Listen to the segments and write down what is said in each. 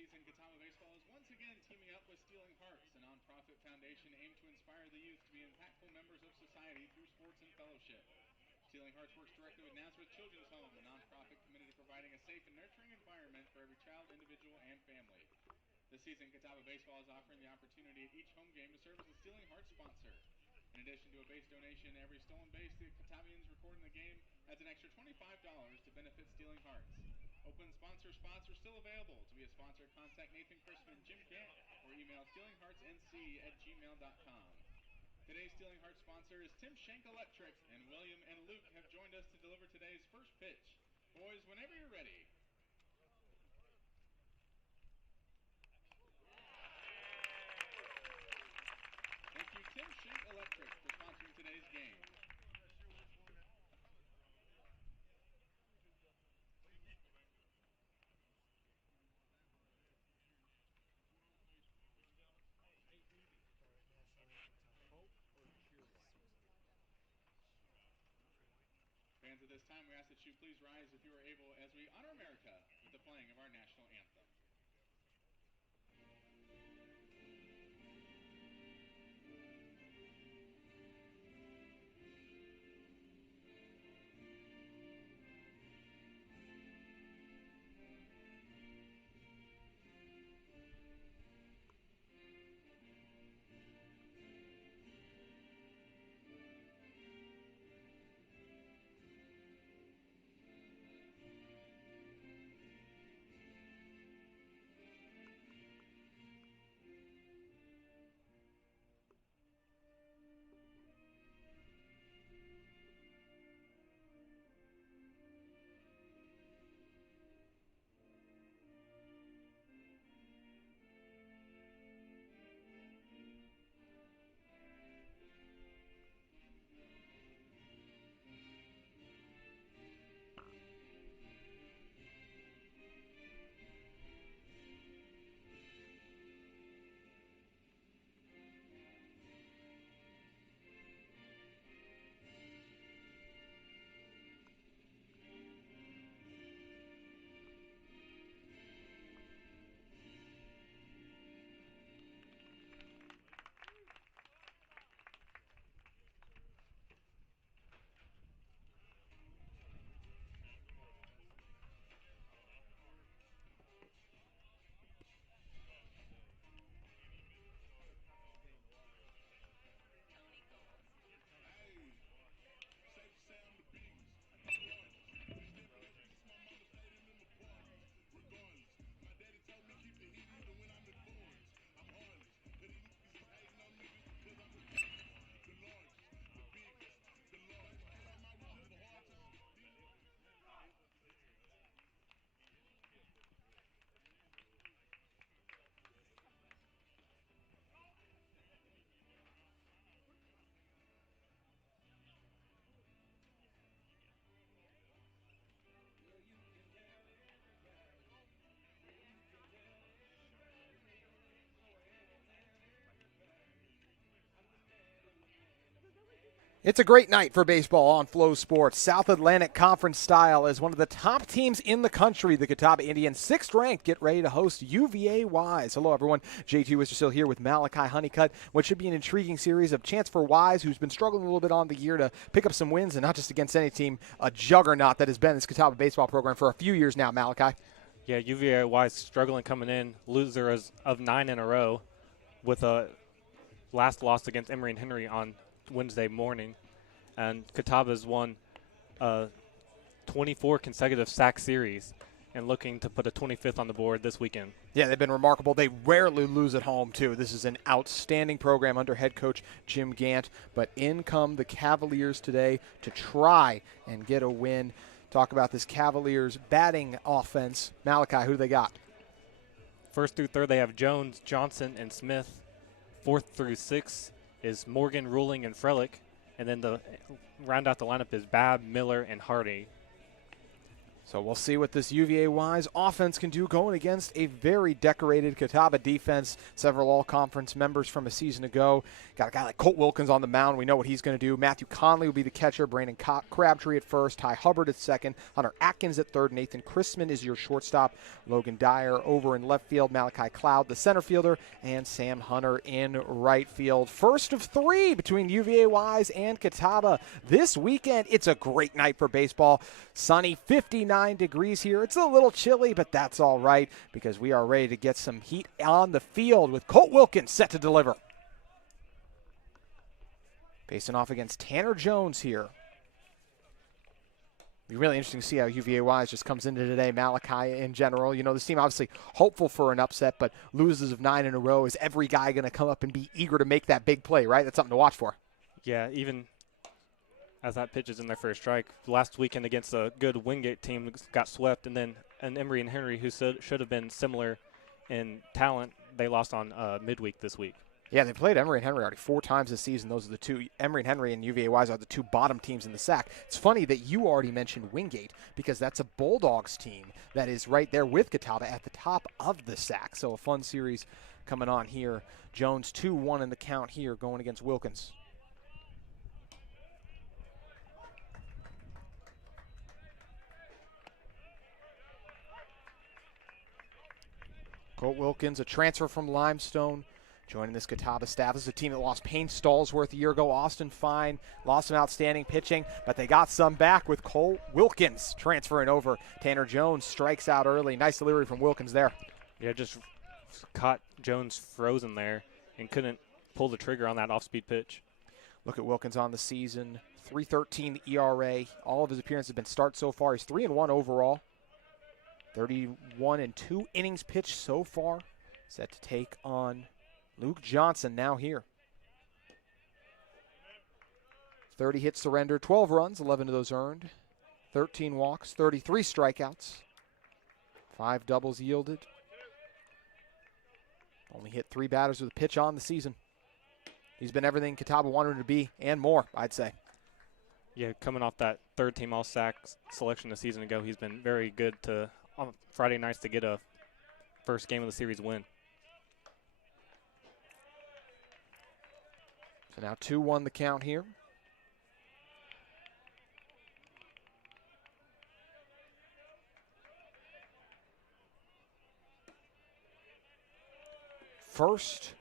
season, Catawba Baseball is once again teaming up with Stealing Hearts, a nonprofit foundation aimed to inspire the youth to be impactful members of society through sports and fellowship. Stealing Hearts works directly with Nazareth Children's Home, a nonprofit committed to providing a safe and nurturing environment for every child, individual, and family. This season, Catawba Baseball is offering the opportunity at each home game to serve as a Stealing Hearts sponsor. In addition to a base donation, every stolen base the Catavians record in the game adds an extra $25 to benefit Stealing Hearts. Open sponsor spots are still available. To be a sponsor, contact Nathan Crispin and Jim Gant or email stealingheartsnc@gmail.com. Today's Stealing Hearts sponsor is Tim Shank Electric, and William and Luke have joined us to deliver today's first pitch. Boys, whenever you're ready. Thank you, Tim Shank Electric, for sponsoring today's game. Fans, at this time, we ask that you please rise if you are able as we honor America with the playing of our national anthem. It's a great night for baseball on Flow Sports. South Atlantic Conference style as one of the top teams in the country. The Catawba Indians, 6th ranked, get ready to host UVA Wise. Hello, everyone. JT Wistersill here with Malachi Honeycutt. What should be an intriguing series of chance for Wise, who's been struggling a little bit on the year, to pick up some wins, and not just against any team, a juggernaut that has been this Catawba baseball program for a few years now, Malachi. Yeah, UVA Wise struggling coming in, loser of 9 in a row, with a last loss against Emory and Henry on Wednesday morning. And Catawba's won 24 consecutive SAC series and looking to put a 25th on the board this weekend. Yeah, they've been remarkable. They rarely lose at home, too. This is an outstanding program under head coach Jim Gant. But in come the Cavaliers today to try and get a win. Talk about this Cavaliers batting offense. Malachi, who do they got? First through third, they have Jones, Johnson, and Smith. Fourth through sixth is Morgan, Ruling, and Frelick. And then the round out the lineup is Babb, Miller, and Hardy. So we'll see what this UVA-wise offense can do going against a very decorated Catawba defense. Several all-conference members from a season ago. Got a guy like Colt Wilkins on the mound. We know what he's going to do. Matthew Conley will be the catcher. Brandon Crabtree at first. Ty Hubbard at second. Hunter Atkins at third. Nathan Christman is your shortstop. Logan Dyer over in left field. Malachi Cloud, the center fielder. And Sam Hunter in right field. First of three between UVA-wise and Catawba. This weekend, it's a great night for baseball. Sunny, 59 degrees here. It's a little chilly, but that's all right because we are ready to get some heat on the field with Colt Wilkins set to deliver. Facing off against Tanner Jones here. Be really interesting to see how UVA-wise just comes into today. Malachi in general. You know, this team obviously hopeful for an upset, but loses of 9 in a row. Is every guy going to come up and be eager to make that big play, right? That's something to watch for. Yeah, even as that pitch is in their first strike. Last weekend against a good Wingate team got swept, and then an Emory and Henry who should have been similar in talent, they lost on midweek this week. Yeah, they played Emory and Henry already 4 times this season. Those are the two. Emory and Henry and UVA-wise are the 2 bottom teams in the SAC. It's funny that you already mentioned Wingate because that's a Bulldogs team that is right there with Catawba at the top of the SAC. So a fun series coming on here. Jones 2-1 in the count here going against Wilkins. Colt Wilkins, a transfer from Limestone, joining this Catawba staff. This is a team that lost Payne Stallsworth a year ago. Austin Fine lost some outstanding pitching, but they got some back with Colt Wilkins transferring over. Tanner Jones strikes out early. Nice delivery from Wilkins there. Yeah, just caught Jones frozen there and couldn't pull the trigger on that off-speed pitch. Look at Wilkins on the season. 3.13 ERA. All of his appearances have been starts so far. He's 3-1 overall. 31 and 2 innings pitched so far. Set to take on Luke Johnson now here. 30 hits surrendered, 12 runs, 11 of those earned. 13 walks, 33 strikeouts. 5 doubles yielded. Only hit 3 batters with a pitch on the season. He's been everything Catawba wanted him to be and more, I'd say. Yeah, coming off that third-team All-SAC selection a season ago, he's been very good to on Friday nights to get a first game of the series win. So now 2-1 the count here. First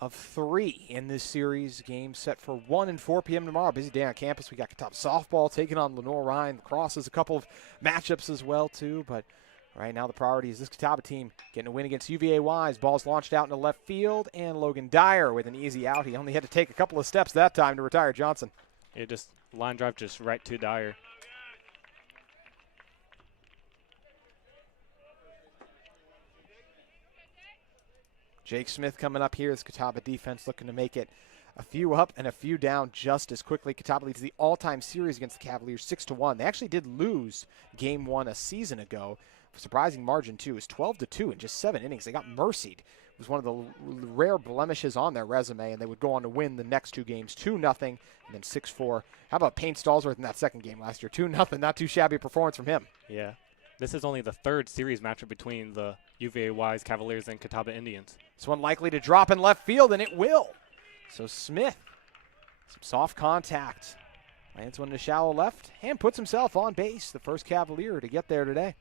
of 3 in this series. Game set for 1 and 4 p.m. tomorrow. Busy day on campus. We got Catawba softball taking on Lenore Ryan. Lacrosse, a couple of matchups as well, too. But right now the priority is this Catawba team getting a win against UVA-wise. Ball's launched out into left field, and Logan Dyer with an easy out. He only had to take a couple of steps that time to retire Johnson. Yeah, just line drive just right to Dyer. Jake Smith coming up here. This Catawba defense looking to make it a few up and a few down just as quickly. Catawba leads the all-time series against the Cavaliers 6-1. They actually did lose Game 1 a season ago. Surprising margin, too. It was 12-2 in just 7 innings. They got mercied. It was one of the rare blemishes on their resume, and they would go on to win the next 2 games, 2-0 and then 6-4. How about Payne Stallsworth in that second game last year? 2-0, not too shabby a performance from him. Yeah. This is only the 3rd series matchup between the UVA-wise Cavaliers and Catawba Indians. This one likely to drop in left field, and it will. So Smith, some soft contact. Lands one to shallow left and puts himself on base. The first Cavalier to get there today.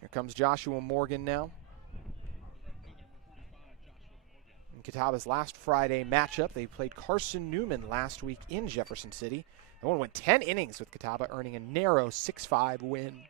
Here comes Joshua Morgan now. In Catawba's last Friday matchup, they played Carson Newman last week in Jefferson City. That one went 10 innings with Catawba, earning a narrow 6-5 win.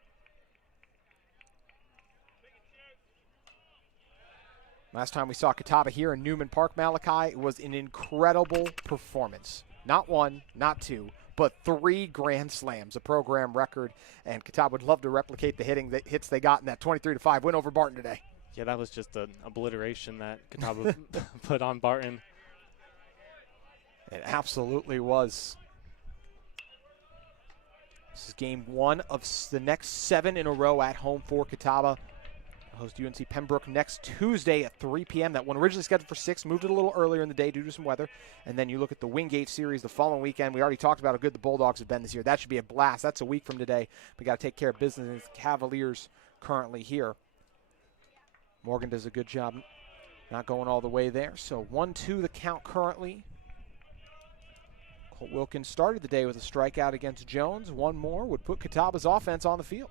Last time we saw Catawba here in Newman Park, Malachi, it was an incredible performance. Not 1, not 2, but 3 grand slams, a program record. And Catawba would love to replicate the hits they got in that 23-5 win over Barton today. Yeah, that was just an obliteration that Catawba put on Barton. It absolutely was. This is game 1 of the next 7 in a row at home for Catawba. Host UNC Pembroke next Tuesday at 3 p.m. That one originally scheduled for 6, moved it a little earlier in the day due to some weather. And then you look at the Wingate series the following weekend. We already talked about how good the Bulldogs have been this year. That should be a blast. That's a week from today. We got to take care of business. Cavaliers currently here. Morgan does a good job not going all the way there. So 1-2 the count currently. Colt Wilkins started the day with a strikeout against Jones. One more would put Catawba's offense on the field.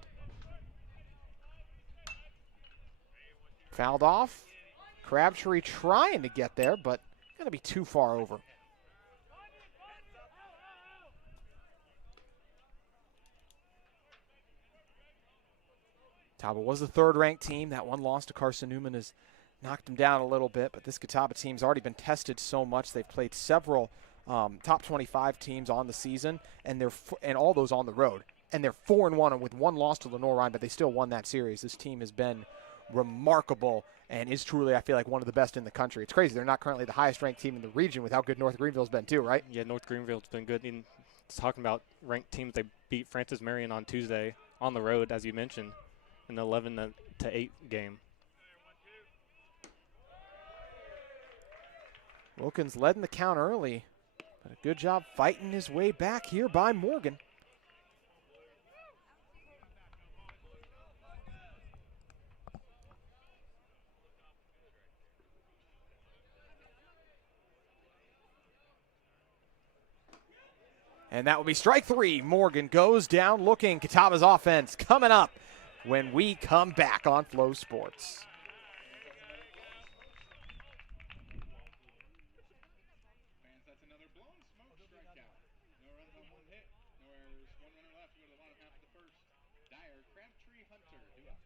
Fouled off. Crabtree trying to get there, but going to be too far over. Catawba was the third-ranked team. That one loss to Carson Newman has knocked them down a little bit, but this Catawba team's already been tested so much. They've played several top 25 teams on the season, and and all those on the road. And they're 4-1 with one loss to Lenore Ryan, but they still won that series. This team has been remarkable and is truly, I feel like, one of the best in the country. It's crazy. They're not currently the highest-ranked team in the region with how good North Greenville's been too, right? Yeah, North Greenville's been good. And talking about ranked teams, they beat Francis Marion on Tuesday on the road, as you mentioned, an 11-8 game. Wilkins led in the count early, but a good job fighting his way back here by Morgan. And that will be strike 3. Morgan goes down looking. Catawba's offense coming up when we come back on Flow Sports. Fans, that's another blown smoke strikeout. No runs on one hit. No errors. One runner left to go to the bottom half of the first. Dyer, Crabtree, Hunter, due up.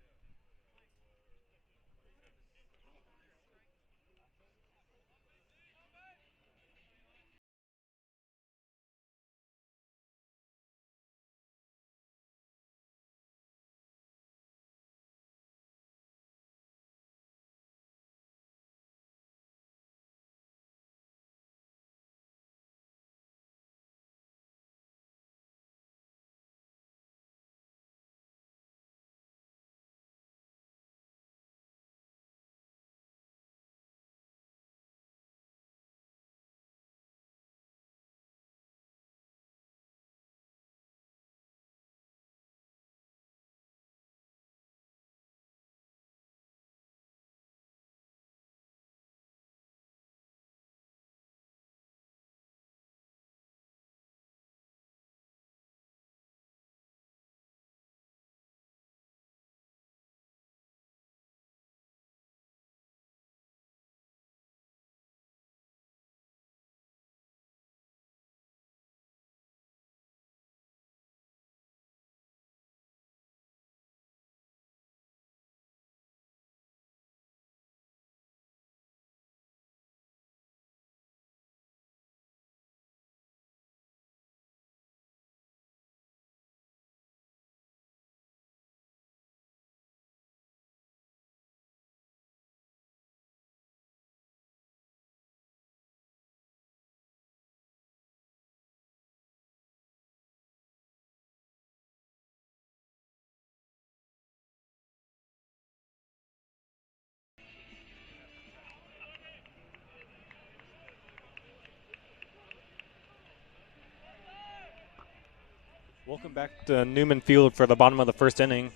Welcome back to Newman Field for the bottom of the first inning.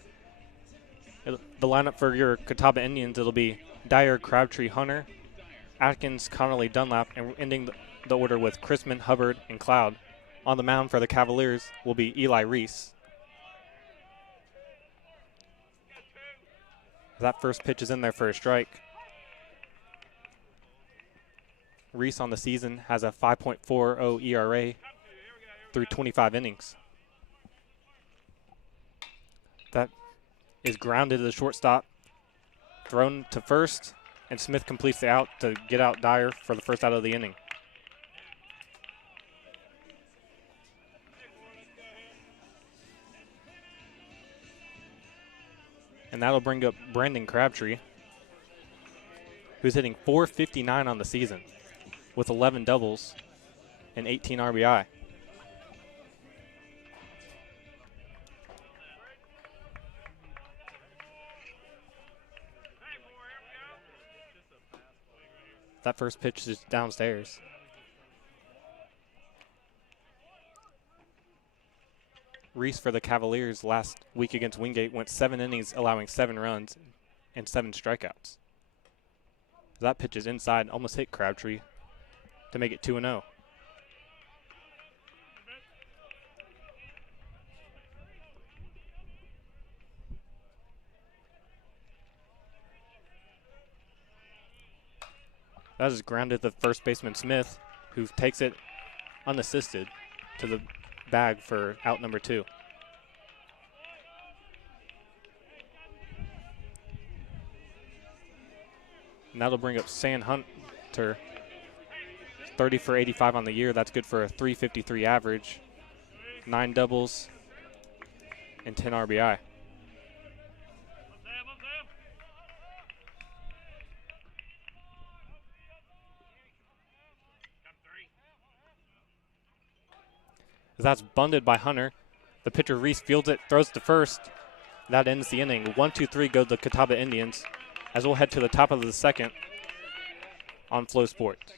The lineup for your Catawba Indians, it'll be Dyer, Crabtree, Hunter, Atkins, Connolly, Dunlap, and ending the order with Chrisman, Hubbard, and Cloud. On the mound for the Cavaliers will be Eli Reese. That first pitch is in there for a strike. Reese on the season has a 5.40 ERA through 25 innings. That is grounded to the shortstop, thrown to first, and Smith completes the out to get out Dyer for the first out of the inning. And that'll bring up Brandon Crabtree, who's hitting .459 on the season with 11 doubles and 18 RBI. That first pitch is downstairs. Reese for the Cavaliers last week against Wingate went 7 innings, allowing 7 runs and 7 strikeouts. That pitch is inside, almost hit Crabtree to make it 2-0. That is grounded to first baseman Smith, who takes it unassisted to the bag for out number 2. And that'll bring up San Hunter, 30 for 85 on the year. That's good for a .353 average, 9 doubles, and 10 RBI. That's bunted by Hunter. The pitcher Reese fields it, throws to first. That ends the inning. 1-2-3 go the Catawba Indians, as we'll head to the top of the second on Flow Sports.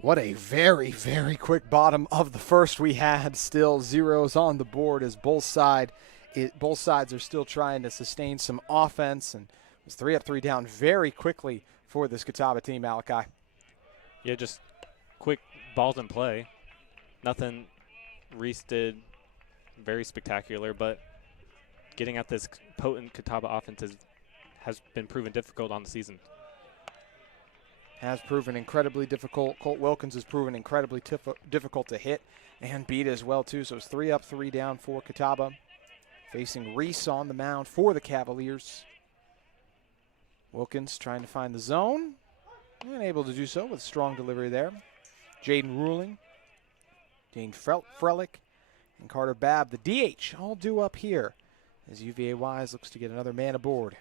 What a very, very quick bottom of the first we had. Still zeros on the board as both sides are still trying to sustain some offense. And it was 3 up, 3 down very quickly for this Catawba team, Malachi. Yeah, just quick balls in play. Nothing Reese did very spectacular, but getting at this potent Catawba offense has been proven difficult on the season. Has proven incredibly difficult. Colt Wilkins has proven incredibly difficult to hit and beat as well, too. So it's 3 up, 3 down for Catawba. Facing Reese on the mound for the Cavaliers. Wilkins trying to find the zone and able to do so with strong delivery there. Jaden Ruling, Dane Frelick, and Carter Babb, the DH, all due up here as UVA Wise looks to get another man aboard.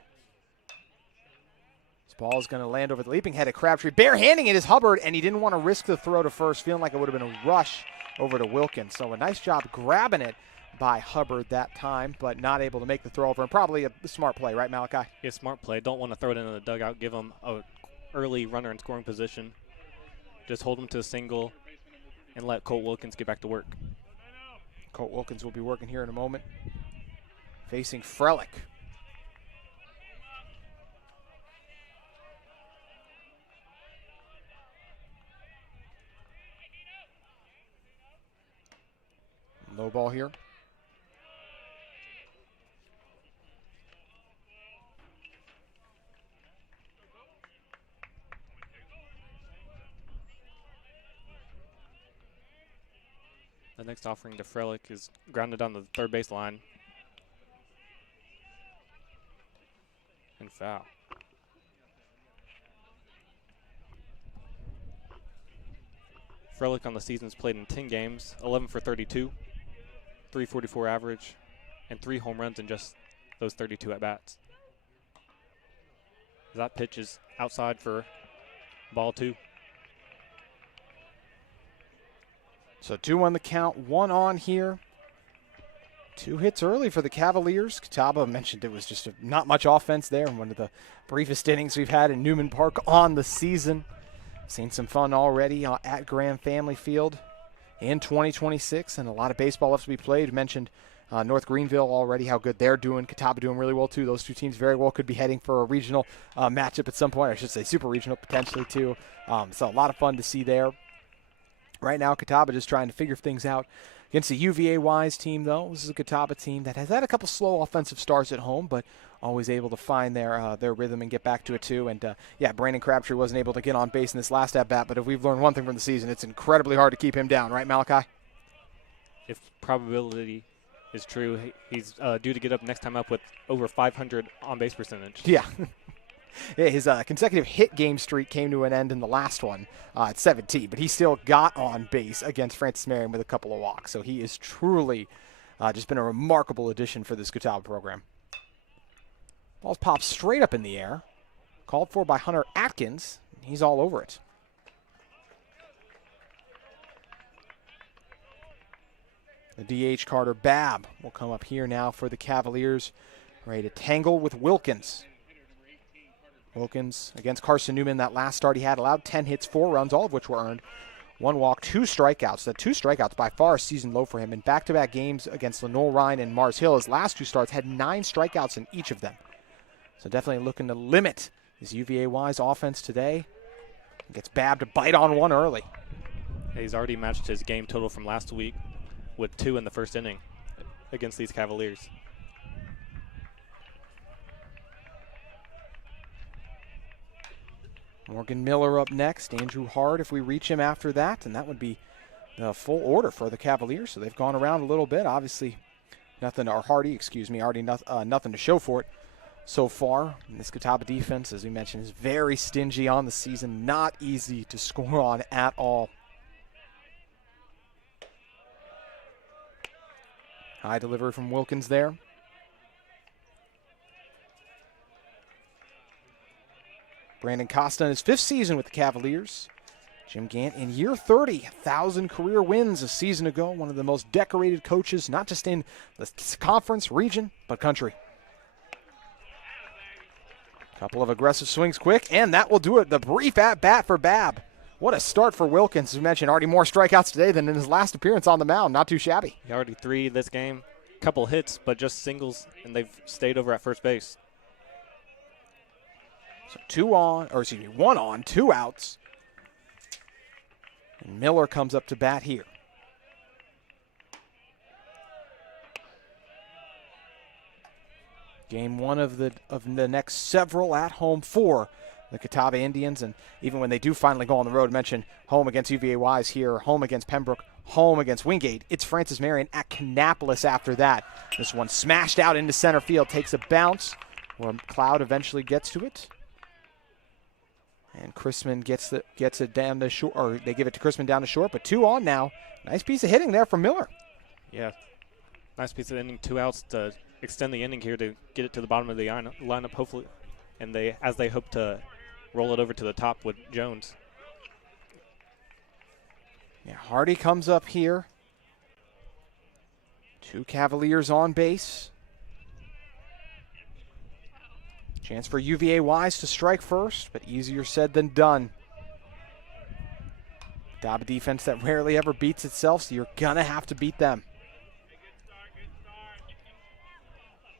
Ball is going to land over the leaping head of Crabtree. Barehanding it is Hubbard, and he didn't want to risk the throw to first, feeling like it would have been a rush over to Wilkins. So a nice job grabbing it by Hubbard that time, but not able to make the throw over. And probably a smart play, right, Malachi? Yeah, smart play. Don't want to throw it into the dugout, give him a early runner in scoring position. Just hold him to a single and let Colt Wilkins get back to work. Colt Wilkins will be working here in a moment. Facing Frelick. Low ball here. next offering to Frelick is grounded on the third base line. And foul. Frelick on the season's played in 10 games, 11 for 32, 344 average, and 3 home runs in just those 32 at-bats. That pitch is outside for ball 2. So 2 on the count, 1 on here. 2 hits early for the Cavaliers. Catawba mentioned it was just not much offense there in one of the briefest innings we've had in Newman Park on the season. Seen some fun already at Graham Family Field in 2026, and a lot of baseball left to be played. Mentioned North Greenville already, how good they're doing. Catawba doing really well, too. Those 2 teams very well could be heading for a regional matchup at some point. I should say super regional potentially, too. So a lot of fun to see there. Right now, Catawba just trying to figure things out against the UVA Wise team, though. This is a Catawba team that has had a couple slow offensive starts at home, but always able to find their rhythm and get back to it, too. And, Brandon Crabtree wasn't able to get on base in this last at-bat, but if we've learned one thing from the season, it's incredibly hard to keep him down. Right, Malachi? If probability is true, he's due to get up next time up with over 500 on-base percentage. Yeah. His consecutive hit game streak came to an end in the last one at 17, but he still got on base against Francis Marion with a couple of walks. So he is truly just been a remarkable addition for this Catawba program. Ball's popped straight up in the air. Called for by Hunter Atkins. He's all over it. The DH Carter Babb will come up here now for the Cavaliers. Ready to tangle with Wilkins. Wilkins against Carson Newman, that last start he had, allowed 10 hits, 4 runs, all of which were earned. 1 walk, 2 strikeouts. The 2 strikeouts by far a season low for him. In back-to-back games against Lenore Ryan and Mars Hill, his last 2 starts had 9 strikeouts in each of them. So definitely looking to limit his UVA-wise offense today. Gets Babb to bite on one early. He's already matched his game total from last week with 2 in the first inning against these Cavaliers. Morgan Miller up next. Andrew Hard if we reach him after that, and that would be the full order for the Cavaliers. So they've gone around a little bit. Obviously, nothing to show for it so far. And this Catawba defense, as we mentioned, is very stingy on the season. Not easy to score on at all. High delivery from Wilkins there. Brandon Costa in his 5th season with the Cavaliers. Jim Gant in year 30, 1,000 career wins a season ago. One of the most decorated coaches, not just in the conference, region, but country. Couple of aggressive swings quick, and that will do it. The brief at-bat for Babb. What a start for Wilkins. As we mentioned, already more strikeouts today than in his last appearance on the mound. Not too shabby. He already 3 this game. Couple hits, but just singles, and they've stayed over at first base. So 1 on, 2 outs. And Miller comes up to bat here. Game 1 of the next several at home for the Catawba Indians. And even when they do finally go on the road, mention home against UVA Wise here, home against Pembroke, home against Wingate. It's Francis Marion at Kannapolis after that. This one smashed out into center field, takes a bounce where Cloud eventually gets to it. And Chrisman gets it down the short, or they give it to Chrisman down the short, but 2 on now. Nice piece of hitting there from Miller. Yeah, nice piece of inning, 2 outs to extend the inning here to get it to the bottom of the lineup, hopefully, and as they hope to roll it over to the top with Jones. Yeah, Hardy comes up here. 2 Cavaliers on base. Chance for UVA Wise to strike first, but easier said than done. Catawba defense that rarely ever beats itself, so you're going to have to beat them.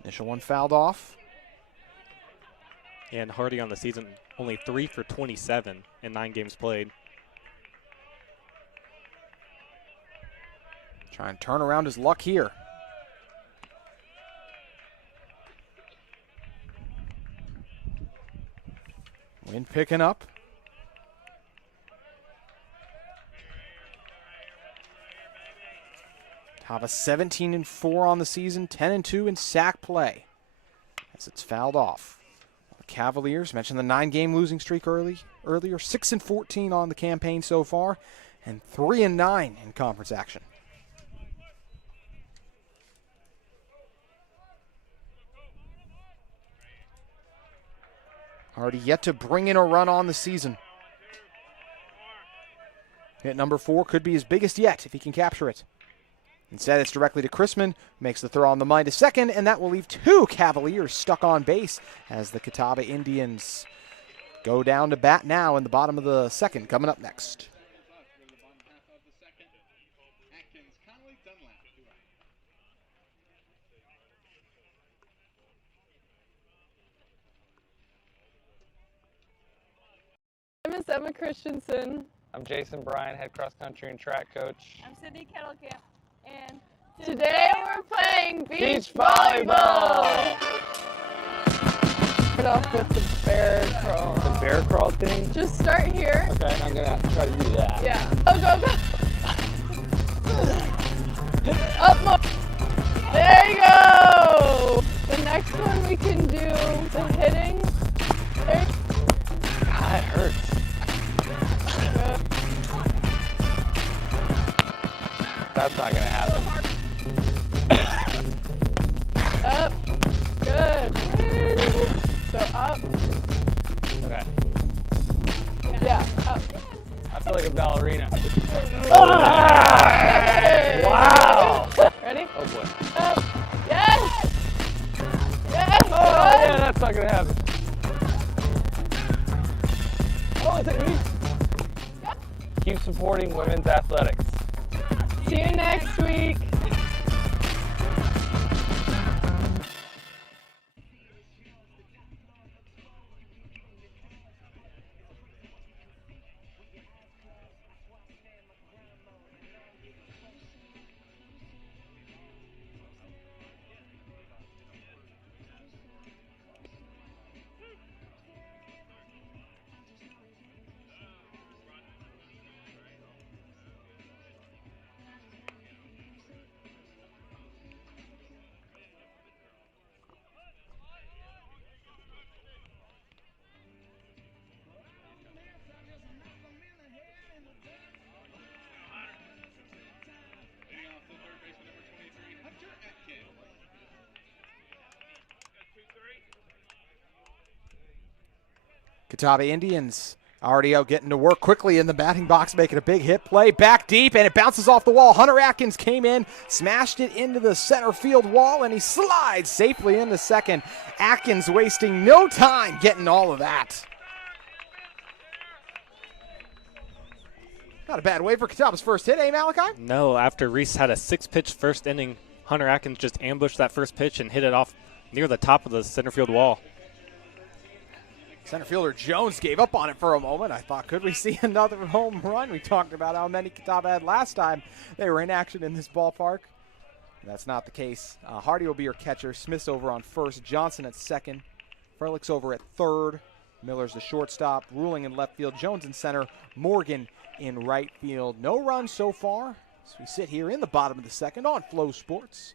Initial one fouled off. And Hardy on the season, only 3 for 27 in 9 games played. Trying to turn around his luck here. Wind picking up. Catawba 17-4 on the season, 10-2 in SAC play as it's fouled off. The Cavaliers, mentioned the 9-game losing streak earlier, 6-14 on the campaign so far, and 3-9 in conference action. Already yet to bring in a run on the season. Hit number 4 could be his biggest yet if he can capture it. Instead, it's directly to Chrisman, makes the throw on the mind to second, and that will leave 2 Cavaliers stuck on base as the Catawba Indians go down to bat now in the bottom of the second. Coming up next. My name is Emma Christensen. I'm Jason Bryan, head cross country and track coach. I'm Sydney Kettlecamp, and today we're playing beach volleyball. Start off with the bear crawl. The bear crawl thing? Just start here. Okay, I'm gonna try to do that. Yeah. Go, go, go. Up more. There you go. The next one we can do the hitting. There. God, it hurts. That's not gonna happen. Up. Good. So up. Okay. Yeah, up. I feel like a ballerina. Hey. Wow! Ready? Oh boy. Up. Yes! Yes! Oh yeah, that's not gonna happen. Oh, is it me? Keep supporting women's athletics. See you next week. Catawba Indians already out getting to work quickly in the batting box, making a big hit play. Back deep, and it bounces off the wall. Hunter Atkins came in, smashed it into the center field wall, and he slides safely into second. Atkins wasting no time getting all of that. Not a bad way for Catawba's first hit, eh, Malachi? No, after Reese had a 6-pitch first inning, Hunter Atkins just ambushed that first pitch and hit it off near the top of the center field wall. Center fielder Jones gave up on it for a moment. I thought, could we see another home run? We talked about how many Catawba had last time they were in action in this ballpark. That's not the case. Hardy will be your catcher. Smith's over on first. Johnson at second. Frelick's over at third. Miller's the shortstop. Ruling in left field. Jones in center. Morgan in right field. No runs so far as we sit here in the bottom of the second on Flow Sports.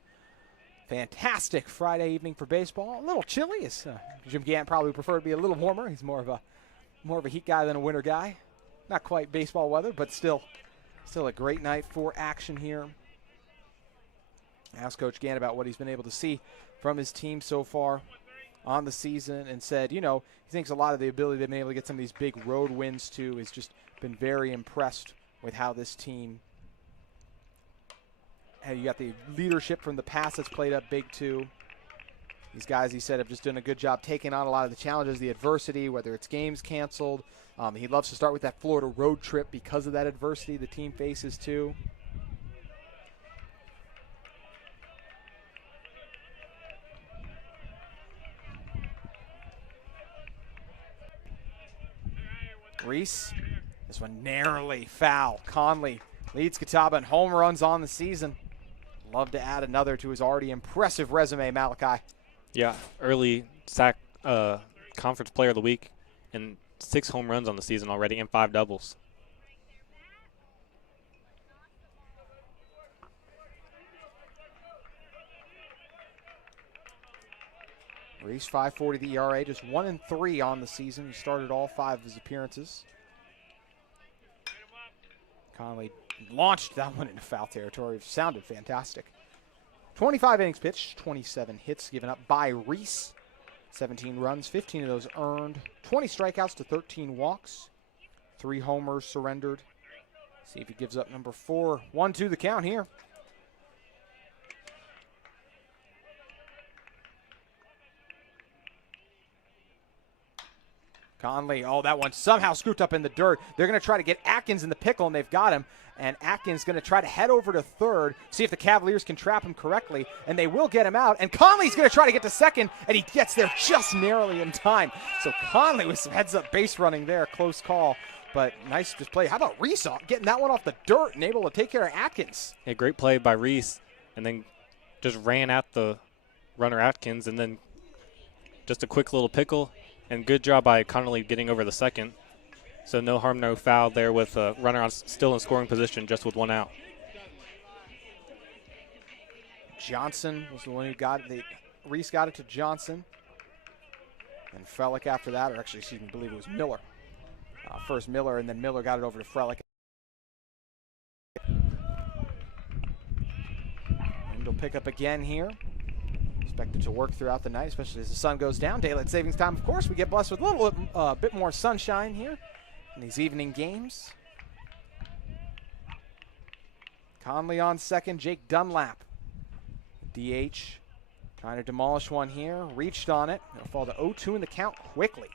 Fantastic Friday evening for baseball. A little chilly. As, Jim Gant probably would prefer to be a little warmer. He's more of a heat guy than a winter guy. Not quite baseball weather, but still a great night for action here. Asked Coach Gant about what he's been able to see from his team so far on the season, and said, he thinks a lot of the ability they've been able to get some of these big road wins too has just been very impressed with how this team. And you got the leadership from the past that's played up big too. These guys, he said, have just done a good job taking on a lot of the challenges, the adversity, whether it's games canceled. He loves to start with that Florida road trip because of that adversity the team faces too. Reese, this one narrowly foul. Conley leads Catawba in home runs on the season. Love to add another to his already impressive resume, Malachi. Yeah, early SAC conference player of the week and 6 home runs on the season already and 5 doubles. Reese, 5.40 the ERA, just 1-3 on the season. He started all 5 of his appearances. Connolly launched that one into foul territory. It sounded fantastic. 25 innings pitched, 27 hits given up by Reese. 17 runs, 15 of those earned. 20 strikeouts to 13 walks. 3 homers surrendered. See if he gives up number 4. 1-2 the count here. Conley, oh, that one somehow scooped up in the dirt. They're going to try to get Atkins in the pickle, and they've got him. And Atkins going to try to head over to third, see if the Cavaliers can trap him correctly, and they will get him out. And Conley's going to try to get to second, and he gets there just narrowly in time. So Conley with some heads-up base running there, close call, but nice display. How about Reese getting that one off the dirt and able to take care of Atkins? A great play by Reese, and then just ran at the runner Atkins, and then just a quick little pickle. And good job by Connolly getting over the second. So no harm, no foul there with a runner still in scoring position, just with 1 out. Johnson was the one who got it. Reese got it to Johnson. And Frelick after that, or actually, excuse me, I believe it was Miller. First Miller, and then Miller got it over to Frelick. And he'll pick up again here. Expected to work throughout the night, especially as the sun goes down. Daylight savings time, of course. We get blessed with a little bit more sunshine here in these evening games. Conley on second. Jake Dunlap, DH, trying to demolish one here. Reached on it. It'll fall to 0-2 in the count quickly.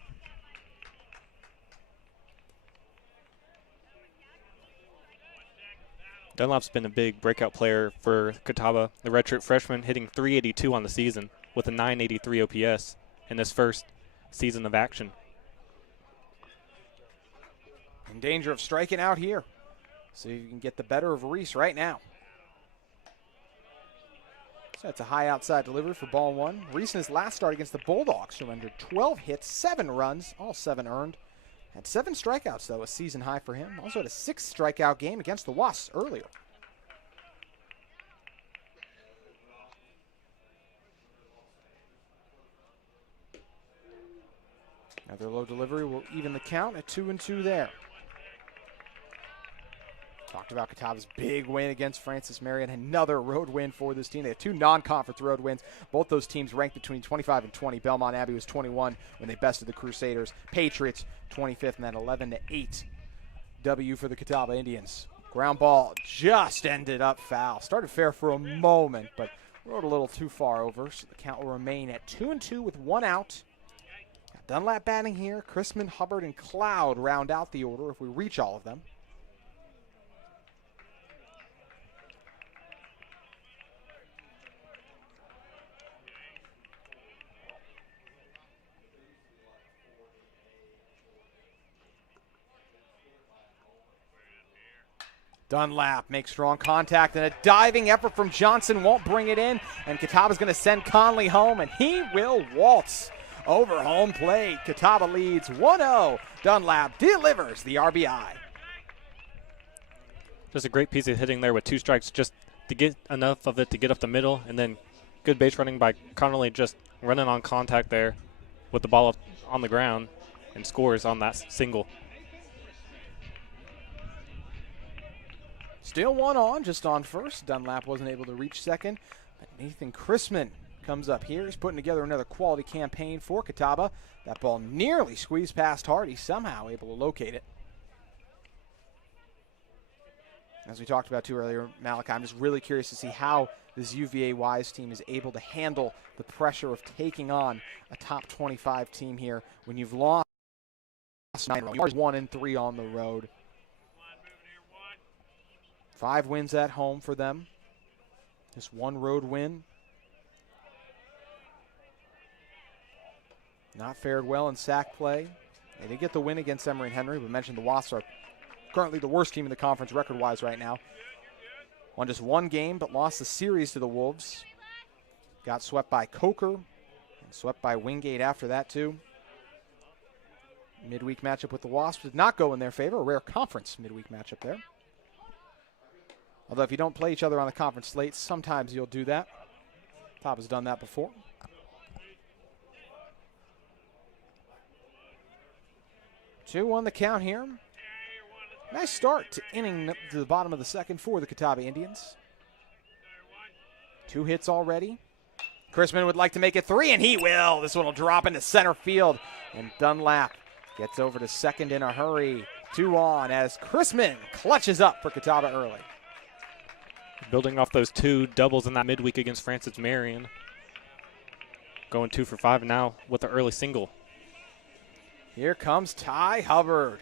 Dunlap's been a big breakout player for Catawba. The redshirt freshman hitting .382 on the season with a .983 OPS in his first season of action. In danger of striking out here. So you can get the better of Reese right now. So that's a high outside delivery for ball 1. Reese in his last start against the Bulldogs surrendered 12 hits, 7 runs, all 7 earned. Had 7 strikeouts, though, a season high for him. Also had a 6th strikeout game against the Wasps earlier. Another low delivery will even the count at 2-2 there. Talked about Catawba's big win against Francis Marion. Another road win for this team. They had 2 non-conference road wins. Both those teams ranked between 25 and 20. Belmont Abbey was 21 when they bested the Crusaders. Patriots 25th, and then 11-8 W for the Catawba Indians. Ground ball just ended up foul. Started fair for a moment, but rode a little too far over. So the count will remain at 2-2 with 1 out. Got Dunlap batting here. Chrisman, Hubbard, and Cloud round out the order if we reach all of them. Dunlap makes strong contact, and a diving effort from Johnson won't bring it in, and Catawba's going to send Conley home, and he will waltz over home plate. Catawba leads 1-0. Dunlap delivers the RBI. Just a great piece of hitting there with 2 strikes, just to get enough of it to get up the middle, and then good base running by Connolly, just running on contact there with the ball on the ground, and scores on that single. Still 1 on, just on first. Dunlap wasn't able to reach second. But Nathan Chrisman comes up here. He's putting together another quality campaign for Catawba. That ball nearly squeezed past Hardy, somehow able to locate it. As we talked about too earlier, Malachi, I'm just really curious to see how this UVA Wise team is able to handle the pressure of taking on a top 25 team here when you've lost 9 1-3 on the road. 5 wins at home for them. Just 1 road win. Not fared well in SAC play. They did get the win against Emory and Henry. We mentioned the Wasps are currently the worst team in the conference record-wise right now. Won just 1 game, but lost the series to the Wolves. Got swept by Coker and swept by Wingate after that, too. Midweek matchup with the Wasps did not go in their favor. A rare conference midweek matchup there. Although if you don't play each other on the conference slate, sometimes you'll do that. Top has done that before. 2-1 the count here. Nice start to inning to the bottom of the second for the Catawba Indians. 2 hits already. Chrisman would like to make it 3, and he will. This one will drop into center field, and Dunlap gets over to second in a hurry. 2 on as Chrisman clutches up for Catawba early. Building off those 2 doubles in that midweek against Francis Marion. Going 2 for 5 now with the early single. Here comes Ty Hubbard.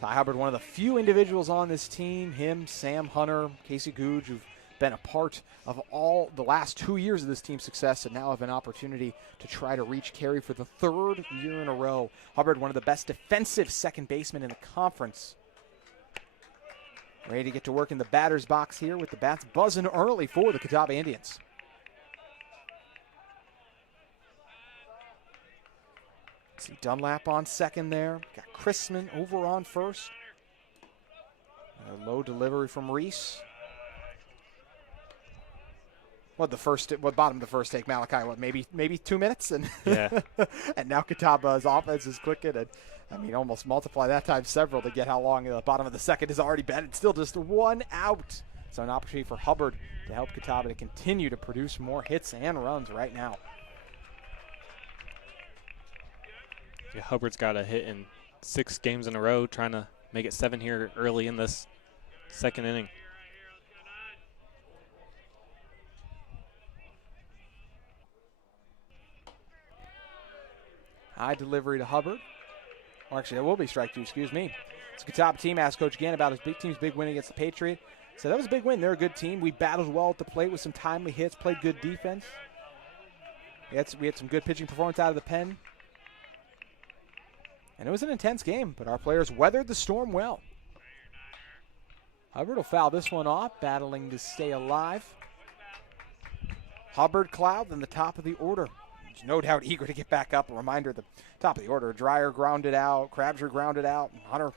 Ty Hubbard, one of the few individuals on this team, him, Sam Hunter, Casey Googe, who've been a part of all the last 2 years of this team's success and now have an opportunity to try to reach Cary for the 3rd year in a row. Hubbard, one of the best defensive second basemen in the conference. Ready to get to work in the batter's box here with the bats buzzing early for the Catawba Indians. See Dunlap on second there. Got Chrisman over on first. A low delivery from Reese. What bottom of the first take, Malachi? What, maybe 2 minutes, and yeah. And now Catawba's offense is clicking, and I mean almost multiply that times several to get how long the bottom of the second has already been. It's still just 1 out, so an opportunity for Hubbard to help Catawba to continue to produce more hits and runs right now. Yeah, Hubbard's got a hit in 6 games in a row, trying to make it 7 here early in this second inning. High delivery to Hubbard. Or actually, that will be strike 2, excuse me. It's a Catawba team. Asked Coach Gann about his team's big win against the Patriot. So that was a big win. They're a good team. We battled well at the plate with some timely hits, played good defense. We had some good pitching performance out of the pen. And it was an intense game, but our players weathered the storm well. Hubbard will foul this one off, battling to stay alive. Hubbard, Cloud, in the top of the order. No doubt eager to get back up. A reminder, the top of the order. Dreyer grounded out. Crabtree grounded out. Hunter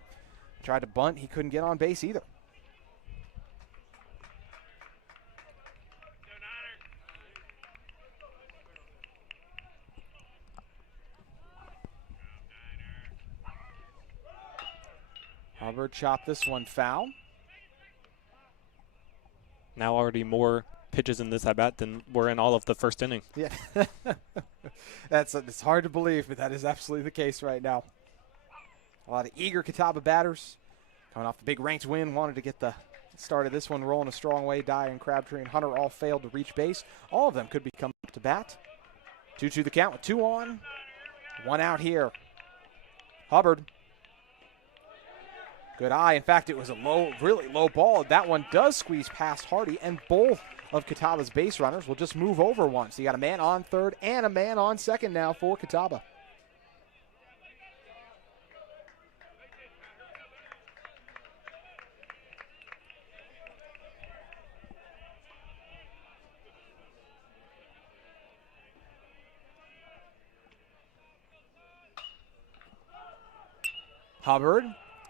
tried to bunt. He couldn't get on base either. Hubbard chopped this one foul. Now already more pitches in this at-bat than were in all of the first inning. Yeah, it's hard to believe, but that is absolutely the case right now. A lot of eager Catawba batters coming off the big ranked win, wanted to get the start of this one rolling a strong way. Dyer and Crabtree and Hunter all failed to reach base. All of them could become up to bat. 2-2 the count with 2 on, 1 out here. Hubbard. Good eye. In fact, it was a really low ball. That one does squeeze past Hardy, and both of Catawba's base runners will just move over one. So you got a man on third and a man on second now for Catawba. Hubbard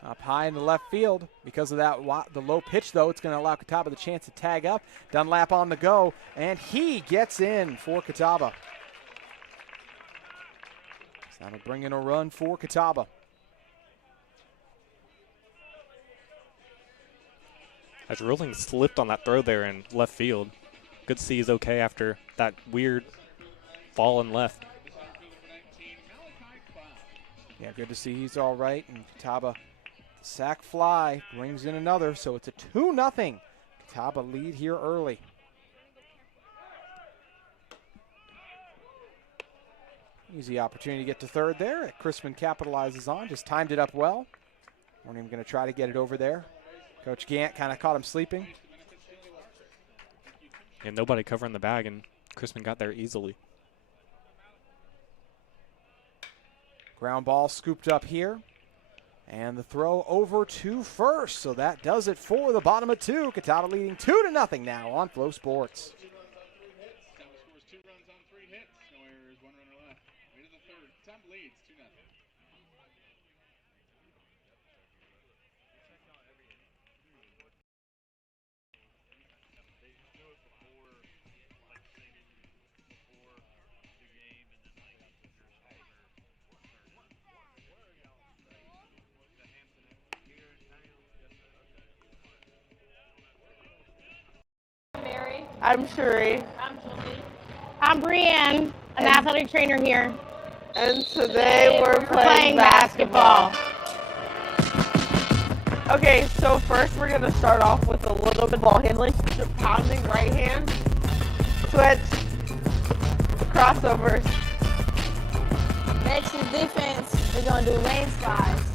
up high in the left field. Because of that, the low pitch, though, it's going to allow Catawba the chance to tag up. Dunlap on the go, and he gets in for Catawba. So that'll bring in a run for Catawba. As Rolling slipped on that throw there in left field. Good to see he's okay after that weird fall in left. Yeah, good to see he's all right. And Catawba, sac fly, brings in another. So it's a 2-0 Catawba lead here early. Easy opportunity to get to third there. Chrisman capitalizes on, just timed it up well. Weren't even going to try to get it over there. Coach Gant kind of caught him sleeping. And nobody covering the bag, and Chrisman got there easily. Ground ball scooped up here. And the throw over to first. So that does it for the bottom of 2. Catawba leading 2-0 now on Flow Sports. Catawba scores 2 runs on 3 hits. No errors, 1 runner left. Way to the third. Catawba leads 2-0. I'm Shuri. I'm Brienne, an athletic trainer here. And today we're playing basketball. Okay, so first we're going to start off with a little bit of ball handling. Pounding right hand. Switch. Crossovers. Next is defense. We're going to do lane slides.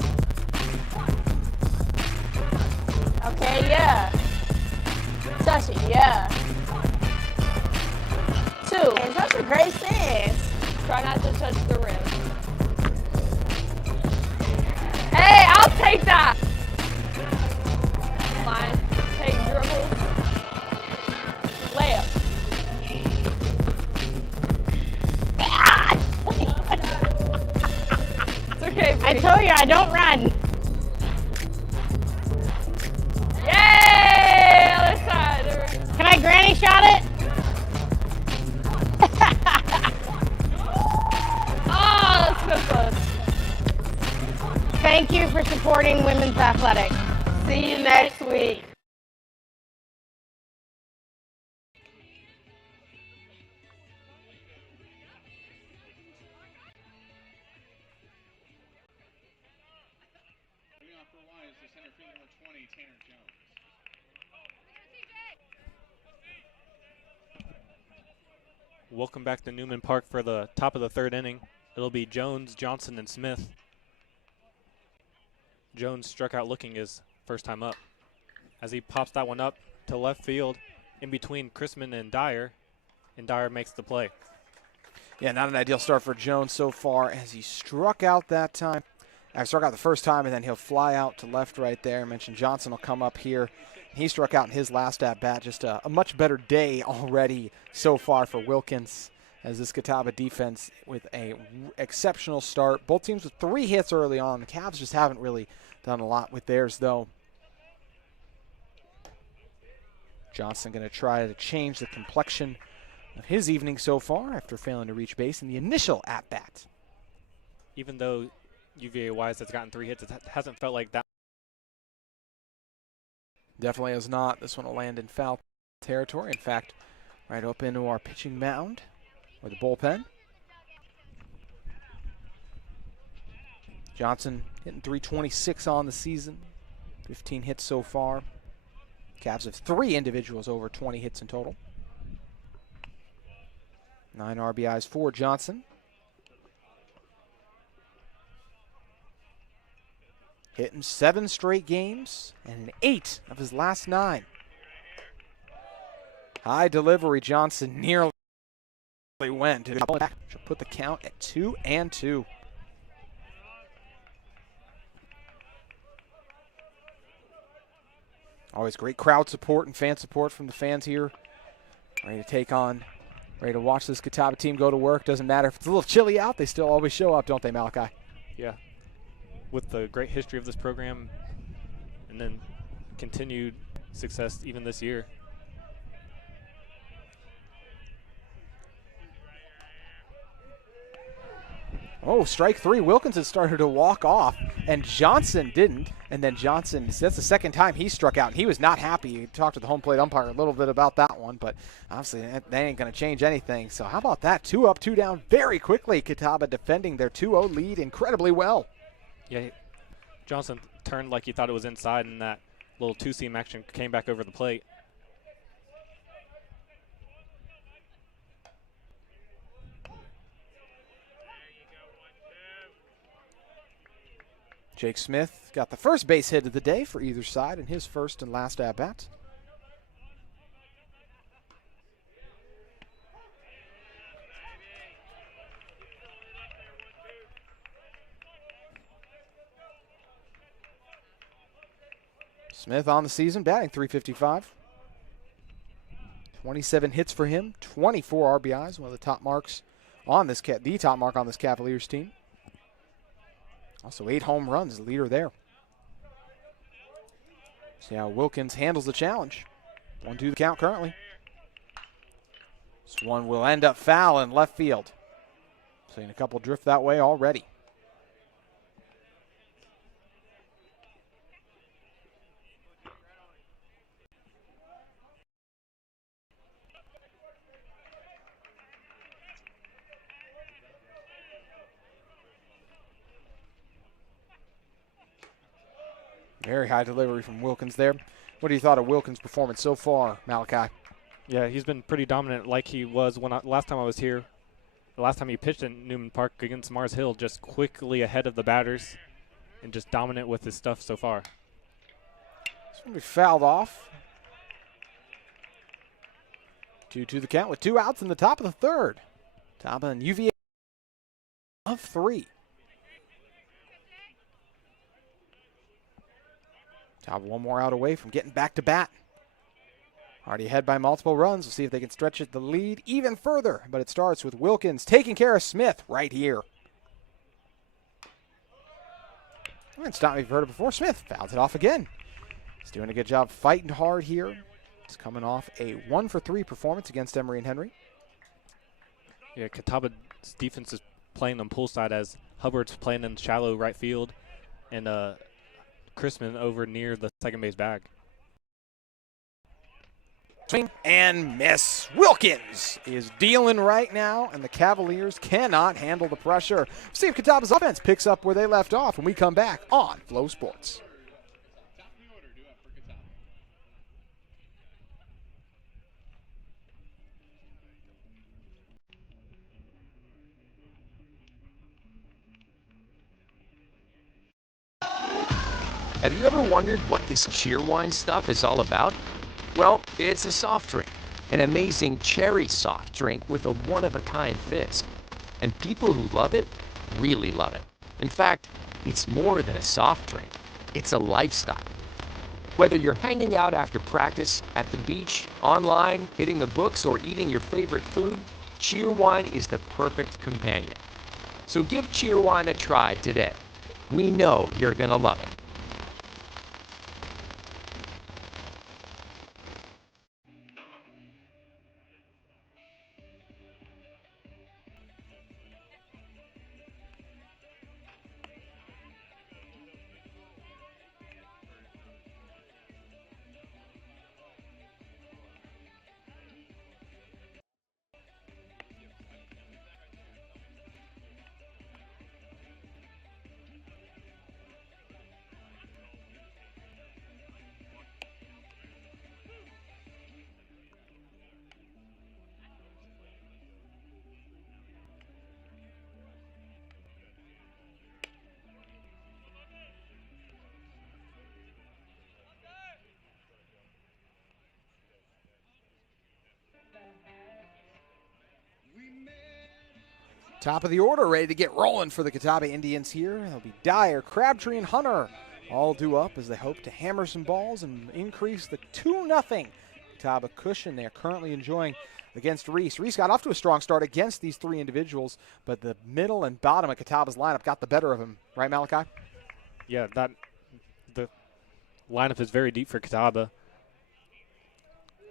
Okay, yeah. Touch it, yeah. 2. And such a great stance. Try not to touch the rim. Hey, I'll take that. Line. Take dribbles. Layup. It's okay, I told you I don't run. Yay! Other side. Can I granny shot it? Oh, that's so close. Thank you for supporting women's athletics. See you next week. Leading off for Y is the center field number 20, Tanner Jones. Welcome back to Newman Park for the top of the third inning. It'll be Jones, Johnson, and Smith. Jones struck out looking his first time up. As he pops that one up to left field in between Chrisman and Dyer makes the play. Yeah, not an ideal start for Jones so far as he struck out that time. Struck out the first time, and then he'll fly out to left right there. I mentioned Johnson will come up here. He struck out in his last at-bat. Just a much better day already so far for Wilkins as this Catawba defense with a exceptional start. Both teams with 3 hits early on. The Cavs just haven't really done a lot with theirs, though. Johnson going to try to change the complexion of his evening so far after failing to reach base in the initial at-bat. Even though UVA Wise has gotten 3 hits, it hasn't felt like that. Definitely is not. This one will land in foul territory. In fact, right up into our pitching mound or the bullpen. Johnson hitting .326 on the season. 15 hits so far. Cavs have 3 individuals over 20 hits in total. 9 RBIs for Johnson. Hitting 7 straight games and in 8 of his last 9. High delivery, Johnson nearly went. She'll put the count at 2-2. Always great crowd support and fan support from the fans here. Ready to watch this Catawba team go to work. Doesn't matter if it's a little chilly out, they still always show up, don't they, Malachi? Yeah. With the great history of this program and then continued success even this year. Oh, strike 3. Wilkinson started to walk off, and Johnson didn't. And then Johnson, that's the second time he struck out, and he was not happy. He talked to the home plate umpire a little bit about that one, but obviously that ain't going to change anything. So how about that? 2 up, 2 down very quickly. Catawba defending their 2-0 lead incredibly well. Yeah, Johnson turned like he thought it was inside, and that little 2-seam action came back over the plate. Jake Smith got the first base hit of the day for either side in his first and last at-bat. Smith on the season, batting .355. 27 hits for him, 24 RBIs, one of the top marks on this top mark on this Cavaliers team. Also 8 home runs, the leader there. See how Wilkins handles the challenge. 1-2 the count currently. This one will end up foul in left field. Seeing a couple drift that way already. Very high delivery from Wilkins there. What do you thought of Wilkins' performance so far, Malachi? Yeah, he's been pretty dominant like he was last time I was here. The last time he pitched in Newman Park against Mars Hill, just quickly ahead of the batters and just dominant with his stuff so far. It's going to be fouled off. 2-2 the count with 2 outs in the top of the third. Catawba and UVA of 3. Catawba 1 more out away from getting back to bat. Already ahead by multiple runs. We'll see if they can stretch the lead even further. But it starts with Wilkins taking care of Smith right here. And stop me if you've heard it before. Smith fouls it off again. He's doing a good job fighting hard here. He's coming off a 1-for-3 performance against Emory and Henry. Yeah, Catawba's defense is playing them poolside as Hubbard's playing in shallow right field and Chrisman over near the second base bag. Swing and miss. Wilkins is dealing right now, and the Cavaliers cannot handle the pressure. See if Catawba's offense picks up where they left off when we come back on Flow Sports. Have you ever wondered what this Cheerwine stuff is all about? Well, it's a soft drink, an amazing cherry soft drink with a one-of-a-kind fizz. And people who love it really love it. In fact, it's more than a soft drink. It's a lifestyle. Whether you're hanging out after practice, at the beach, online, hitting the books, or eating your favorite food, Cheerwine is the perfect companion. So give Cheerwine a try today. We know you're gonna love it. Top of the order, ready to get rolling for the Catawba Indians here. They'll be Dyer, Crabtree, and Hunter all due up as they hope to hammer some balls and increase the 2-0 Catawba cushion they're currently enjoying against Reese. Reese got off to a strong start against these 3 individuals, but the middle and bottom of Catawba's lineup got the better of him. Right, Malachi? Yeah, the lineup is very deep for Catawba.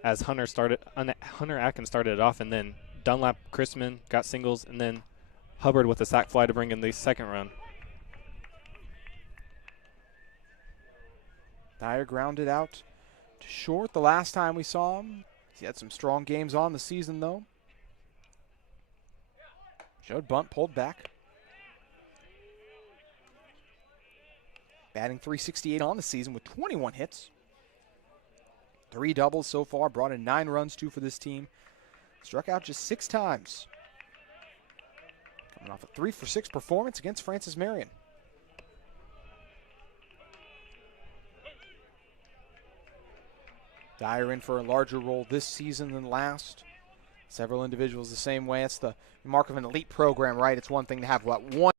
As Hunter Atkins started it off, and then Dunlap, Chrisman got singles, and then Hubbard with a sac fly to bring in the second run. Dyer grounded out to short the last time we saw him. He had some strong games on the season, though. Showed bunt, pulled back. Batting .368 on the season with 21 hits. 3 doubles so far, brought in 9 runs, 2 for this team. Struck out just 6 times. Coming off a 3-for-6 performance against Francis Marion. Dyer in for a larger role this season than last. Several individuals the same way. That's the mark of an elite program, right? It's one thing to have, one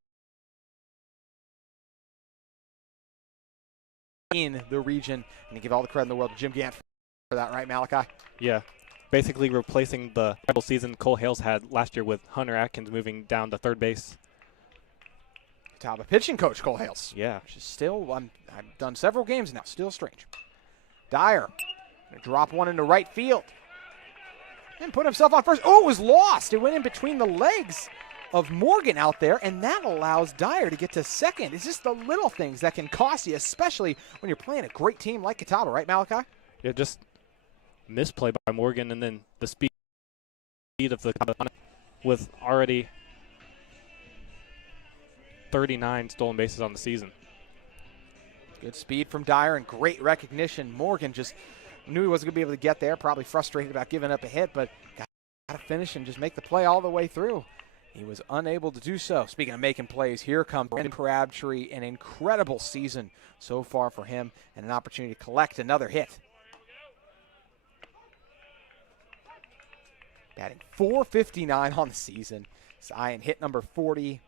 in the region. And you give all the credit in the world to Jim Gant for that, right, Malachi? Yeah. Basically replacing the incredible season Cole Hales had last year with Hunter Atkins moving down to third base. Catawba pitching coach Cole Hales. Yeah. Which is still, I've done several games now, still strange. Dyer gonna drop one into right field. And put himself on first. Oh, it was lost. It went in between the legs of Morgan out there, and that allows Dyer to get to second. It's just the little things that can cost you, especially when you're playing a great team like Catawba, right, Malachi? Yeah, just misplay by Morgan, and then the speed of the with already 39 stolen bases on the season. Good speed from Dyer and great recognition. Morgan just knew he wasn't going to be able to get there, probably frustrated about giving up a hit, but got to finish and just make the play all the way through. He was unable to do so. Speaking of making plays, here comes Brandon Crabtree, an incredible season so far for him, and an opportunity to collect another hit. Batting .459 on the season. Zion hit number 40,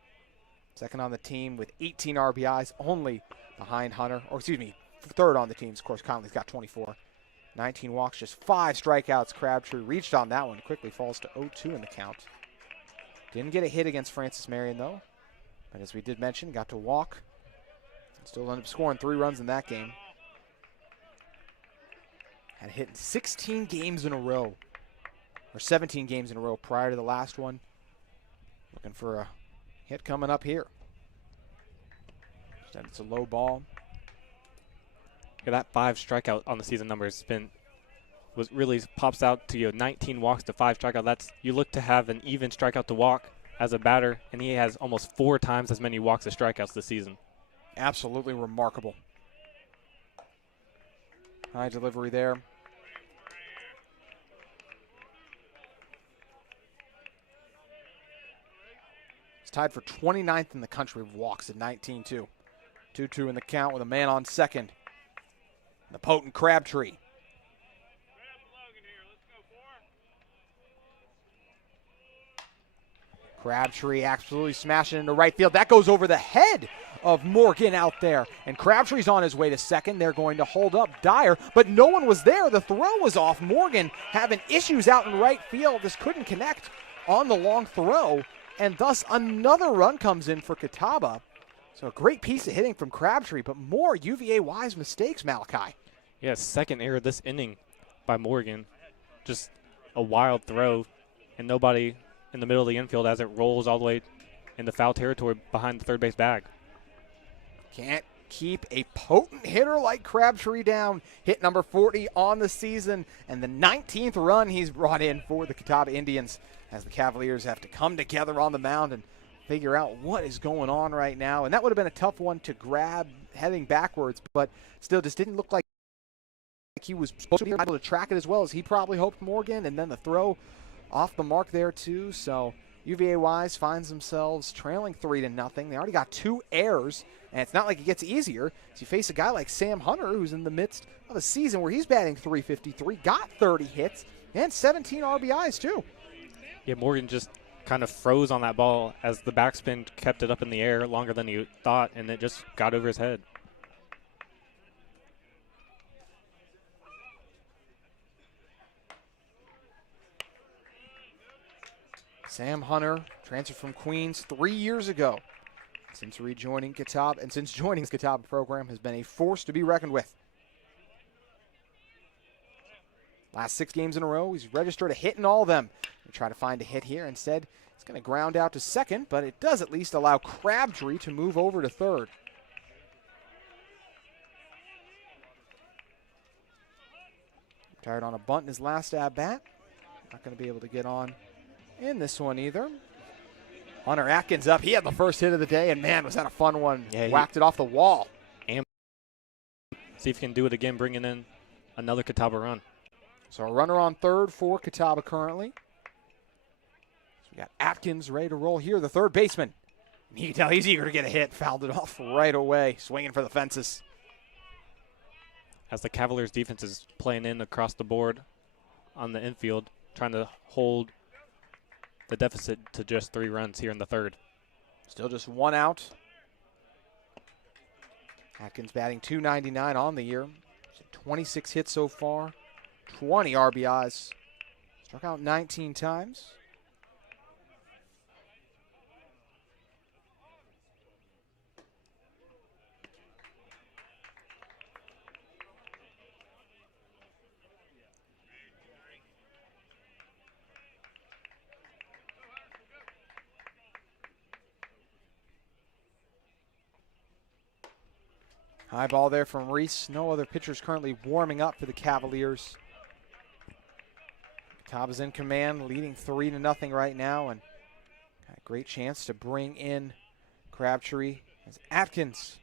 second on the team with 18 RBIs, only behind Hunter, or excuse me, third on the team. Of course, Conley's got 24. 19 walks, just 5 strikeouts. Crabtree reached on that one, quickly falls to 0-2 in the count. Didn't get a hit against Francis Marion, though. But as we did mention, got to walk. Still ended up scoring 3 runs in that game. Had a hit in 16 games in a row, or 17 games in a row prior to the last one. Looking for a hit coming up here. Instead, it's a low ball. Yeah, that 5 strikeout on the season numbers really pops out to you. 19 walks to 5 strikeout. That's, you look to have an even strikeout to walk as a batter, and he has almost 4 times as many walks as strikeouts this season. Absolutely remarkable. High delivery there. He's tied for 29th in the country of walks at 19-2. 2-2 in the count with a man on second. The potent Crabtree. Crabtree absolutely smashing into right field. That goes over the head of Morgan out there. And Crabtree's on his way to second. They're going to hold up Dyer, but no one was there. The throw was off. Morgan having issues out in right field. Just couldn't connect on the long throw. And thus another run comes in for Catawba. So a great piece of hitting from Crabtree, but more UVA-wise mistakes, Malachi. Yeah, second error this inning by Morgan. Just a wild throw, and nobody in the middle of the infield as it rolls all the way into foul territory behind the third base bag. Can't keep a potent hitter like Crabtree down. Hit number 40 on the season, and the 19th run he's brought in for the Catawba Indians as the Cavaliers have to come together on the mound and figure out what is going on right now. And that would have been a tough one to grab heading backwards, but still just didn't look like he was supposed to be able to track it as well as he probably hoped, Morgan, and then the throw off the mark there too. So UVA-wise finds themselves trailing 3-0. They already got 2 errors, and it's not like it gets easier. So you face a guy like Sam Hunter, who's in the midst of a season where he's batting .353, got 30 hits, and 17 RBIs too. Yeah, Morgan just kind of froze on that ball as the backspin kept it up in the air longer than he thought, and it just got over his head. Sam Hunter transferred from Queens 3 years ago. Since rejoining Catawba, and since joining the Catawba program, has been a force to be reckoned with. Last 6 games in a row, he's registered a hit in all of them. We try to find a hit here. Instead, he's going to ground out to second, but it does at least allow Crabtree to move over to third. Retired on a bunt in his last at-bat. Not going to be able to get on in this one either. Hunter Atkins up. He had the first hit of the day, and man, was that a fun one. Yeah, whacked it off the wall. And see if he can do it again, bringing in another Catawba run. So a runner on third for Catawba currently. So we got Atkins ready to roll here, the third baseman. You can tell he's eager to get a hit. Fouled it off right away, swinging for the fences. As the Cavaliers defense is playing in across the board on the infield, trying to hold the deficit to just 3 runs here in the third. Still just 1 out. Atkins batting .299 on the year. 26 hits so far, 20 RBIs. Struck out 19 times. High ball there from Reese. No other pitchers currently warming up for the Cavaliers. Catawba's in command, leading 3-0 right now, and got a great chance to bring in Crabtree as Atkins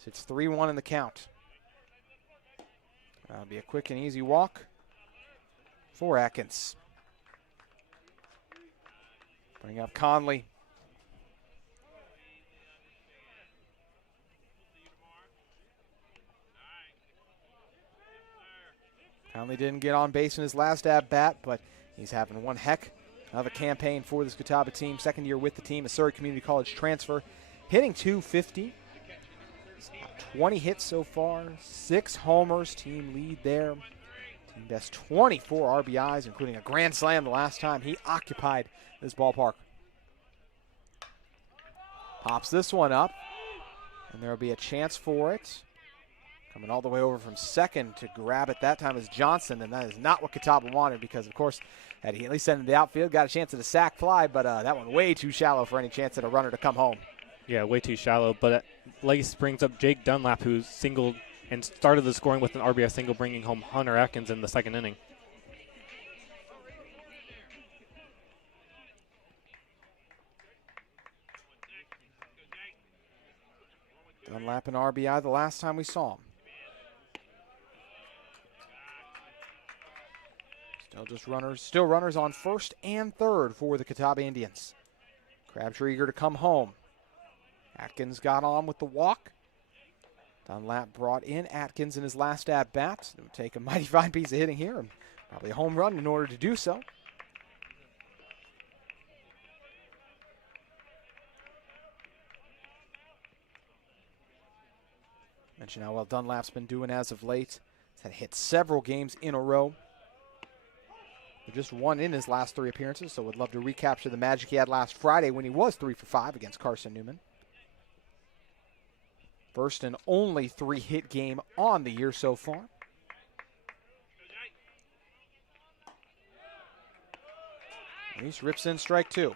So it's 3-1 in the count. That'll be a quick and easy walk for Atkins. Bring up Conley. Conley didn't get on base in his last at-bat, but he's having one heck of a campaign for this Catawba team. Second year with the team, a Surrey Community College transfer. Hitting .250. 20 hits so far, 6 homers, team lead there. Team best 24 RBIs, including a grand slam the last time he occupied this ballpark. Pops this one up, and there will be a chance for it. Coming all the way over from second to grab it that time is Johnson, and that is not what Catawba wanted because, of course, had he at least sent it to the outfield, got a chance at a sac fly, but that one way too shallow for any chance at a runner to come home. Yeah, way too shallow, but Lace brings up Jake Dunlap, who singled and started the scoring with an RBI single, bringing home Hunter Atkins in the second inning. Dunlap an RBI the last time we saw him. Still runners on first and third for the Catawba Indians. Crabtree eager to come home. Atkins got on with the walk. Dunlap brought in Atkins in his last at-bat. It would take a mighty fine piece of hitting here and probably a home run in order to do so. Mention how well Dunlap's been doing as of late. He's had hit several games in a row. Just one in his last 3 appearances, so would love to recapture the magic he had last Friday when he was 3 for 5 against Carson Newman. First and only 3-hit game on the year so far. Reese rips in strike 2.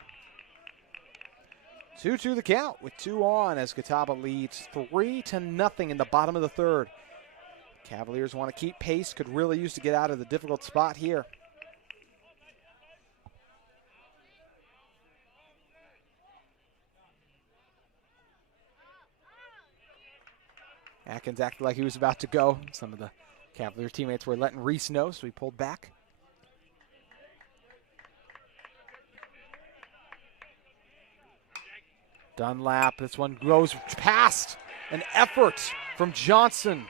2-2 the count with 2 on as Catawba leads 3-0 in the bottom of the third. Cavaliers want to keep pace, could really use to get out of the difficult spot here. Atkins acted like he was about to go. Some of the Cavalier teammates were letting Reese know, so he pulled back. Dunlap, this one goes past. An effort from Johnson.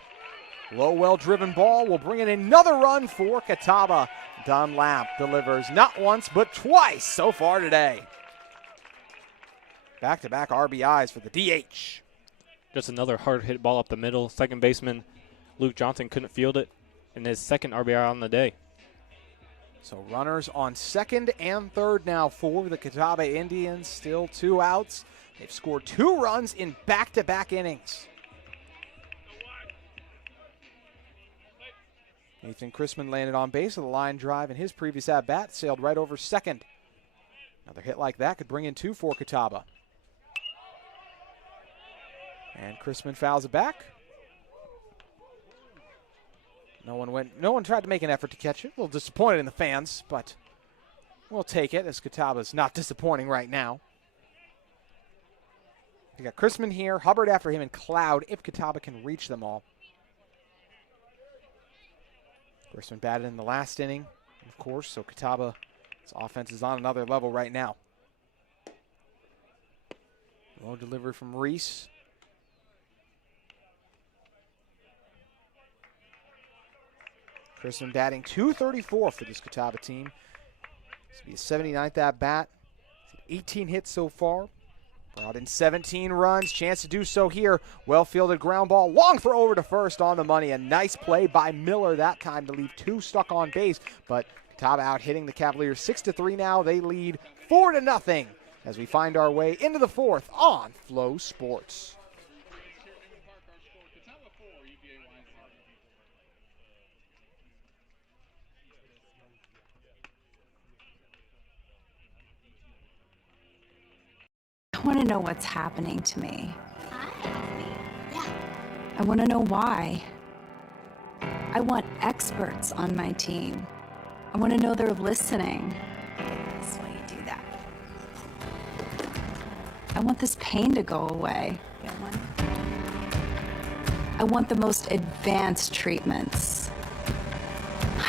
Low, well-driven ball will bring in another run for Catawba. Dunlap delivers not once, but twice so far today. Back-to-back RBIs for the DH. Just another hard hit ball up the middle. Second baseman Luke Johnson couldn't field it, and his second RBI on the day. So runners on second and third now for the Catawba Indians. Still 2 outs. They've scored 2 runs in back-to-back innings. Nathan Chrisman landed on base with a line drive in his previous at-bat, sailed right over second. Another hit like that could bring in 2 for Catawba. And Chrisman fouls it back. No one tried to make an effort to catch it. A little disappointed in the fans, but we'll take it as Catawba's not disappointing right now. We got Chrisman here, Hubbard after him, and Cloud if Catawba can reach them all. Chrisman batted in the last inning, of course, so Catawba's offense is on another level right now. Low delivery from Reese. Chrisman batting .234 for this Catawba team. This will be his 79th at-bat. 18 hits so far. Brought in 17 runs. Chance to do so here. Well-fielded ground ball. Long throw over to first on the money. A nice play by Miller that time to leave 2 stuck on base. But Catawba out hitting the Cavaliers 6-3 now. They lead 4-0 as we find our way into the 4th on Flow Sports. I want to know what's happening to me. I want to know why. I want experts on my team. I want to know they're listening. That's why you do that. I want this pain to go away. I want the most advanced treatments.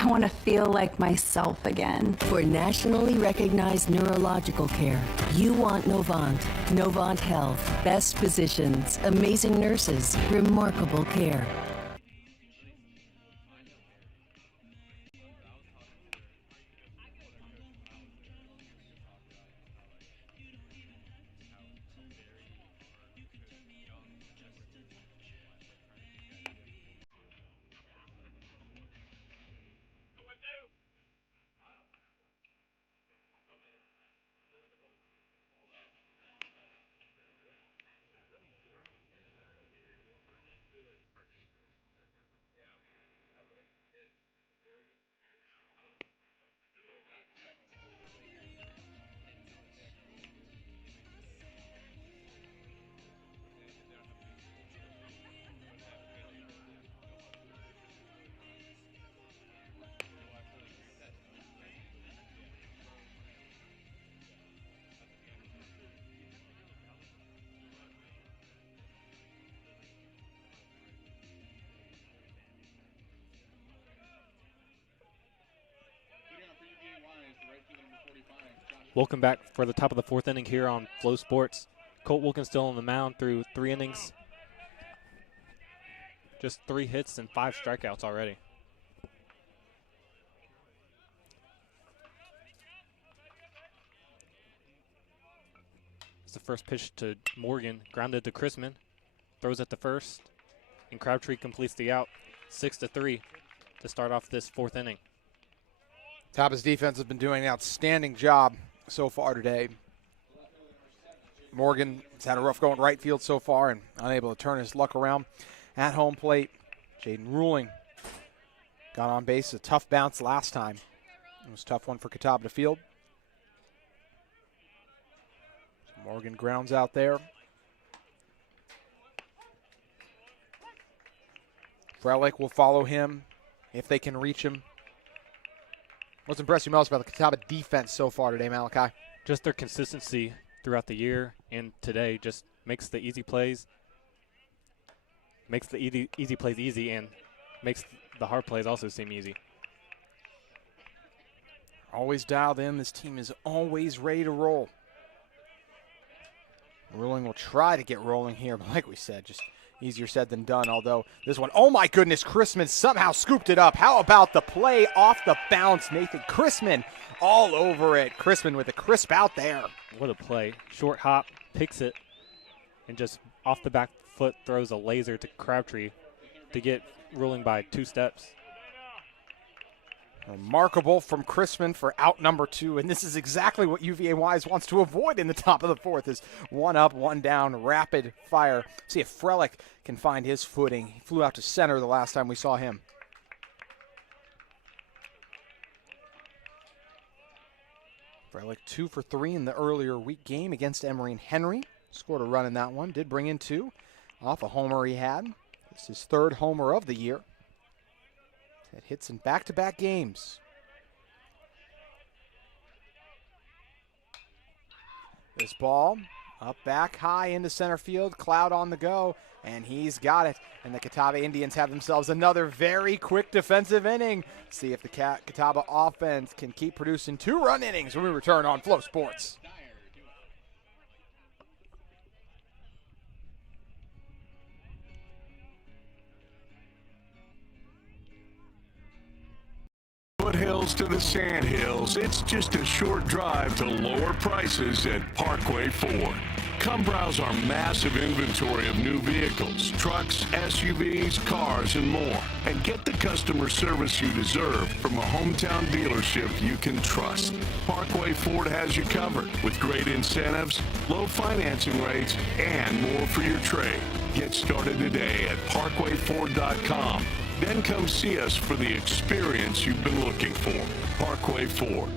I want to feel like myself again. For nationally recognized neurological care, you want Novant. Novant Health. Best physicians, amazing nurses, remarkable care. Welcome back for the top of the fourth inning here on Flow Sports. Colt Wilkins still on the mound through 3 innings. Just 3 hits and 5 strikeouts already. It's the first pitch to Morgan, grounded to Chrisman, throws at the first, and Crabtree completes the out. 6-3 to start off this fourth inning. Catawba's defense has been doing an outstanding job so far today. Morgan has had a rough go in right field so far and unable to turn his luck around. At home plate, Jaden Ruling got on base. A tough bounce last time. It was a tough one for Catawba to field. So Morgan grounds out there. Frelick will follow him if they can reach him. What's impressed you most about the Catawba defense so far today, Malachi? Just their consistency throughout the year and today just makes the easy plays, easy and makes the hard plays also seem easy. Always dialed in. This team is always ready to roll. Ruling will try to get rolling here, but like we said, just easier said than done, although this one, oh my goodness, Chrisman somehow scooped it up. How about the play off the bounce? Nathan Chrisman all over it. Chrisman with a crisp out there. What a play. Short hop, picks it, and just off the back foot throws a laser to Crabtree to get Ruling by 2 steps. Remarkable from Chrisman for out number 2, and this is exactly what UVA Wise wants to avoid in the top of the fourth is 1 up, 1 down, rapid fire. See if Frelick can find his footing. He flew out to center the last time we saw him. Frelick 2 for 3 in the earlier week game against Emory and Henry. Scored a run in that one, did bring in 2 off a homer he had. This is his 3rd homer of the year. It hits in back-to-back games. This ball up back high into center field. Cloud on the go, and he's got it. And the Catawba Indians have themselves another very quick defensive inning. See if the Catawba offense can keep producing 2-run innings when we return on Flow Sports. Foothills to the sandhills, it's just a short drive to lower prices at Parkway Ford. Come browse our massive inventory of new vehicles, trucks, SUVs, cars, and more. And get the customer service you deserve from a hometown dealership you can trust. Parkway Ford has you covered with great incentives, low financing rates, and more for your trade. Get started today at parkwayford.com. Then come see us for the experience you've been looking for. Parkway Ford.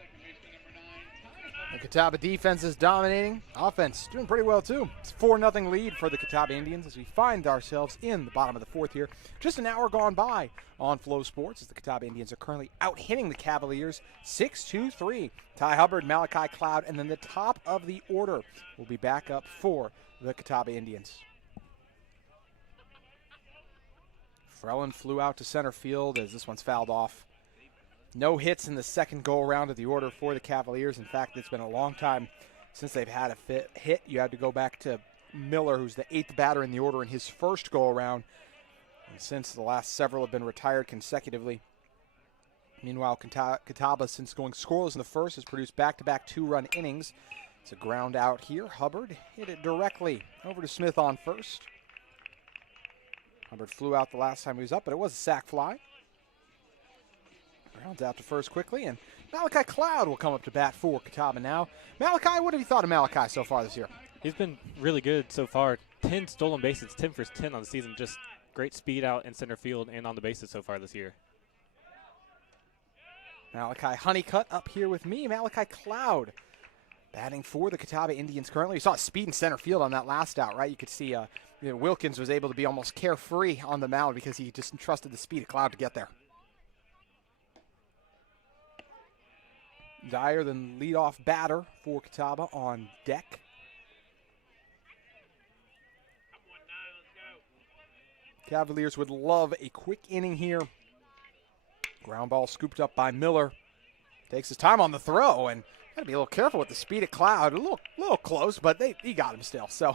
second baseman number 9, Ty Hubbard. The Catawba defense is dominating. Offense doing pretty well, too. It's a 4-0 lead for the Catawba Indians as we find ourselves in the bottom of the fourth here. Just an hour gone by on Flow Sports as the Catawba Indians are currently out-hitting the Cavaliers 6-2-3. Ty Hubbard, Malachi Cloud, and then the top of the order will be back up for the Catawba Indians. Frelland flew out to center field as this one's fouled off. No hits in the second go-around of the order for the Cavaliers. In fact, it's been a long time since they've had a hit. You had to go back to Miller, who's the 8th batter in the order in his first go-around. And since the last several have been retired consecutively. Meanwhile, Catawba, since going scoreless in the first, has produced back-to-back 2-run innings. It's a ground out here. Hubbard hit it directly over to Smith on first. Hubbard flew out the last time he was up, but it was a sac fly. Grounds out to first quickly, and Malachi Cloud will come up to bat for Catawba now. Malachi, what have you thought of Malachi so far this year? He's been really good so far. 10 stolen bases, 10 for 10 on the season. Just great speed out in center field and on the bases so far this year. Malachi Honeycutt up here with me. Malachi Cloud batting for the Catawba Indians currently. You saw speed in center field on that last out, right? You could see Wilkins was able to be almost carefree on the mound because he just entrusted the speed of Cloud to get there. Dyer, the leadoff batter for Catawba, on deck. Cavaliers would love a quick inning here. Ground ball scooped up by Miller. Takes his time on the throw, and got to be a little careful with the speed of Cloud. A little close, but he got him still. So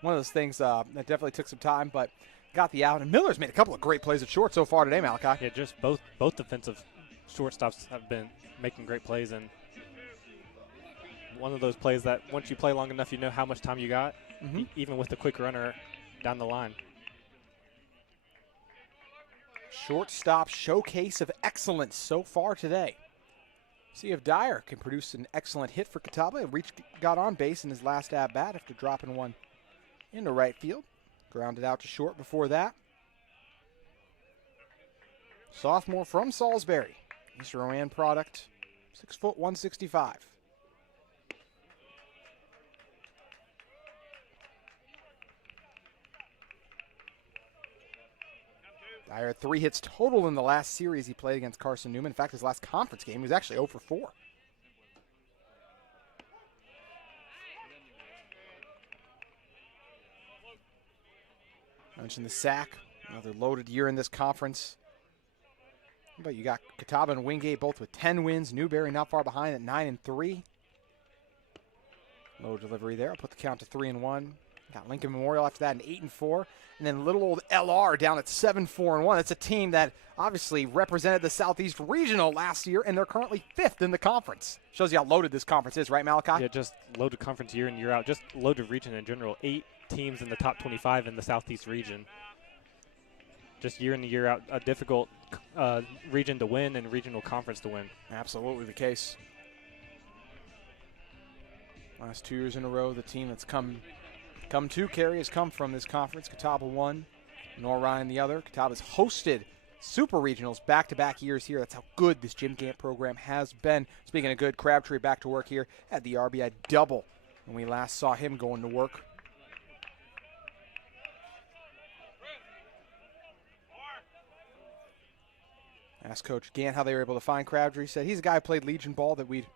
one of those things that definitely took some time, but got the out. And Miller's made a couple of great plays at short so far today, Malachi. Yeah, just both defensive shortstops have been making great plays, and one of those plays that once you play long enough, you know how much time you got, even with the quick runner down the line. Shortstop showcase of excellence so far today. See if Dyer can produce an excellent hit for Catawba. Got on base in his last at-bat after dropping one into right field. Grounded out to short before that. Sophomore from Salisbury. East Rowan product, 6 foot 165. Dyer had 3 hits total in the last series he played against Carson Newman. In fact, his last conference game, he was actually 0 for 4. I mentioned the SAC, another loaded year in this conference. But you got Catawba and Wingate both with 10 wins. Newberry not far behind at 9-3. Low delivery there. I'll put the count to 3-1. Got Lincoln Memorial after that, an 8-4. And then little old LR down at 7-4-1. It's a team that obviously represented the Southeast Regional last year, and they're currently 5th in the conference. Shows you how loaded this conference is, right, Malachi? Yeah, just loaded conference year in, year out. Just loaded region in general. 8 teams in the top 25 in the Southeast region. Just year in and year out, a difficult region to win and regional conference to win. Absolutely the case. Last 2 years in a row, the team that's come to carry has come from this conference. Catawba 1, Norrine the other. Catawba's hosted super regionals back-to-back years here. That's how good this gym camp program has been. Speaking of good, Crabtree back to work here at the RBI double when we last saw him going to work. Asked Coach Gant how they were able to find Crabtree. He said he's a guy who played Legion ball that we'd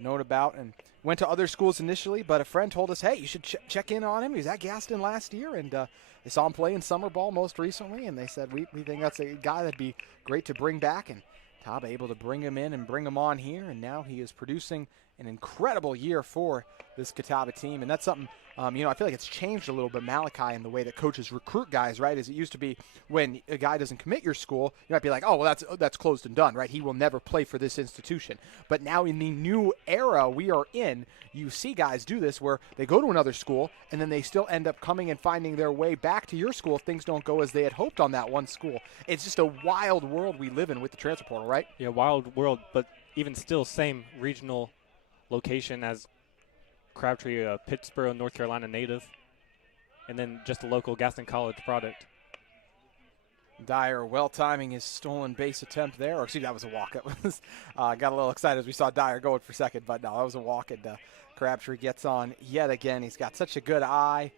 known about and went to other schools initially, but a friend told us, hey, you should check in on him. He was at Gaston last year, and they saw him play in summer ball most recently, and they said, we think that's a guy that'd be great to bring back, and Catawba able to bring him in and bring him on here, and now he is producing an incredible year for this Catawba team, and that's something, I feel like it's changed a little bit, Malachi, in the way that coaches recruit guys, right? As it used to be when a guy doesn't commit your school, you might be like, oh, well, that's closed and done, right? He will never play for this institution. But now in the new era we are in, you see guys do this where they go to another school and then they still end up coming and finding their way back to your school if things don't go as they had hoped on that one school. It's just a wild world we live in with the transfer portal, right? Yeah, wild world, but even still same regional location as Crabtree, a Pittsboro, North Carolina native, and then just a local Gaston College product. Dyer well timing his stolen base attempt there. Or, excuse me, that was a walk. It was, got a little excited as we saw Dyer going for second, but no, that was a walk, and Crabtree gets on yet again. He's got such a good eye.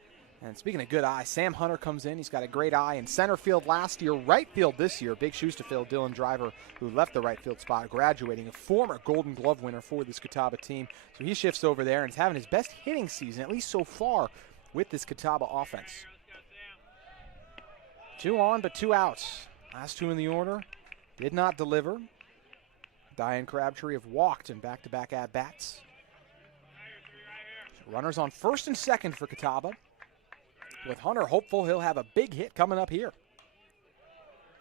And speaking of good eye, Sam Hunter comes in. He's got a great eye in center field last year, right field this year. Big shoes to fill. Dylan Driver, who left the right field spot, graduating, a former Golden Glove winner for this Catawba team. So he shifts over there and is having his best hitting season, at least so far, with this Catawba offense. 2 on, but 2 outs. Last 2 in the order did not deliver. Dyer and Crabtree have walked in back-to-back at-bats. So runners on first and second for Catawba. With Hunter hopeful he'll have a big hit coming up here.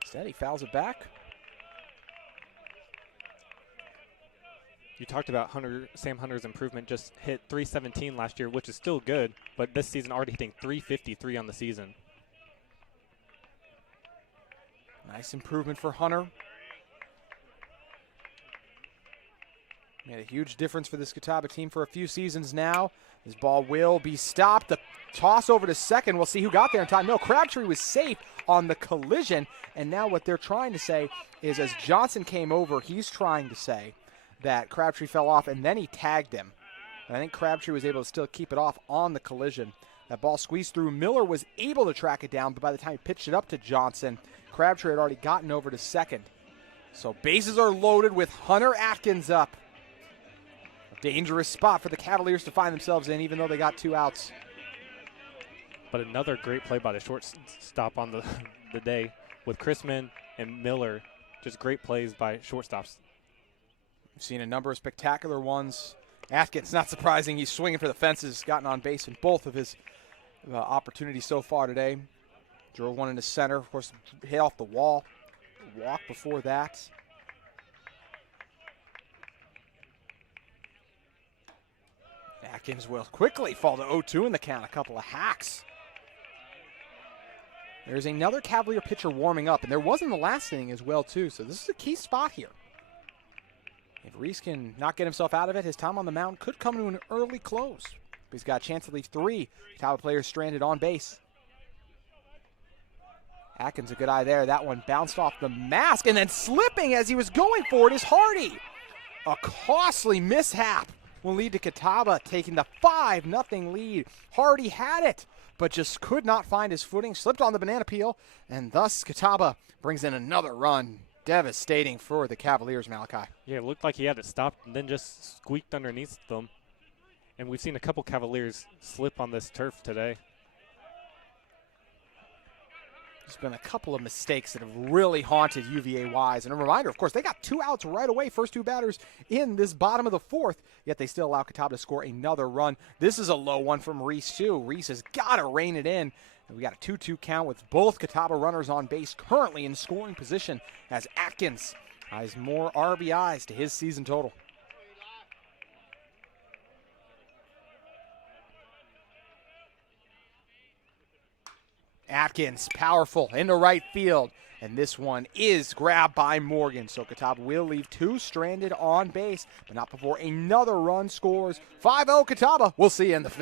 Instead, he fouls it back. You talked about Sam Hunter's improvement. Just hit .317 last year, which is still good, but this season already hitting .353 on the season. Nice improvement for Hunter. Made a huge difference for this Catawba team for a few seasons now. His ball will be stopped. The toss over to second. We'll see who got there in time. No, Crabtree was safe on the collision. And now what they're trying to say is as Johnson came over, he's trying to say that Crabtree fell off and then he tagged him. And I think Crabtree was able to still keep it off on the collision. That ball squeezed through. Miller was able to track it down, but by the time he pitched it up to Johnson, Crabtree had already gotten over to second. So bases are loaded with Hunter Atkins up. A dangerous spot for the Cavaliers to find themselves in, even though they got 2 outs. But another great play by the shortstop on the day with Chrisman and Miller. Just great plays by shortstops. We've seen a number of spectacular ones. Atkins, not surprising, he's swinging for the fences, gotten on base in both of his opportunities so far today. Drove one into center, of course, hit off the wall. Walk before that. Atkins will quickly fall to 0-2 in the count, a couple of hacks. There's another Cavalier pitcher warming up, and there was in the last inning as well, too, so this is a key spot here. If Reese can not get himself out of it, his time on the mound could come to an early close. But he's got a chance to leave 3 Catawba players stranded on base. Atkins, a good eye there. That one bounced off the mask, and then slipping as he was going for it is Hardy. A costly mishap will lead to Catawba taking the 5-0 lead. Hardy had it, but just could not find his footing, slipped on the banana peel, and thus Catawba brings in another run. Devastating for the Cavaliers, Malachi. Yeah, it looked like he had it stopped and then just squeaked underneath them. And we've seen a couple Cavaliers slip on this turf today. There's been a couple of mistakes that have really haunted UVA-wise. And a reminder, of course, they got 2 outs right away, first 2 batters in this bottom of the 4th, yet they still allow Catawba to score another run. This is a low one from Reese, too. Reese has got to rein it in. And we got a 2-2 count with both Catawba runners on base currently in scoring position as Atkins has more RBIs to his season total. Atkins, powerful, into right field. And this one is grabbed by Morgan. So Catawba will leave 2 stranded on base, but not before another run scores. 5-0 Catawba. We'll see you in the 5th.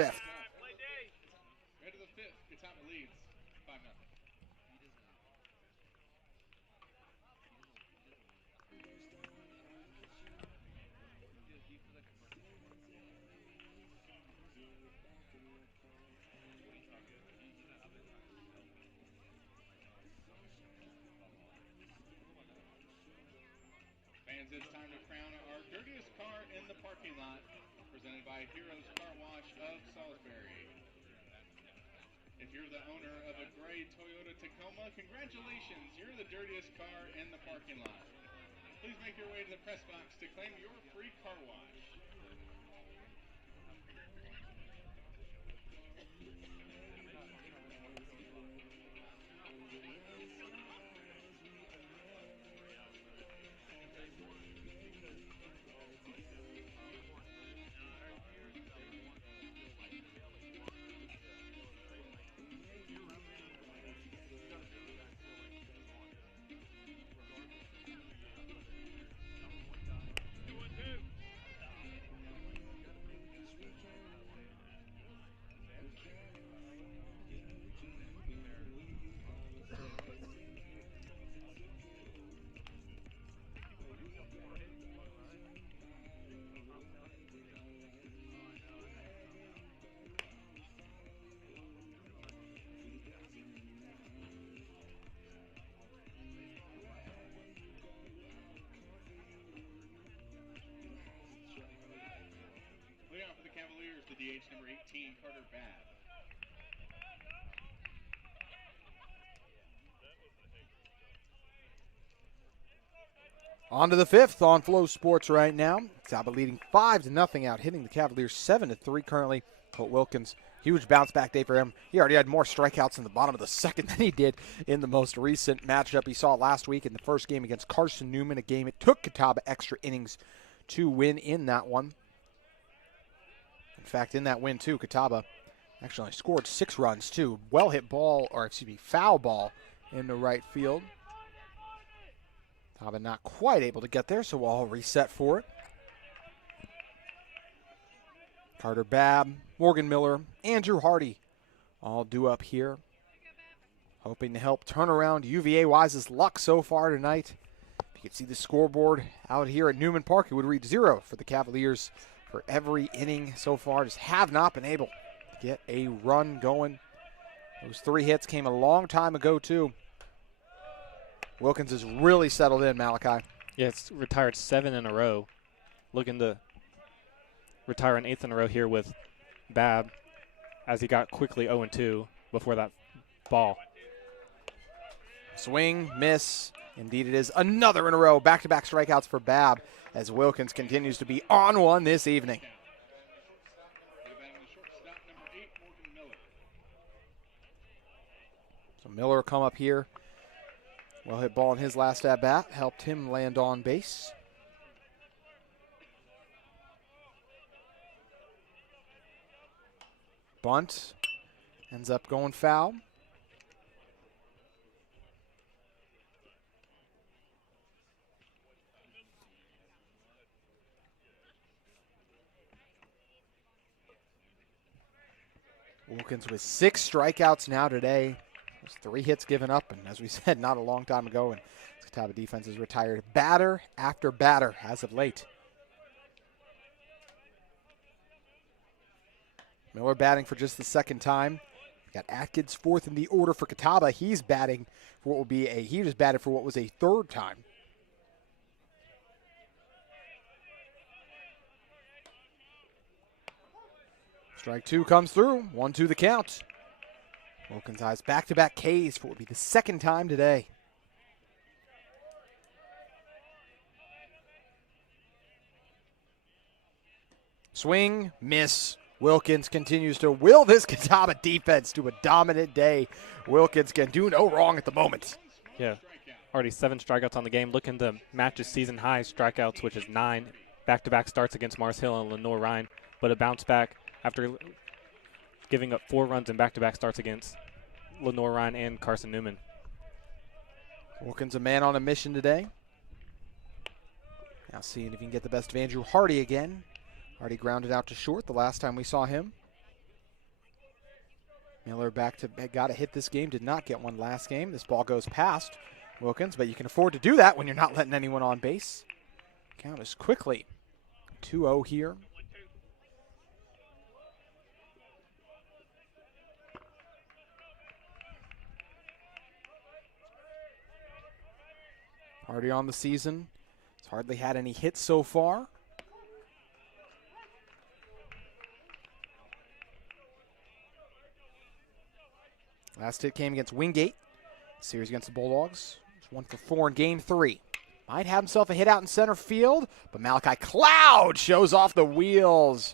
Right to the 5th, Catawba leads 5-0. Fans, it's time to crown our dirtiest car in the parking lot, presented by Heroes Car Wash of Salisbury. If you're the owner of a gray Toyota Tacoma, congratulations, you're the dirtiest car in the parking lot. Please make your way to the press box to claim your free car wash. DH number 18, Carter Babb. On to the fifth on Flow Sports right now. Catawba leading 5-0 out, hitting the Cavaliers 7-3 currently. Colt Wilkins, huge bounce back day for him. He already had more strikeouts in the bottom of the second than he did in the most recent matchup he saw last week in the first game against Carson Newman, a game it took Catawba extra innings to win in that one. In fact, in that win too, Catawba actually only scored 6 runs too. Well hit ball, or excuse me, foul ball in the right field. Catawba not quite able to get there, so we'll all reset for it. Carter Babb, Morgan Miller, Andrew Hardy all due up here, hoping to help turn around UVA Wise's luck so far tonight. If you could see the scoreboard out here at Newman Park, it would read 0 for the Cavaliers for every inning so far. Just have not been able to get a run going. Those 3 hits came a long time ago too. Wilkins has really settled in, Malachi. Yeah, it's retired 7 in a row. Looking to retire an 8th in a row here with Babb, as he got quickly 0-2 before that ball. Swing, miss. Indeed it is another in a row. Back-to-back strikeouts for Babb as Wilkins continues to be on one this evening. So Miller will come up here. Well hit ball in his last at-bat. Helped him land on base. Bunt. Ends up going foul. Wilkins with 6 strikeouts now today. There's 3 hits given up, and as we said, not a long time ago, and this Catawba defense has retired batter after batter as of late. Miller batting for just the 2nd time. Got Atkins 4th in the order for Catawba. He's batting for what will be he just batted for what was a 3rd time. Strike 2 comes through. 1-2 the count. Wilkins has back-to-back Ks for what will be the 2nd time today. Swing, miss. Wilkins continues to will this Catawba defense to a dominant day. Wilkins can do no wrong at the moment. Yeah, already 7 strikeouts on the game. Looking to match his season high strikeouts, which is 9. Back-to-back starts against Mars Hill and Lenore Ryan, but a bounce back after giving up 4 runs in back-to-back starts against Lenore Ryan and Carson Newman. Wilkins a man on a mission today. Now seeing if he can get the best of Andrew Hardy again. Hardy grounded out to short the last time we saw him. Miller back to got a hit this game, did not get one last game. This ball goes past Wilkins, but you can afford to do that when you're not letting anyone on base. Count is quickly 2-0 here. Hardy on the season. He's hardly had any hits so far. Last hit came against Wingate. Series against the Bulldogs. It's 1 for 4 in game 3. Might have himself a hit out in center field, but Malachi Cloud shows off the wheels.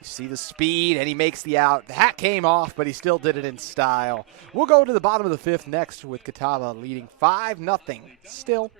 You see the speed, and he makes the out. The hat came off, but he still did it in style. We'll go to the bottom of the 5th next with Catawba leading 5-0 still.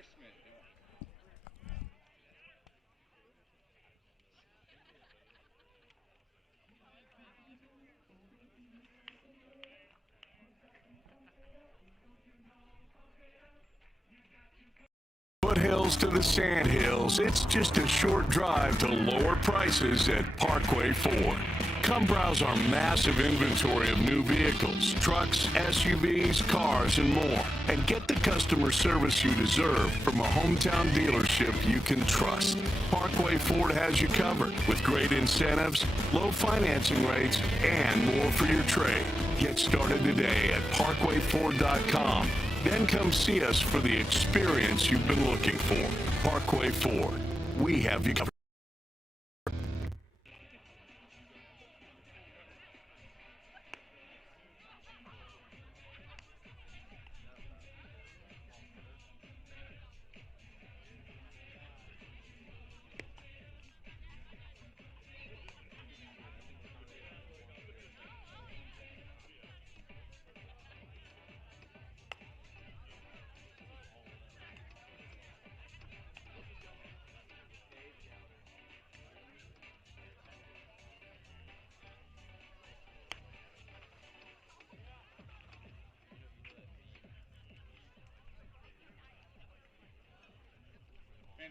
Foothills to the Sandhills, it's just a short drive to lower prices at Parkway Ford. Come browse our massive inventory of new vehicles, trucks, SUVs, cars, and more. And get the customer service you deserve from a hometown dealership you can trust. Parkway Ford has you covered with great incentives, low financing rates, and more for your trade. Get started today at parkwayford.com. Then come see us for the experience you've been looking for. Parkway Ford. We have you covered.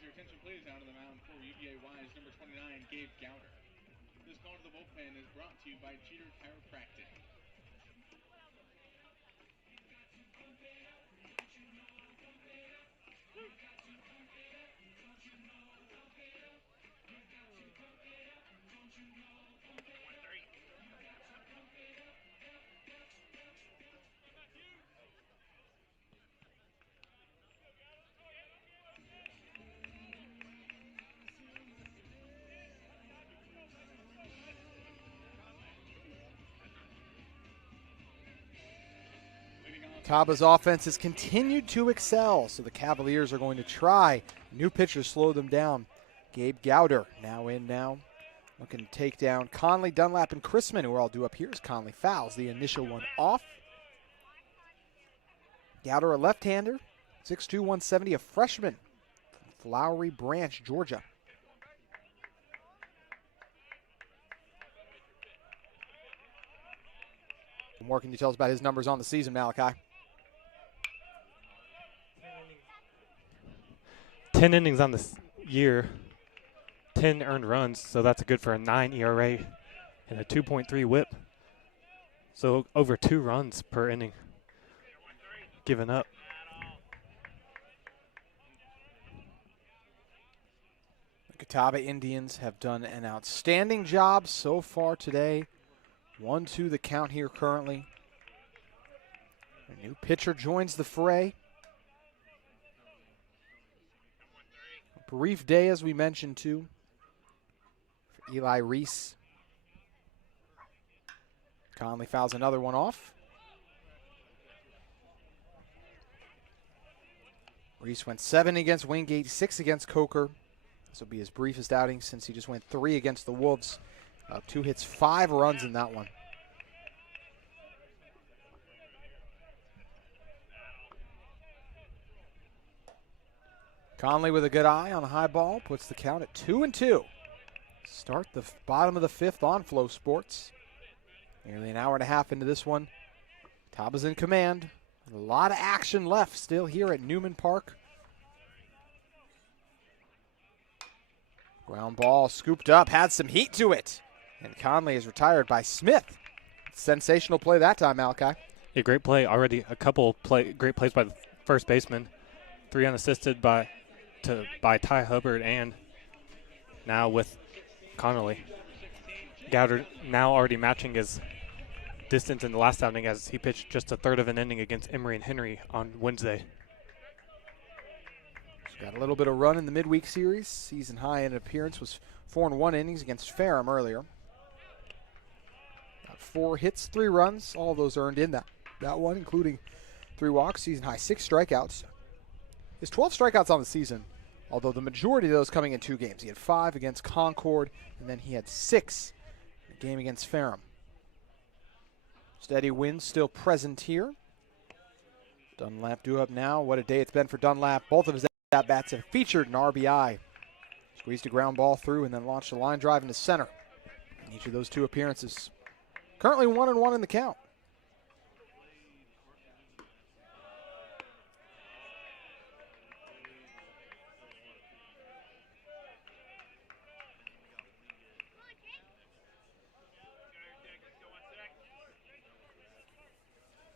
your attention please now to the mound for UVA Wise number 29, Gabe Gowder. This call to the bullpen is brought to you by Jeter Chiropractic. Catawba's offense has continued to excel, so the Cavaliers are going to try new pitchers slow them down. Gabe Gowder now in now, looking to take down Conley, Dunlap, and Chrisman, who are all due up here as Conley fouls the initial one off. Gowder, a left-hander, 6'2", 170, a freshman from Flowery Branch, Georgia. What more can you tell us about his numbers on the season, Malachi? 10 innings on this year, 10 earned runs, so that's good for a 9 ERA and a 2.3 whip. So over 2 runs per inning given up. The Catawba Indians have done an outstanding job so far today. 1-2 the count here currently. A new pitcher joins the fray. Brief day, as we mentioned, too, for Eli Reese. Conley fouls another one off. Reese went 7 against Wingate, 6 against Coker. This will be his briefest outing since he just went 3 against the Wolves. 2 hits, 5 runs in that one. Conley with a good eye on a high ball, puts the count at 2-2. Start the bottom of the 5th on Flow Sports. Nearly an hour and a half into this one. Catawba's in command. A lot of action left still here at Newman Park. Ground ball scooped up, had some heat to it. And Conley is retired by Smith. Sensational play that time, Malachi. A great play already. A couple great plays by the first baseman. 3 unassisted by Ty Hubbard, and now with Connolly. Gowder now already matching his distance in the last outing as he pitched just a third of an inning against Emory and Henry on Wednesday. He's got a little bit of run in the midweek series. Season high in appearance was 4-1 innings against Ferrum earlier. Got 4 hits, 3 runs, all of those earned in that one, including 3 walks, season high 6 strikeouts. His 12 strikeouts on the season, although the majority of those coming in 2 games. He had 5 against Concord, and then he had 6 in the game against Ferrum. Steady wind still present here. Dunlap due up now. What a day it's been for Dunlap. Both of his at-bats have featured an RBI. Squeezed a ground ball through and then launched a line drive into center in each of those 2 appearances. Currently 1-1 in the count.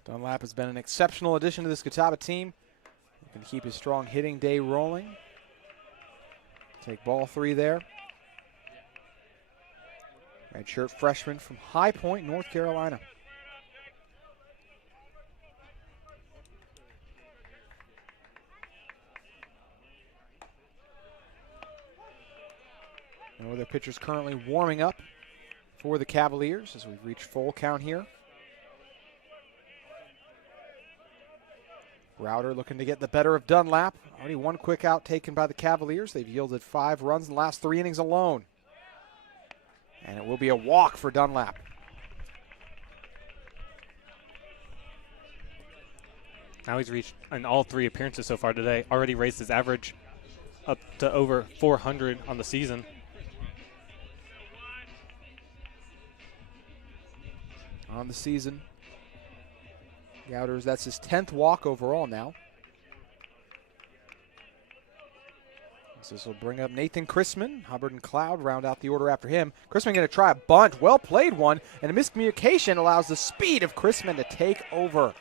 Dunlap has been an exceptional addition to this Catawba team. He can keep his strong hitting day rolling. Take ball 3 there. Redshirt freshman from High Point, North Carolina. No other pitchers currently warming up for the Cavaliers as we've reached full count here. Router looking to get the better of Dunlap. Already 1 quick out taken by the Cavaliers. They've yielded 5 runs in the last 3 innings alone. And it will be a walk for Dunlap. Now he's reached, in all 3 appearances so far today, already raised his average up to over 400 on the season. On the season, Gowder's, that's his 10th walk overall now. So this will bring up Nathan Chrisman. Hubbard and Cloud round out the order after him. Chrisman going to try a bunt. Well played one. And a miscommunication allows the speed of Chrisman to take over.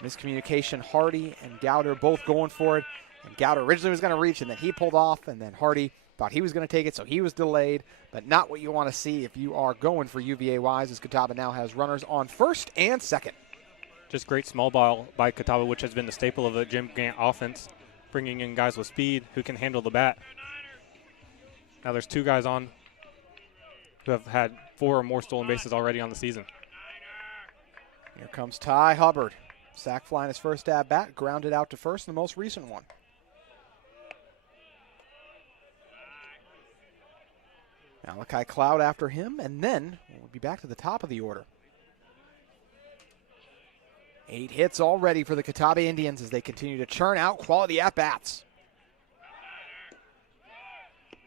Miscommunication, Hardy and Gowder both going for it. And Gowder originally was going to reach, and then he pulled off, and then Hardy thought he was going to take it, so he was delayed. But not what you want to see if you are going for UVA Wise, as Catawba now has runners on first and second. Just great small ball by Catawba, which has been the staple of the Jim Gant offense, bringing in guys with speed who can handle the bat. Now there's 2 guys on who have had 4 or more stolen bases already on the season. Here comes Ty Hubbard. Sack fly in his first at-bat, grounded out to first in the most recent one. Malachi Cloud after him, and then we'll be back to the top of the order. 8 hits already for the Catawba Indians as they continue to churn out quality at-bats.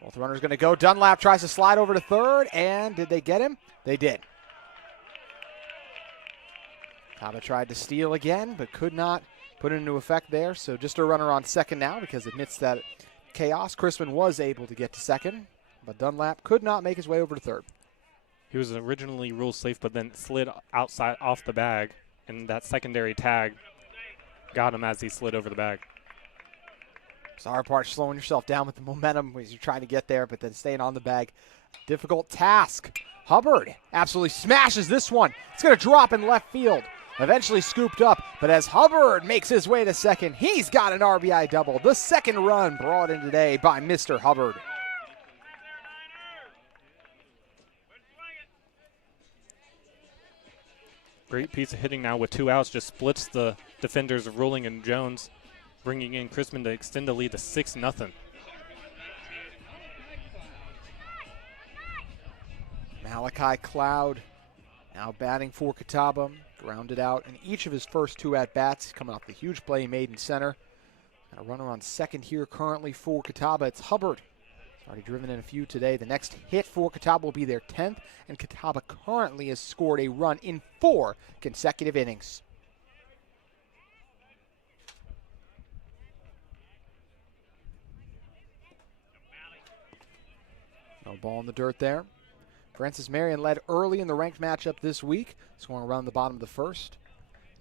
Both runners going to go. Dunlap tries to slide over to third, and did they get him? They did. Catawba tried to steal again, but could not put it into effect there. So just a runner on second now because amidst that chaos, Chrisman was able to get to second, but Dunlap could not make his way over to third. He was originally ruled safe, but then slid outside off the bag, and that secondary tag got him as he slid over the bag. It's the hard part, slowing yourself down with the momentum as you're trying to get there, but then staying on the bag. Difficult task. Hubbard absolutely smashes this one. It's going to drop in left field. Eventually scooped up, but as Hubbard makes his way to second, he's got an RBI double. The second run brought in today by Mr. Hubbard. Great piece of hitting now with 2 outs, just splits the defenders of Ruling and Jones, bringing in Chrisman to extend the lead to 6-0. Malachi Cloud now batting for Catawba. Grounded out in each of his first 2 at-bats, coming off the huge play he made in center. Got a runner on second here currently for Catawba. It's Hubbard. He's already driven in a few today. The next hit for Catawba will be their 10th, and Catawba currently has scored a run in 4 consecutive innings. No ball in the dirt there. Francis Marion led early in the ranked matchup this week, scoring a run in the bottom of the first.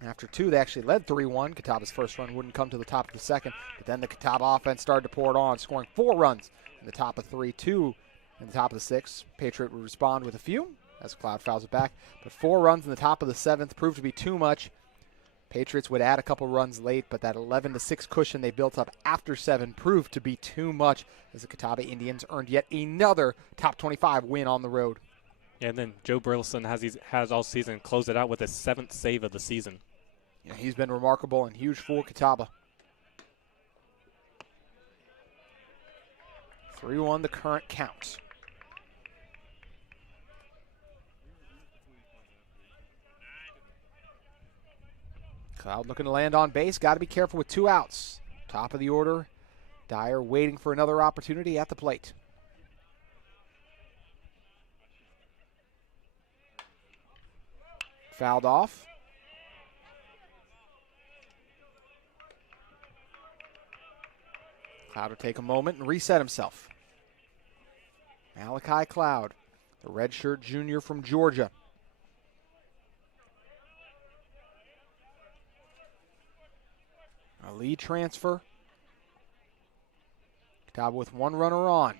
After 2, they actually led 3-1. Catawba's first run wouldn't come to the top of the second, but then the Catawba offense started to pour it on, scoring 4 runs in the top of 3, 2 in the top of the 6th. Patriot would respond with a few as Cloud fouls it back, but 4 runs in the top of the 7th proved to be too much. Patriots would add a couple runs late, but that 11-6 cushion they built up after 7 proved to be too much as the Catawba Indians earned yet another top 25 win on the road. Yeah, and then Joe Burleson has all season closed it out with his 7th save of the season. Yeah, he's been remarkable and huge for Catawba. 3-1 the current count. Cloud looking to land on base. Got to be careful with 2 outs. Top of the order. Dyer waiting for another opportunity at the plate. Fouled off. Cloud will take a moment and reset himself. Malachi Cloud, the redshirt junior from Georgia. A lead transfer. Catawba with 1 runner on.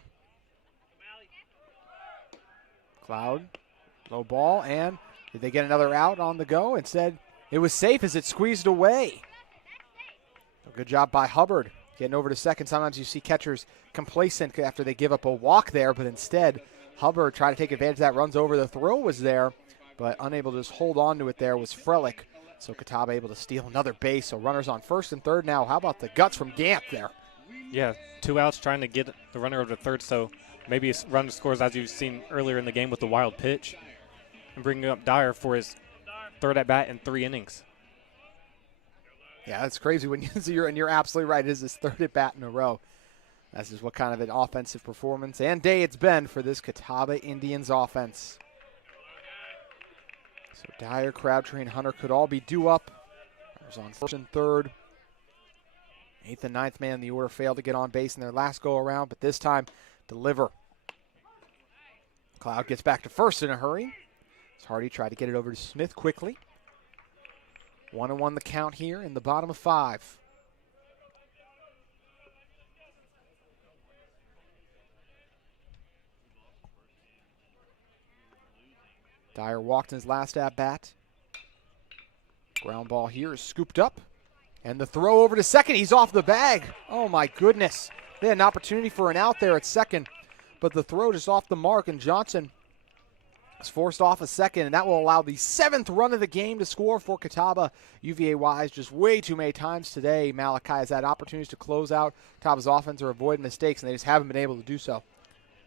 Cloud, low ball, and did they get another out on the go? Instead, it was safe as it squeezed away. A good job by Hubbard getting over to second. Sometimes you see catchers complacent after they give up a walk there, but instead, Hubbard tried to take advantage of that, runs over. The throw was there, but unable to just hold on to it there was Frelick. So Catawba able to steal another base. So runners on first and third now. How about the guts from Gant there? Yeah, 2 outs trying to get the runner over to third, so maybe a runner scores as you've seen earlier in the game with the wild pitch. And bringing up Dyer for his 3rd at-bat in 3 innings. Yeah, that's crazy when you're absolutely right. It is his 3rd at-bat in a row. That's just what kind of an offensive performance and day it's been for this Catawba Indians offense. So Dyer, Crabtree, and Hunter could all be due up. Runners on first and third. 8th and 9th man in the order failed to get on base in their last go-around, but this time deliver. Cloud gets back to first in a hurry. As Hardy tried to get it over to Smith quickly. 1-1 the count here in the bottom of 5. Dyer walked in his last at-bat. Ground ball here is scooped up. And the throw over to second. He's off the bag. Oh, my goodness. They had an opportunity for an out there at second, but the throw just off the mark, and Johnson is forced off a second, and that will allow the 7th run of the game to score for Catawba. UVA Wise just way too many times today. Malachi has had opportunities to close out Catawba's offense or avoid mistakes, and they just haven't been able to do so.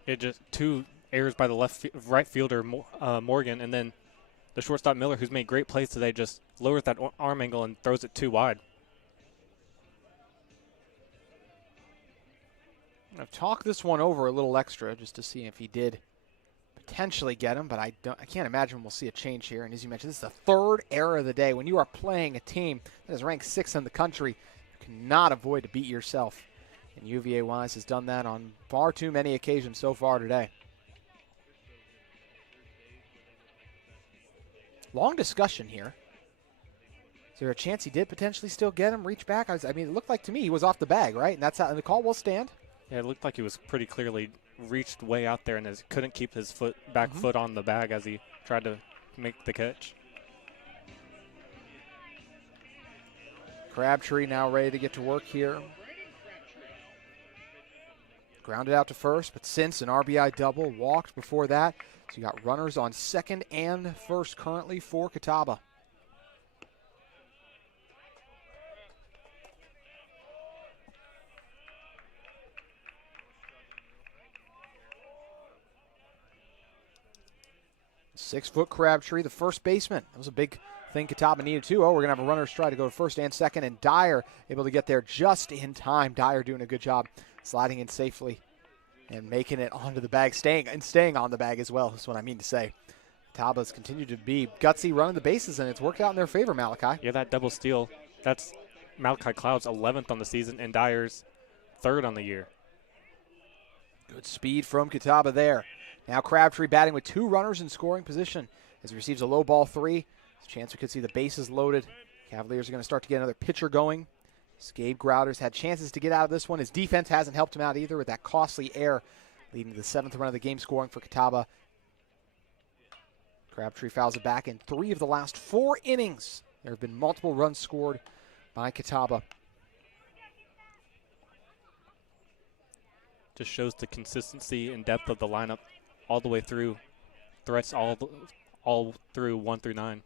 It just 2 errors by the right fielder, Morgan, and then the shortstop Miller, who's made great plays today, just lowers that arm angle and throws it too wide. I've talked this one over a little extra just to see if he did potentially get him, but I can't imagine we'll see a change here. And as you mentioned, this is the 3rd error of the day. When you are playing a team that is ranked 6th in the country, you cannot avoid to beat yourself. And UVA Wise has done that on far too many occasions so far today. Long discussion here. Is there a chance he did potentially still get him, reach back? I mean, it looked like to me he was off the bag, right? And that's how, and the call will stand. Yeah, it looked like he was pretty clearly reached way out there and couldn't keep his back foot on the bag as he tried to make the catch. Crabtree now ready to get to work here. Grounded out to first, but since an RBI double, walked before that. So you got runners on second and first currently for Catawba. Six-foot Crabtree, the first baseman. That was a big thing Catawba needed too. Oh, we're going to have a runner's try to go to first and second, and Dyer able to get there just in time. Dyer doing a good job sliding in safely and making it onto the bag, staying on the bag as well, is what I mean to say. Catawba's continued to be gutsy running the bases, and it's worked out in their favor, Malachi. Yeah, that double steal, that's Malachi Cloud's 11th on the season and Dyer's 3rd on the year. Good speed from Catawba there. Now Crabtree batting with 2 runners in scoring position as he receives a low ball 3. There's a chance we could see the bases loaded. Cavaliers are going to start to get another pitcher going. Gabe Grouders had chances to get out of this one. His defense hasn't helped him out either with that costly error, leading to the 7th run of the game scoring for Catawba. Crabtree fouls it back in 3 of the last 4 innings. There have been multiple runs scored by Catawba. Just shows the consistency and depth of the lineup all the way through. Threats all through 1 through 9.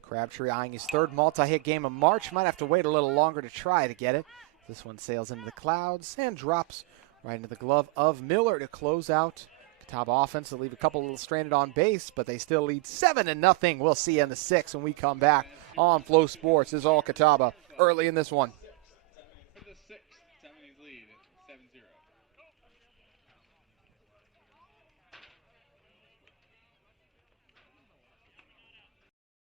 Crabtree eyeing his 3rd multi-hit game of March. Might have to wait a little longer to try to get it. This one sails into the clouds and drops right into the glove of Miller to close out. Catawba offense will leave a couple little stranded on base, but they still lead 7-0. We'll see you in the 6th when we come back on Flow Sports. This is all Catawba early in this one. For the 6th, 70's lead at 7-0.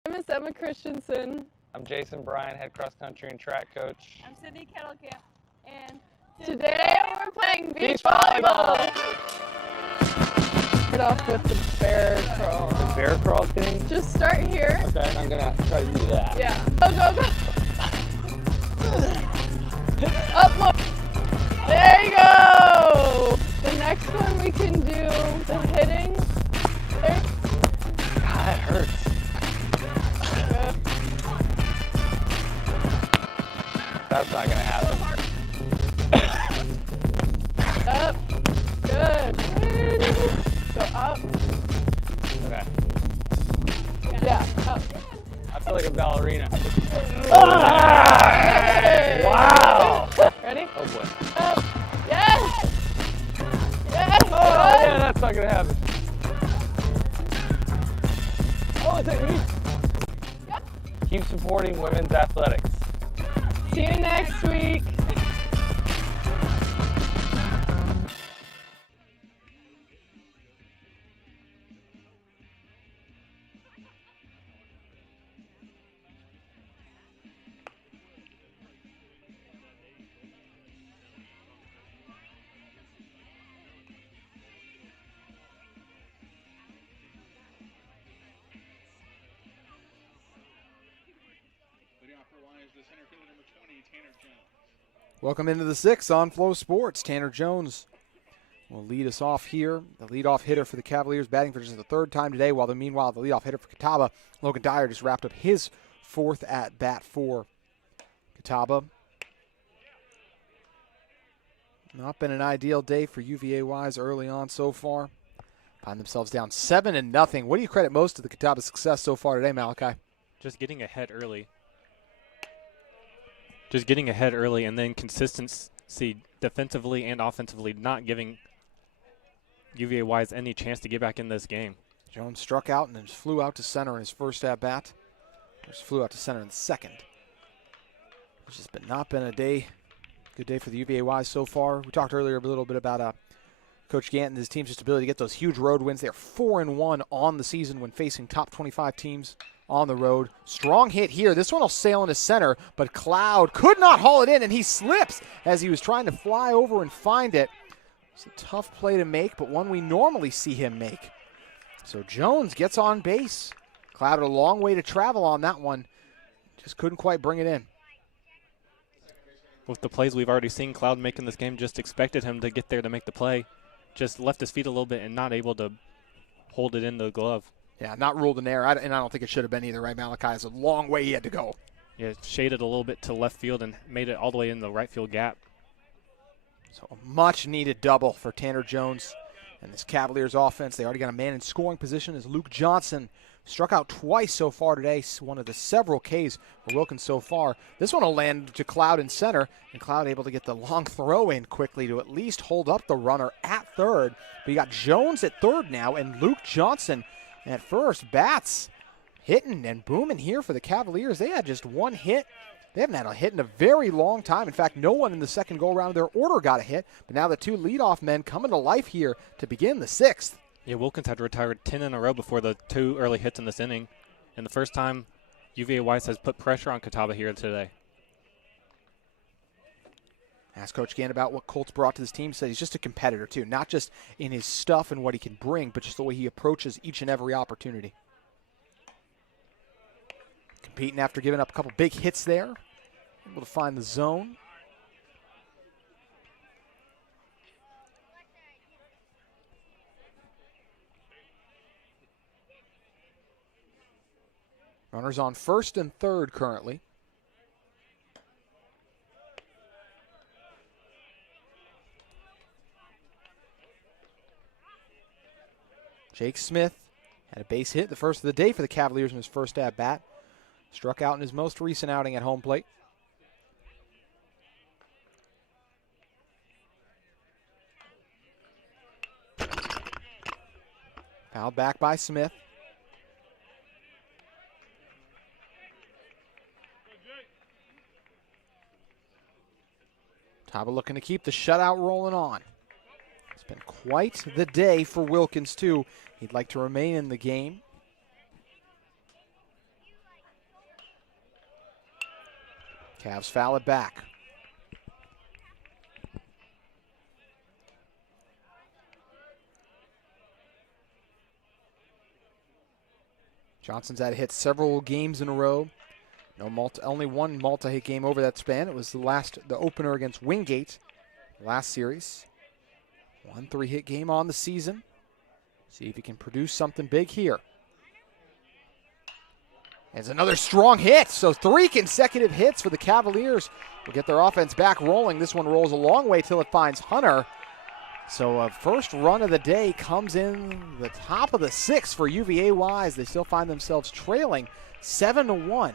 I'm Miss Emma Christensen. I'm Jason Bryan, head cross country and track coach. I'm Sydney Kettlecamp, and Today we're playing beach volleyball. Start off with the bear crawl. The bear crawl thing? Just start here. Okay, I'm gonna try to do that. Yeah. Go, go, go. Up more. There you go. The next one we can do the hitting. There. God, that hurts. That's not gonna happen. Up. Good. Go up. Okay. Yeah, up. I feel like a ballerina. Hey. Wow. Ready? Oh boy. Up. Yes. Yes. Oh yeah, that's not gonna happen. Oh, it's at me. Keep supporting women's athletics. See you next week. the center fielder, number 20, Tanner Jones. Welcome into the 6 on Flow Sports. Tanner Jones will lead us off here. The leadoff hitter for the Cavaliers, batting for just the 3rd time today, meanwhile, the leadoff hitter for Catawba, Logan Dyer, just wrapped up his 4th at bat for Catawba. Not been an ideal day for UVA-wise early on so far. Find themselves down 7-0. What do you credit most to the Catawba success so far today, Malachi? Just getting ahead early. And then consistency defensively and offensively, not giving UVA-wise any chance to get back in this game. Jones struck out and then just flew out to center in his first at-bat. Just flew out to center in the second. It's just not been a good day for the UVA-wise so far. We talked earlier a little bit about Coach Gant and his team's just ability to get those huge road wins. They're 4-1 on the season when facing top 25 teams on the road. Strong hit here. This one will sail into center, but Cloud could not haul it in, and he slips as he was trying to fly over and find it. It's a tough play to make, but one we normally see him make. So Jones gets on base. Cloud had a long way to travel on that one. Just couldn't quite bring it in. With the plays we've already seen Cloud make in this game, just expected him to get there to make the play. Just left his feet a little bit and not able to hold it in the glove. Yeah, not ruled an error, and I don't think it should have been either, right, Malachi? It's a long way he had to go. Yeah, shaded a little bit to left field and made it all the way in the right field gap. So a much-needed double for Tanner Jones and this Cavaliers offense. They already got a man in scoring position as Luke Johnson struck out twice so far today, one of the several Ks for Wilkins so far. This one will land to Cloud in center, and Cloud able to get the long throw in quickly to at least hold up the runner at third. But you got Jones at third now, and Luke Johnson at first. Bats hitting and booming here for the Cavaliers. They had just one hit. They haven't had a hit in a very long time. In fact, no one in the second go-around of their order got a hit. But now the 2 leadoff men coming to life here to begin the 6th. Yeah, Wilkins had retired 10 in a row before the 2 early hits in this inning. And the first time UVA-wise has put pressure on Catawba here today. Asked Coach Gann about what Colts brought to this team. Said he's just a competitor, too. Not just in his stuff and what he can bring, but just the way he approaches each and every opportunity. Competing after giving up a couple big hits there. Able to find the zone. Runners on first and third currently. Jake Smith had a base hit, the first of the day for the Cavaliers in his first at-bat. Struck out in his most recent outing at home plate. Fouled back by Smith. Catawba looking to keep the shutout rolling on. It's been quite the day for Wilkins, too. He'd like to remain in the game. Cavs foul it back. Johnson's had a hit several games in a row. Only one multi-hit game over that span. It was the opener against Wingate last series. 1 3-hit game on the season. See if he can produce something big here. There's another strong hit. So 3 consecutive hits for the Cavaliers. Will get their offense back rolling. This one rolls a long way till it finds Hunter. So a first run of the day comes in the top of the 6th for UVA-wise. They still find themselves trailing 7-1.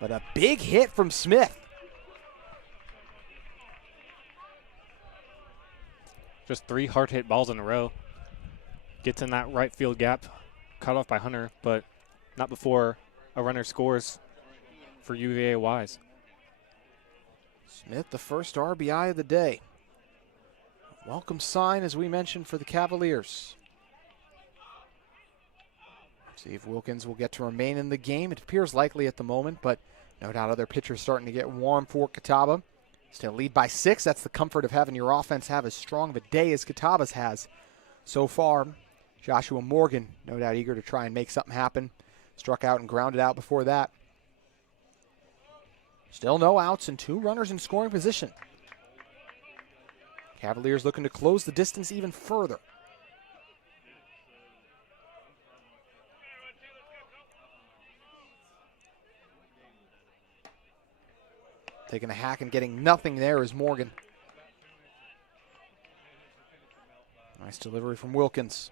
But a big hit from Smith. Just 3 hard hit balls in a row. Gets in that right field gap. Cut off by Hunter, but not before a runner scores for UVA-wise. Smith, the first RBI of the day. Welcome sign, as we mentioned, for the Cavaliers. See if Wilkins will get to remain in the game. It appears likely at the moment, but no doubt other pitchers starting to get warm for Catawba. Still lead by 6. That's the comfort of having your offense have as strong of a day as Catawba's has so far. Joshua Morgan, no doubt eager to try and make something happen. Struck out and grounded out before that. Still no outs and 2 runners in scoring position. Cavaliers looking to close the distance even further. Taking a hack and getting nothing there is Morgan. Nice delivery from Wilkins.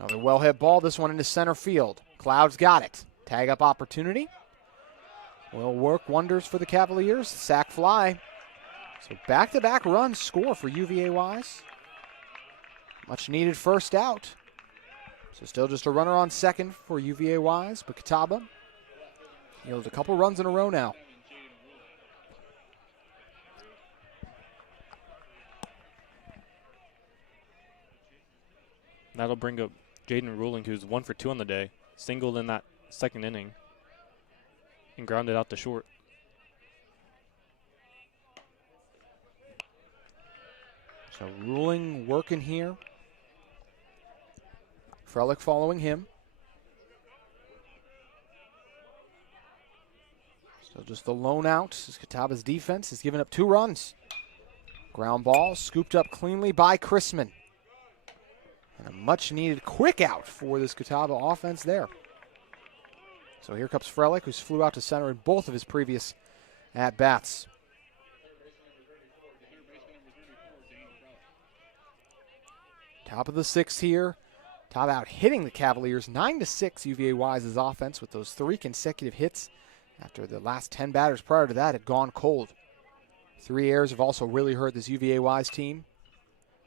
Another well-hit ball, this one into center field. Cloud's got it. Tag up opportunity. Will work wonders for the Cavaliers. Sac fly. So back-to-back runs score for UVA Wise. Much needed first out. So still just a runner on second for UVA Wise, but Catawba yields a couple runs in a row now. That'll bring up Jaden Ruling, who's 1 for 2 on the day. Singled in that second inning and grounded out to short. So Ruling working here. Frelick following him. So just the lone out as Catawba's defense has given up 2 runs. Ground ball scooped up cleanly by Chrisman. And a much-needed quick out for this Catawba offense there. So here comes Frelick, who's flew out to center in both of his previous at-bats. Top of the 6th here. Top out hitting the Cavaliers. 9-6 UVA Wise's offense with those 3 consecutive hits after the last 10 batters prior to that had gone cold. 3 errors have also really hurt this UVA Wise team.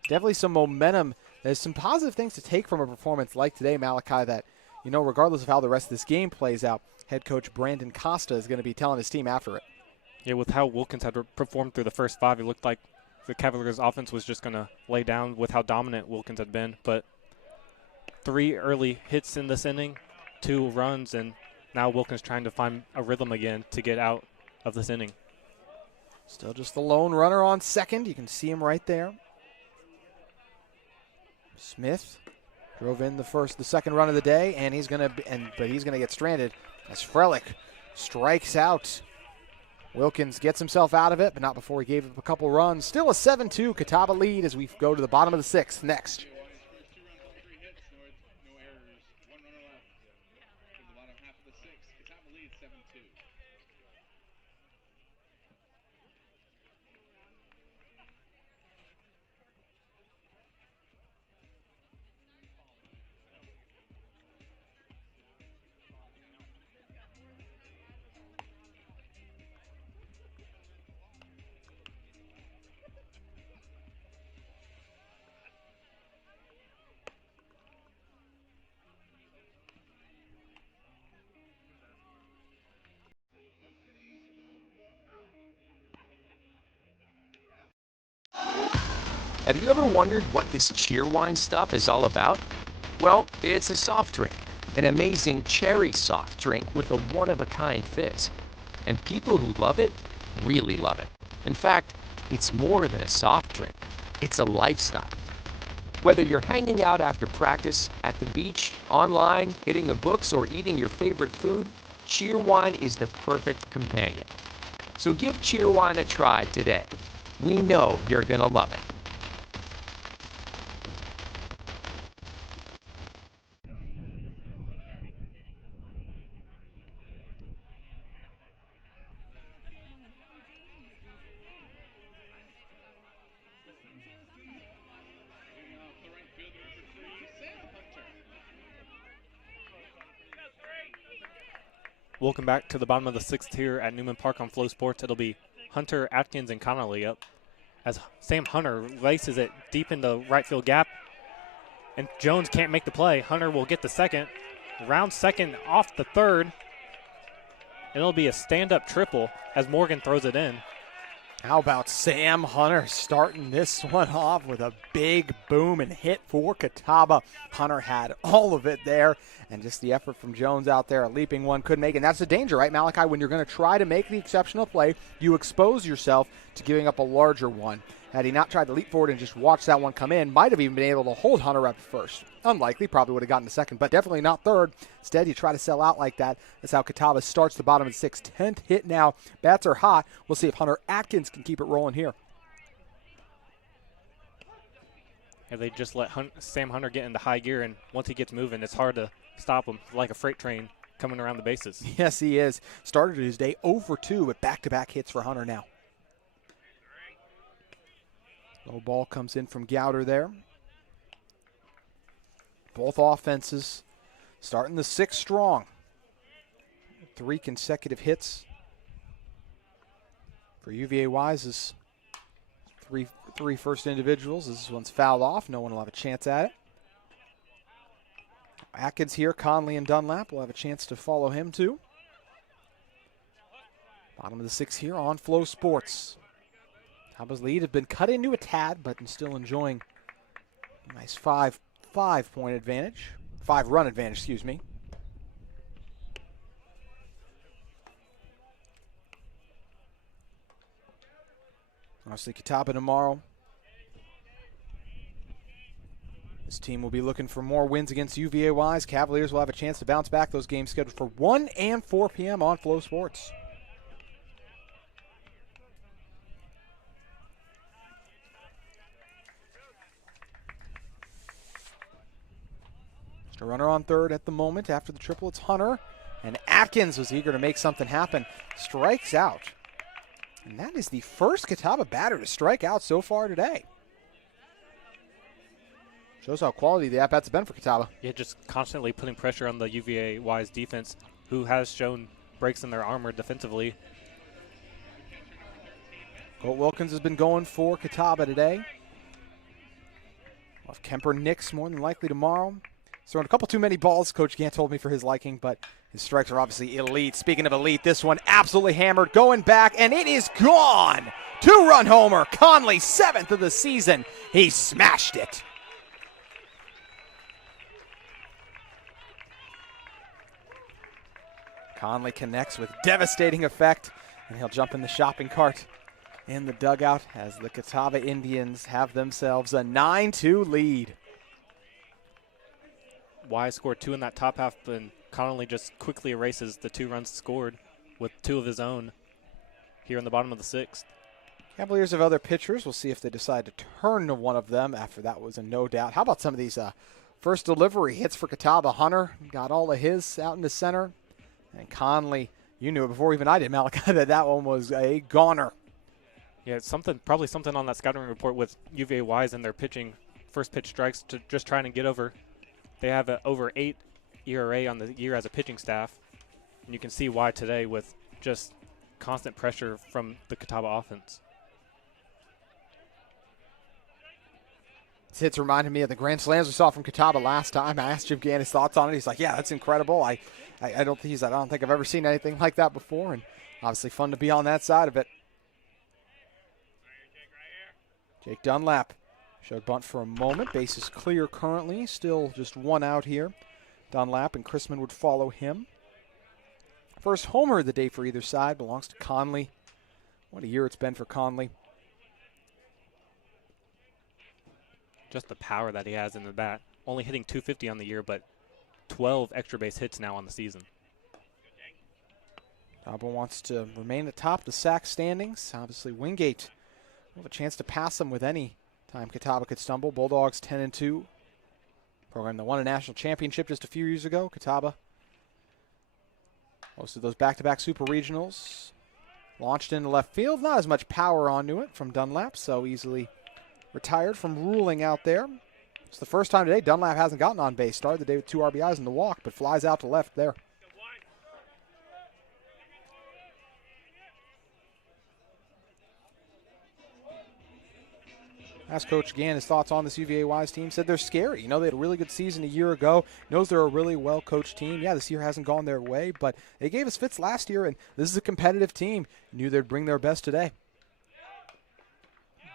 Definitely some momentum. There's some positive things to take from a performance like today, Malachi, that, you know, regardless of how the rest of this game plays out, head coach Brandon Costa is going to be telling his team after it. Yeah, with how Wilkins had performed through the first 5, it looked like the Cavaliers' offense was just going to lay down with how dominant Wilkins had been. But 3 early hits in this inning, 2 runs, and now Wilkins trying to find a rhythm again to get out of this inning. Still just the lone runner on second. You can see him right there. Smith drove in the second run of the day, and he's gonna get stranded as Frelick strikes out. Wilkins gets himself out of it, but not before he gave up a couple runs. Still a 7-2 Catawba lead as we go to the bottom of the 6th next. Have you ever wondered what this Cheerwine stuff is all about? Well, it's a soft drink, an amazing cherry soft drink with a one-of-a-kind fizz. And people who love it really love it. In fact, it's more than a soft drink. It's a lifestyle. Whether you're hanging out after practice, at the beach, online, hitting the books, or eating your favorite food, Cheerwine is the perfect companion. So give Cheerwine a try today. We know you're gonna love it. Welcome back to the bottom of the 6th here at Newman Park on Flow Sports. It'll be Hunter, Atkins, and Connolly up as Sam Hunter laces it deep in the right field gap, and Jones can't make the play. Hunter will get the second, round second off the third, and it'll be a stand-up triple as Morgan throws it in. How about Sam Hunter starting this one off with a big boom and hit for Catawba. Hunter had all of it there, and just the effort from Jones out there, a leaping one, couldn't make it. And that's the danger, right, Malachi? When you're going to try to make the exceptional play, you expose yourself to giving up a larger one. Had he not tried to leap forward and just watched that one come in, might have even been able to hold Hunter up first. Unlikely, probably would have gotten to second, but definitely not third. Instead, you try to sell out like that. That's how Catawba starts the bottom of the 6th. 10th hit now. Bats are hot. We'll see if Hunter Atkins can keep it rolling here. Yeah, they just let Sam Hunter get into high gear, and once he gets moving, it's hard to stop him, like a freight train coming around the bases. Yes, he is. Started his day 0 for 2 with back-to-back hits for Hunter now. Low ball comes in from Gowder there. Both offenses starting the 6th strong. 3 consecutive hits for UVA Wise's three first individuals. This one's fouled off. No one will have a chance at it. Atkins here, Conley and Dunlap will have a chance to follow him too. Bottom of the 6th here on Flow Sports. Catawba's lead has been cut into a tad, but still enjoying a nice 5-run advantage, excuse me. Obviously, Catawba tomorrow. This team will be looking for more wins against UVA Wise. Cavaliers will have a chance to bounce back. Those games scheduled for 1 and 4 p.m. on Flow Sports. A runner on third at the moment after the triple. It's Hunter. And Atkins was eager to make something happen. Strikes out. And that is the first Catawba batter to strike out so far today. Shows how quality the at-bats have been for Catawba. Yeah, just constantly putting pressure on the UVA Wise defense, who has shown breaks in their armor defensively. Colt Wilkins has been going for Catawba today. We'll have Kemper Nix more than likely tomorrow. He's thrown a couple too many balls, Coach Gant told me, for his liking, but his strikes are obviously elite. Speaking of elite, this one absolutely hammered, going back, and it is gone. 2-run homer. Conley, 7th of the season. He smashed it. Conley connects with devastating effect, and he'll jump in the shopping cart in the dugout as the Catawba Indians have themselves a 9-2 lead. Wise scored 2 in that top half, and Connolly just quickly erases the 2 runs scored with 2 of his own here in the bottom of the 6th. Cavaliers have other pitchers. We'll see if they decide to turn to one of them after that was a no doubt. How about some of these first delivery hits for Catawba? Hunter got all of his out into center. And Conley, you knew it before even I did, Malachi, that one was a goner. Yeah, probably something on that scouting report with UVA Wise and their pitching, first pitch strikes to just trying to get over. They have an over 8 ERA on the year as a pitching staff. And you can see why today with just constant pressure from the Catawba offense. These hits reminded me of the grand slams we saw from Catawba last time. I asked Jim Gann his thoughts on it. He's like, yeah, that's incredible. I don't think I've ever seen anything like that before, and obviously fun to be on that side of it. Jake Dunlap showed bunt for a moment. Base is clear currently. Still just 1 out here. Dunlap and Chrisman would follow him. First homer of the day for either side belongs to Conley. What a year it's been for Conley. Just the power that he has in the bat. Only hitting .250 on the year, but 12 extra base hits now on the season. Catawba wants to remain atop the SAC standings. Obviously, Wingate will have a chance to pass them with any time Catawba could stumble. Bulldogs 10-2. Program that won a national championship just a few years ago. Catawba hosted those back-to-back super regionals. Launched into left field. Not as much power onto it from Dunlap, so easily retired from ruling out there. It's the first time today Dunlap hasn't gotten on base. Started the day with 2 RBIs in the walk, but flies out to left there. Asked Coach Gann his thoughts on this UVA Wise team. Said they're scary. You know, they had a really good season a year ago. Knows they're a really well-coached team. Yeah, this year hasn't gone their way, but they gave us fits last year, and this is a competitive team. Knew they'd bring their best today.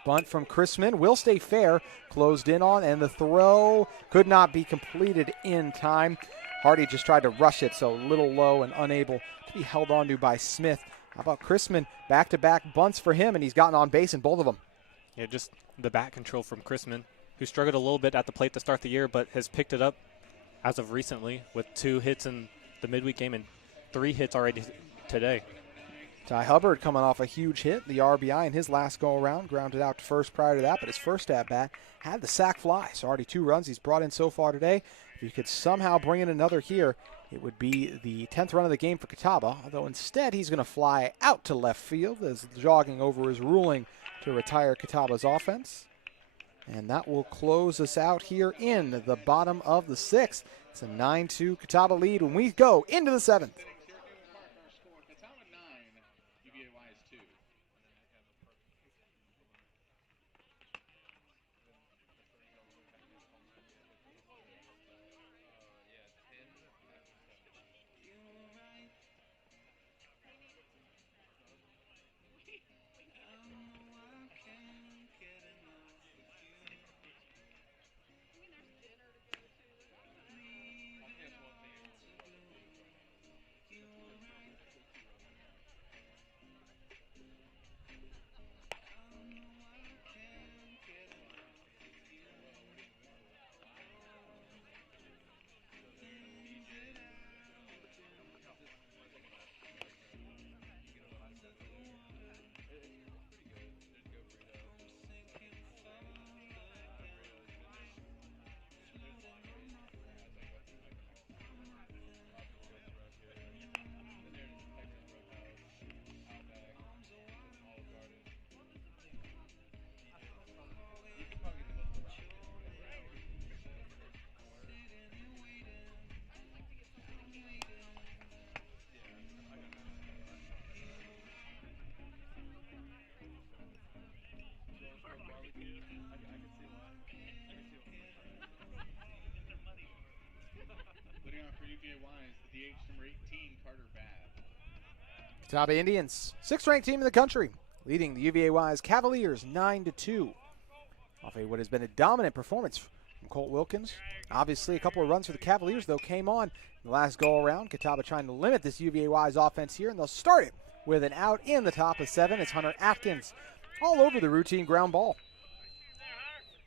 Bunt from Chrisman will stay fair. Closed in on, and the throw could not be completed in time. Hardy just tried to rush it, so a little low and unable to be held onto by Smith. How about Chrisman? Back-to-back bunts for him, and he's gotten on base in both of them. Yeah, just the bat control from Chrisman, who struggled a little bit at the plate to start the year, but has picked it up as of recently with 2 hits in the midweek game and 3 hits already today. Ty Hubbard coming off a huge hit, the RBI in his last go-around, grounded out to first prior to that, but his first at-bat had the sac fly, so already 2 runs he's brought in so far today. If he could somehow bring in another here, it would be the 10th run of the game for Catawba, although instead he's going to fly out to left field as jogging over his ruling to retire Catawba's offense. And that will close us out here in the bottom of the 6th. It's a 9-2 Catawba lead when we go into the 7th. Catawba Indians, 6th-ranked team in the country, leading the UVA-wise Cavaliers 9-2. Off what has been a dominant performance from Colt Wilkins. Obviously, a couple of runs for the Cavaliers, though, came on in the last go-around. Catawba trying to limit this UVA-wise offense here, and they'll start it with an out in the top of 7. It's Hunter Atkins all over the routine ground ball.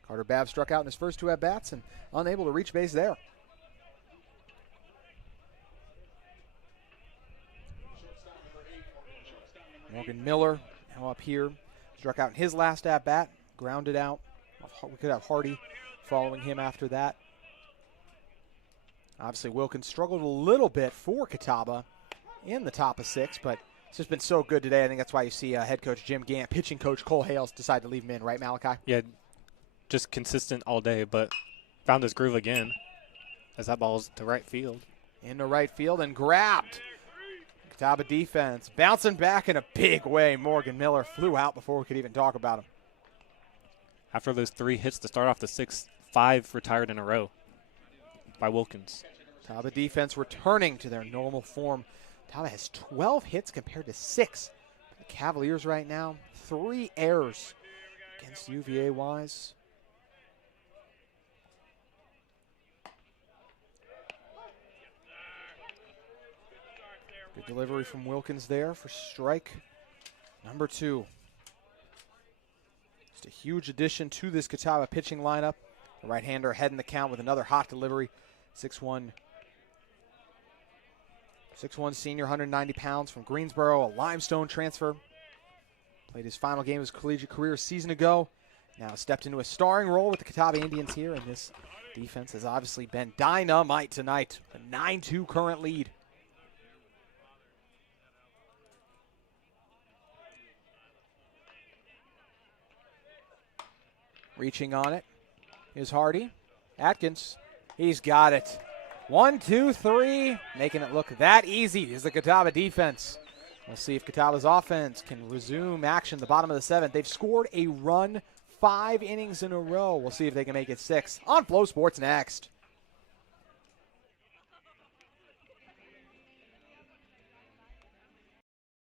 Carter Babb struck out in his first 2 at-bats and unable to reach base there. Morgan Miller now up here, struck out in his last at-bat, grounded out. We could have Hardy following him after that. Obviously, Wilkins struggled a little bit for Catawba in the top of 6, but it's just been so good today. I think that's why you see head coach Jim Gant, pitching coach Cole Hales decide to leave him in, right, Malachi? Yeah, just consistent all day, but found his groove again as that ball's to right field. Into right field and grabbed. Catawba defense bouncing back in a big way. Morgan Miller flew out before we could even talk about him. After those 3 hits to start off the 6th, 5 retired in a row by Wilkins. Catawba defense returning to their normal form. Catawba has 12 hits compared to 6. The Cavaliers right now, 3 errors against UVA-wise. Good delivery from Wilkins there for strike number 2. Just a huge addition to this Catawba pitching lineup. The right-hander ahead in the count with another hot delivery. 6'1" senior, 190 pounds from Greensboro, a Limestone transfer. Played his final game of his collegiate career a season ago. Now stepped into a starring role with the Catawba Indians here, and this defense has obviously been dynamite tonight. A 9-2 current lead. Reaching on it is Hardy. Atkins, he's got it. 1, 2, 3, making it look that easy is the Catawba defense. We'll see if Catawba's offense can resume action the bottom of the 7th. They've scored a run 5 innings in a row. We'll see if they can make it 6 on Flow Sports next.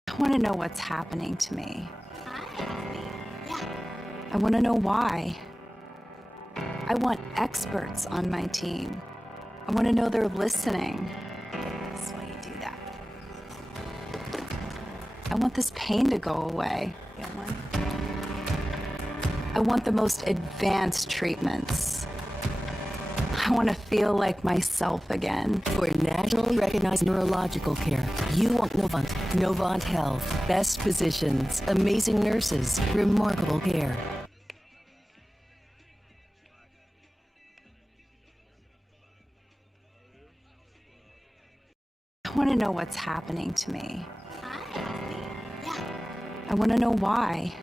I want to know what's happening to me. I want to know why. I want experts on my team. I want to know they're listening. That's why you do that. I want this pain to go away. I want the most advanced treatments. I want to feel like myself again. For nationally recognized neurological care, you want Novant. Novant Health. Best physicians, amazing nurses, remarkable care. I want to know what's happening to me. I want to know why.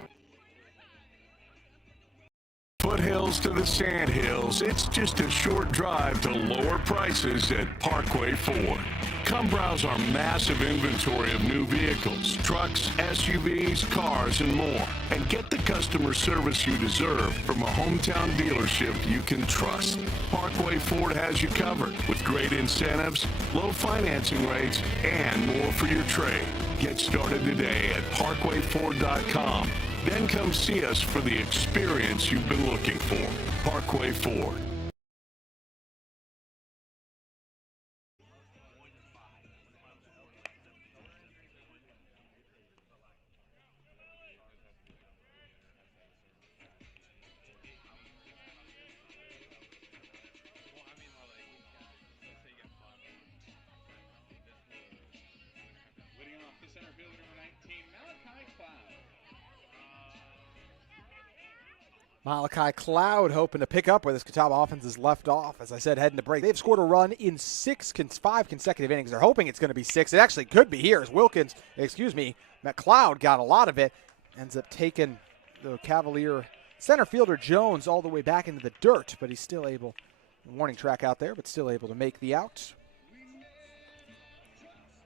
Foothills to the sandhills, it's just a short drive to lower prices at Parkway Ford. Come browse our massive inventory of new vehicles, trucks, SUVs, cars, and more. And get the customer service you deserve from a hometown dealership you can trust. Parkway Ford has you covered with great incentives, low financing rates, and more for your trade. Get started today at parkwayford.com. Then come see us for the experience you've been looking for. Parkway Ford. Leading off the center fielder, number 19, Malachi Cloud. Malachi Cloud hoping to pick up where this Catawba offense is left off. As I said, heading to break. They've scored a run in 5 consecutive innings. They're hoping it's going to be 6. It actually could be here as McLeod got a lot of it. Ends up taking the Cavalier center fielder Jones all the way back into the dirt, but he's still able, warning track out there, but still able to make the out.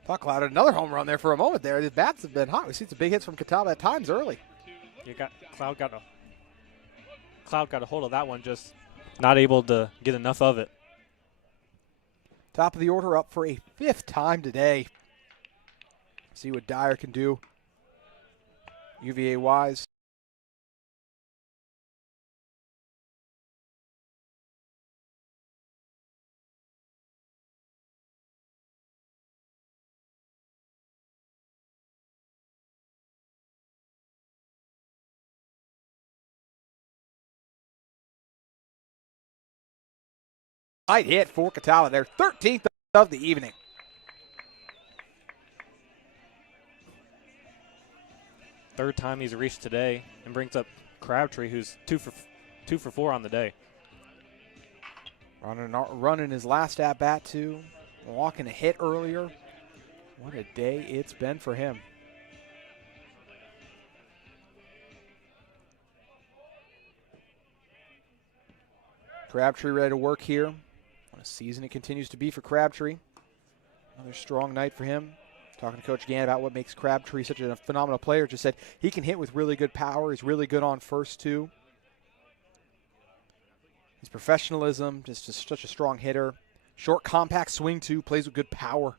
Thought Cloud had another home run there for a moment there. His bats have been hot. We've seen some big hits from Catawba at times early. Cloud got a hold of that one, just not able to get enough of it. Top of the order up for a 5th time today. See what Dyer can do. UVA wise. Light hit for Catawba, their 13th of the evening. Third time he's reached today, and brings up Crabtree, who's 2 for 4 on the day. Running his last at bat too, walking a hit earlier. What a day it's been for him. Crabtree ready to work here. What a season it continues to be for Crabtree. Another strong night for him. Talking to Coach Gann about what makes Crabtree such a phenomenal player. Just said he can hit with really good power. He's really good on first too. His professionalism, just such a strong hitter. Short, compact swing too. Plays with good power.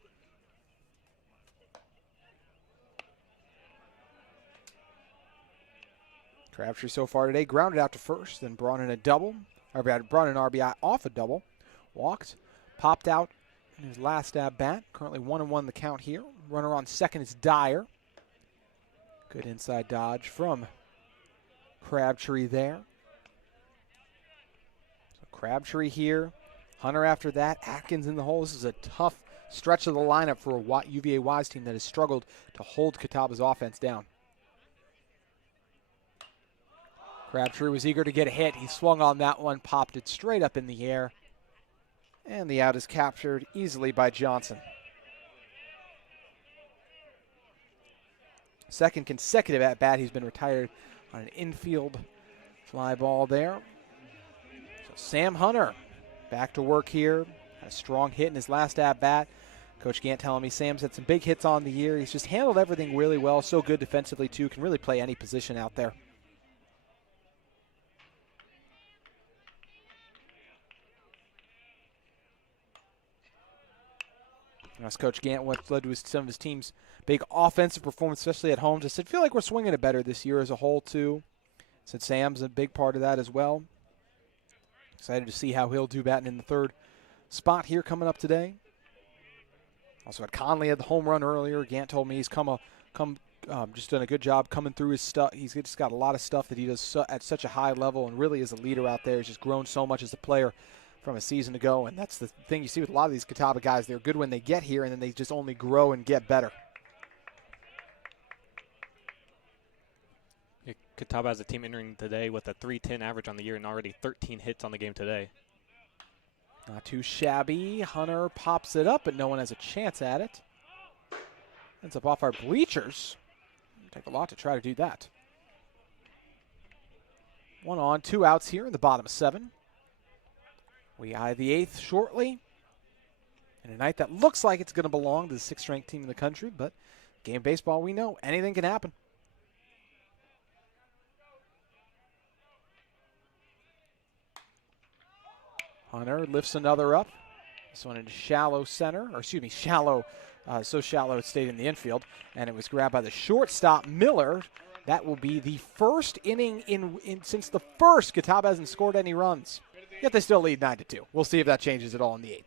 Crabtree so far today grounded out to first, then brought in a double. Brought an RBI off a double. Walked, popped out in his last at bat. Currently 1-1 the count here. Runner on second is Dyer. Good inside dodge from Crabtree there. So Crabtree here. Hunter after that. Atkins in the hole. This is a tough stretch of the lineup for a UVA Wise team that has struggled to hold Catawba's offense down. Crabtree was eager to get a hit. He swung on that one, popped it straight up in the air. And the out is captured easily by Johnson. Second consecutive at bat. He's been retired on an infield fly ball there. So Sam Hunter back to work here. Had a strong hit in his last at bat. Coach Gant telling me Sam's had some big hits on the year. He's just handled everything really well. So good defensively too. Can really play any position out there. As Coach Gant what led to some of his team's big offensive performance, especially at home. Just said, feel like we're swinging it better this year as a whole, too. Said Sam's a big part of that as well. Excited to see how he'll do batting in the third spot here coming up today. Also had Conley had the home run earlier. Gant told me he's come just done a good job coming through his stuff. He's just got a lot of stuff that he does at such a high level, and really is a leader out there. He's just grown so much as a player from a season ago, and that's the thing you see with a lot of these Catawba guys. They're good when they get here, and then they just only grow and get better. Catawba has a team entering today with a .310 average on the year and already 13 hits on the game today. Not too shabby. Hunter pops it up, but no one has a chance at it. Ends up off our bleachers. Take a lot to try to do that. 1 on, 2 outs here in the bottom of 7. We eye the 8th shortly. And a night that looks like it's going to belong to the 6th-ranked team in the country, but game baseball, we know anything can happen. Hunter lifts another up. This one into shallow center, or excuse me, shallow. So shallow it stayed in the infield, and it was grabbed by the shortstop, Miller. That will be the first inning since the first. Catawba hasn't scored any runs, yet they still lead 9-2. We'll see if that changes at all in the 8th.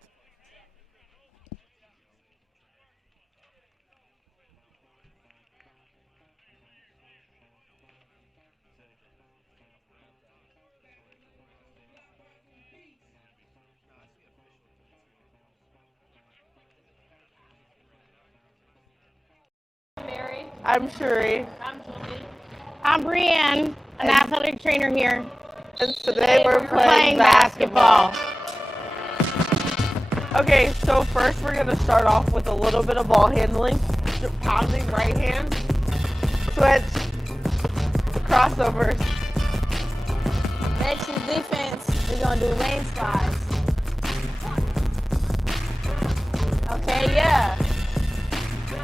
I'm Shuri. I'm Brienne, an athletic trainer here. And today we're playing basketball. Okay, so first we're going to start off with a little bit of ball handling. Pounding right hand. Switch. Crossovers. Next is defense. We're going to do lane slides. Okay, yeah.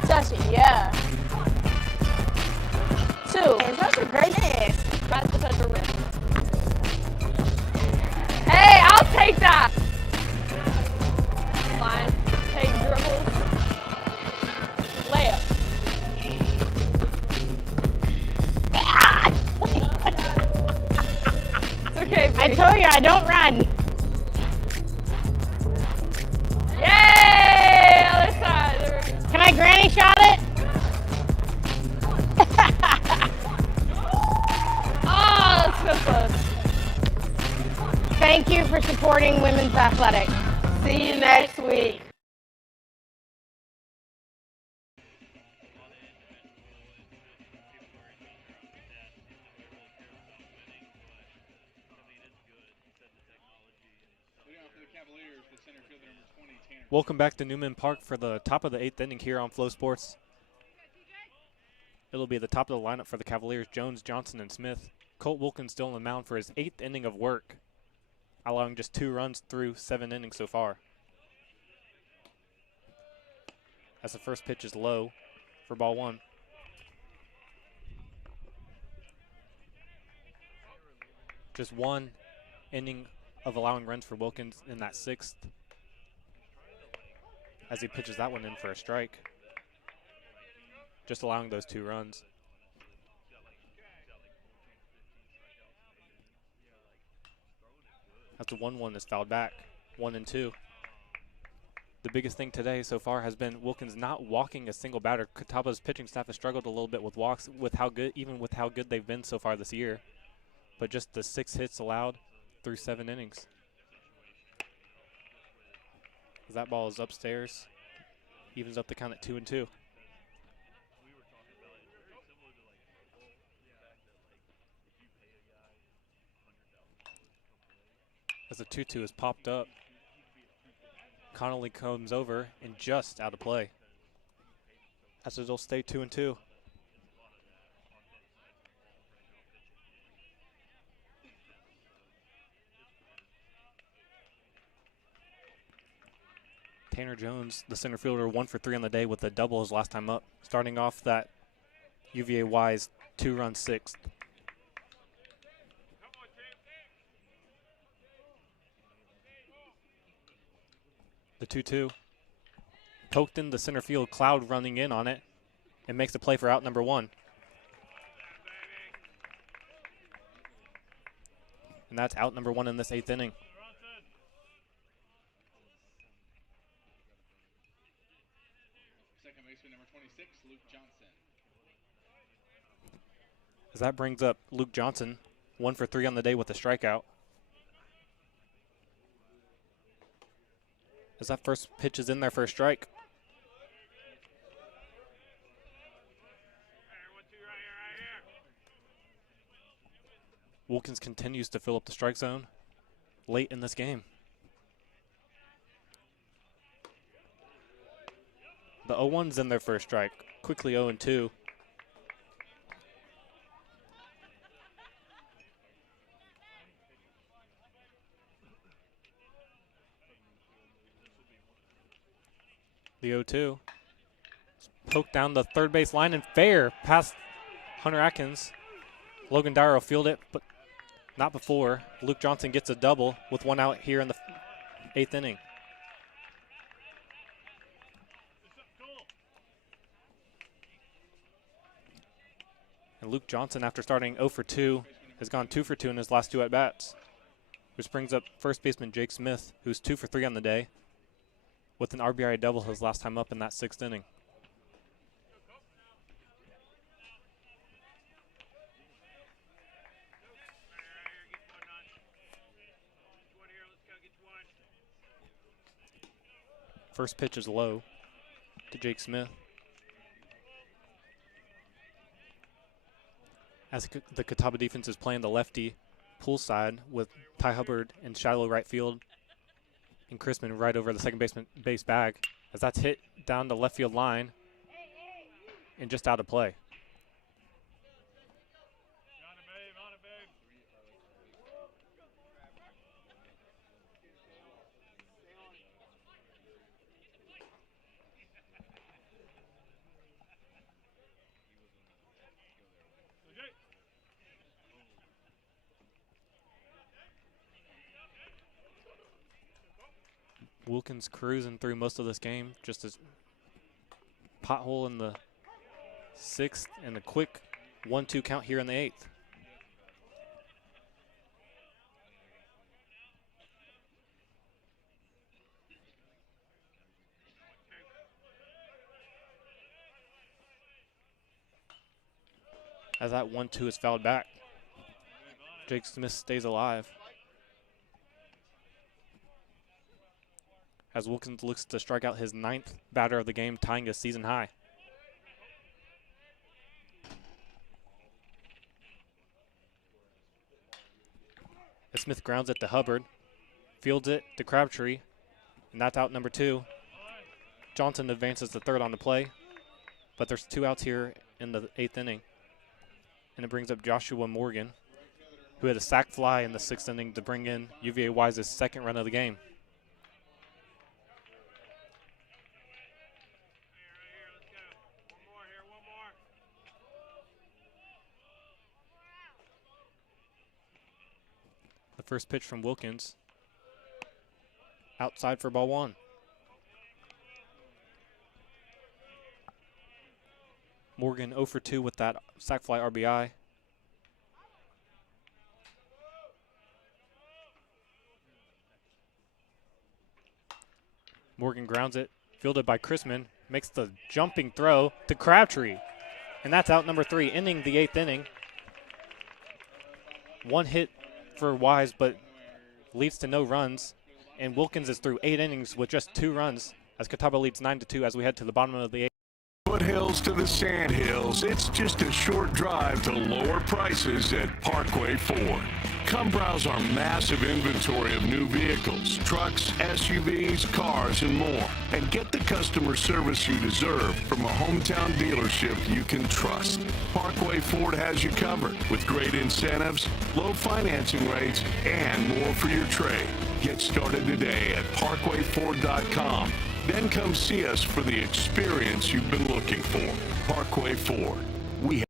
Touch it, yeah. 2. Hey, touch a great ass. Try to touch a rim. Hey, I'll take that. Line. Take dribbles. Layup. It's okay, baby. I told you I don't run. Yay! Other side. Can I granny shot it? Oh, that's so close. Thank you for supporting women's athletics. See you next week. Welcome back to Newman Park for the top of the 8th inning here on Flow Sports. It'll be the top of the lineup for the Cavaliers: Jones, Johnson, and Smith. Colt Wilkins still on the mound for his 8th inning of work, allowing just 2 runs through 7 innings so far. As the first pitch is low for ball 1. Just 1 inning of allowing runs for Wilkins in that 6th, as he pitches that one in for a strike. Just allowing those 2 runs. That's a 1-1 that's fouled back. 1-2. The biggest thing today so far has been Wilkins not walking a single batter. Catawba's pitching staff has struggled a little bit with walks, even with how good they've been so far this year. But just the 6 hits allowed through 7 innings. That ball is upstairs. Evens up the count at 2-2. As the 2-2 is popped up, Connolly comes over and just out of play. As it'll stay 2-2. Tanner Jones, the center fielder, 1 for 3 on the day with a double his last time up, starting off that UVA-wise 2-run 6th. The 2-2 poked in the center field, Cloud running in on it, and makes the play for out number 1. And that's out number 1 in this 8th inning. Second baseman number 26, Luke Johnson. As that brings up Luke Johnson, 1 for 3 on the day with a strikeout. As that first pitch is in there for a strike. Wilkins continues to fill up the strike zone late in this game. The 0-1's in there for a strike. Quickly 0-2. The 0-2. Poked down the third base line and fair past Hunter Atkins. Logan Dyer will field it, but not before. Luke Johnson gets a double with 1 out here in the 8th inning. And Luke Johnson, after starting 0 for 2, has gone 2 for 2 in his last 2 at-bats, which brings up first baseman Jake Smith, who's 2 for 3 on the day, with an RBI double his last time up in that 6th inning. First pitch is low to Jake Smith. As the Catawba defense is playing the lefty pull side with Ty Hubbard in shallow right field and Chrisman right over the second base bag, as that's hit down the left field line and just out of play. Wilkins cruising through most of this game, just a pothole in the 6th and a quick 1-2 count here in the 8th. As that 1-2 is fouled back, Jake Smith stays alive. As Wilkins looks to strike out his 9th batter of the game, tying a season high. As Smith grounds it to Hubbard, fields it to Crabtree, and that's out number 2. Johnson advances to third on the play, but there's 2 outs here in the 8th inning. And it brings up Joshua Morgan, who had a sac fly in the 6th inning to bring in UVA Wise's 2nd run of the game. The first pitch from Wilkins, outside for ball 1. Morgan 0 for 2 with that sac fly RBI. Morgan grounds it, fielded by Chrisman, makes the jumping throw to Crabtree. And that's out number 3, ending the 8th inning. 1 hit for Wise, but leads to no runs. And Wilkins is through 8 innings with just 2 runs as Catawba leads 9-2 as we head to the bottom of the 8th. Foothills to the Sandhills, it's just a short drive to lower prices at Parkway Ford. Come browse our massive inventory of new vehicles, trucks, SUVs, cars, and more. And get the customer service you deserve from a hometown dealership you can trust. Parkway Ford has you covered with great incentives, low financing rates, and more for your trade. Get started today at parkwayford.com. Then come see us for the experience you've been looking for. Parkway Ford. We have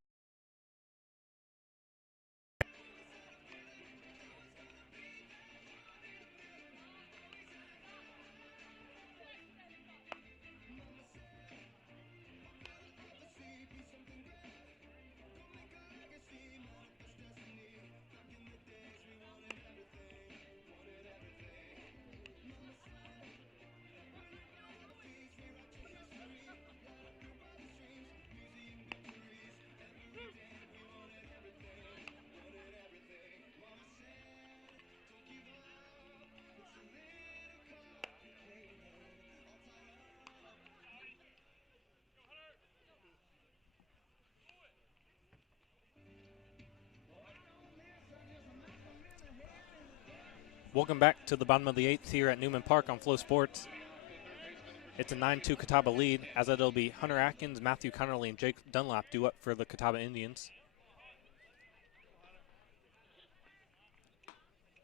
Welcome back to the bottom of the 8th here at Newman Park on Flow Sports. It's a 9-2 Catawba lead, as it'll be Hunter Atkins, Matthew Connerly, and Jake Dunlap due up for the Catawba Indians.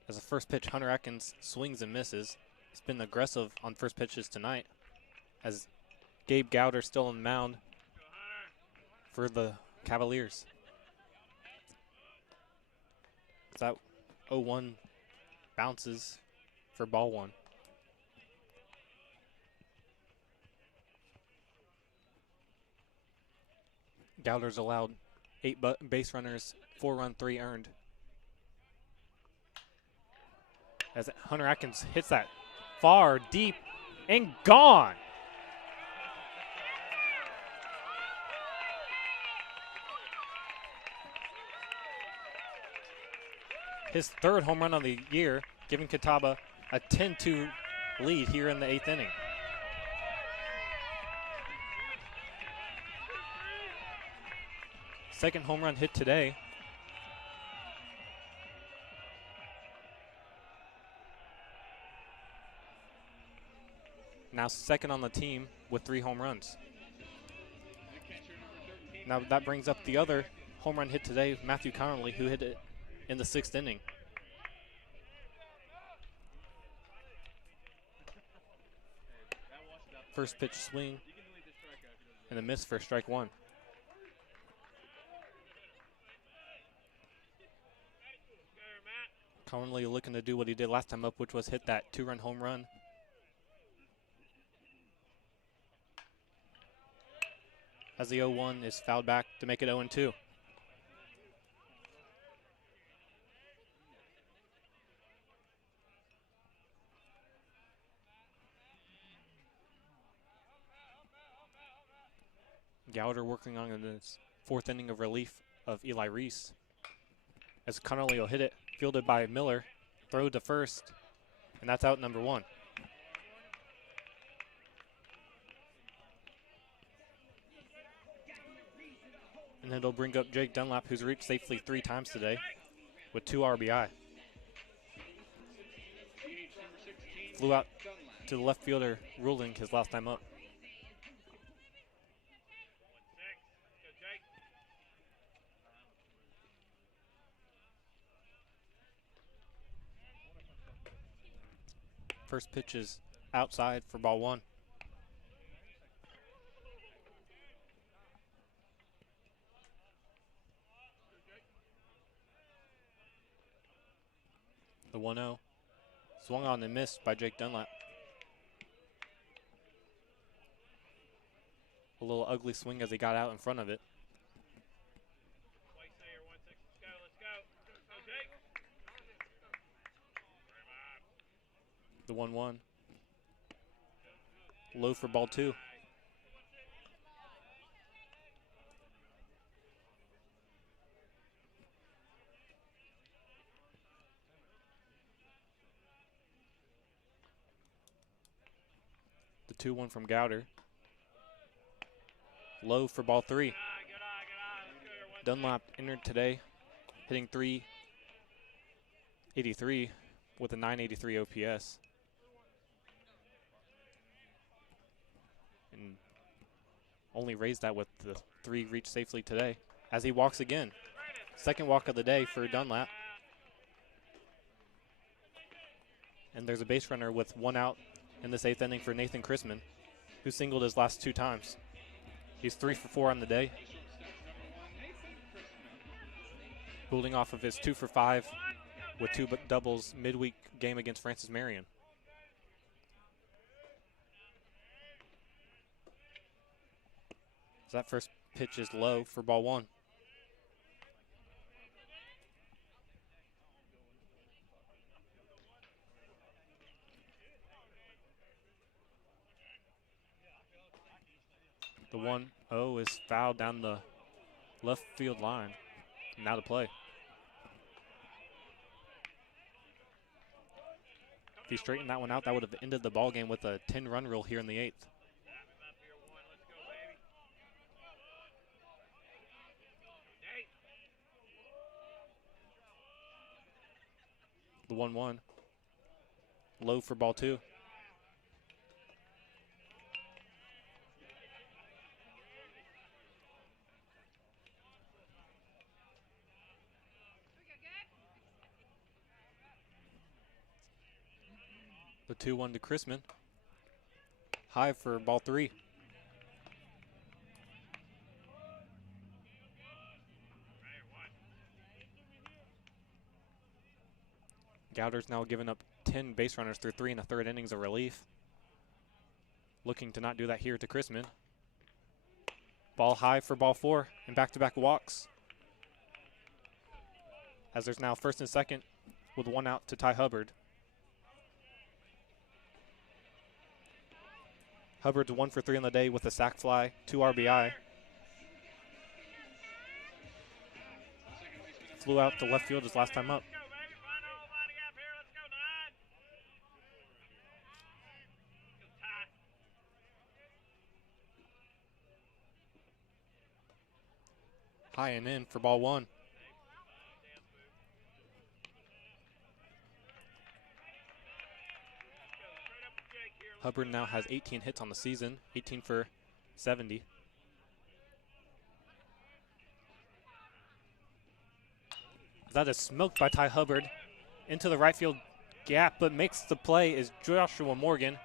As the first pitch, Hunter Atkins swings and misses. He's been aggressive on first pitches tonight, as Gabe Gowder still on the mound for the Cavaliers. That 0-1 bounces for ball one. Gowder's allowed 8 base runners, 4 run, 3 earned. As Hunter Atkins hits that far, deep, and gone. His 3rd home run of the year, giving Catawba a 10-2 lead here in the 8th inning. Second home run hit today. Now second on the team with 3 home runs. Now that brings up the other home run hit today, Matthew Connerly, who hit it in the 6th inning. First pitch swing and a miss for strike 1. Connerly looking to do what he did last time up, which was hit that 2-run home run. As the 0-1 is fouled back to make it 0-2. Gowder working on his 4th inning of relief of Eli Reese. As Connerly will hit it, fielded by Miller, throw to first, and that's out number 1. And it'll bring up Jake Dunlap, who's reached safely 3 times today with 2 RBI. Flew out to the left fielder, Ruling, his last time up. First pitch is outside for ball 1. The 1-0 swung on and missed by Jake Dunlap. A little ugly swing as he got out in front of it. The 1-1. Low for ball 2. The 2-1 from Gowder. Low for ball 3. Dunlap entered today, hitting .383 with a .983 OPS. And only raised that with the 3 reached safely today. As he walks again. Second walk of the day for Dunlap. And there's a base runner with 1 out in this 8th inning for Nathan Chrisman, who singled his last 2 times. He's 3 for 4 on the day. Building off of his 2 for 5 with 2 doubles midweek game against Francis Marion. So that first pitch is low for ball 1. The 1-0 is fouled down the left field line. Now to play. If he straightened that one out, that would have ended the ball game with a 10-run rule here in the 8th. The 1-1 Low for ball 2. The 2-1 to Chrisman. High for ball 3. Gowder's now given up 10 base runners through 3 1/3 innings of relief. Looking to not do that here to Chrisman. Ball high for ball 4 and back-to-back walks. As there's now first and second with 1 out to Ty Hubbard. Hubbard's 1 for 3 on the day with a sac fly, 2 RBI. Flew out to left field his last time up. High and in for ball 1. Hubbard now has 18 hits on the season, 18 for 70. That is smoked by Ty Hubbard into the right field gap, but makes the play is Joshua Morgan.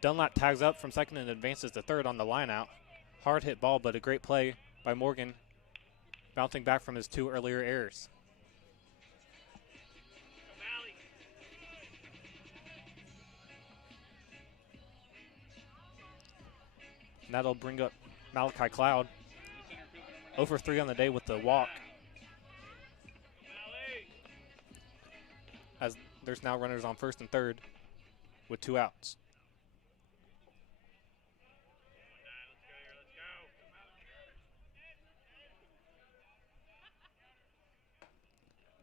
Dunlap tags up from second and advances to third on the line out. Hard hit ball, but a great play by Morgan, bouncing back from his 2 earlier errors. And that'll bring up Malachi Cloud. 0 for 3 on the day with the walk. As there's now runners on first and third with 2 outs.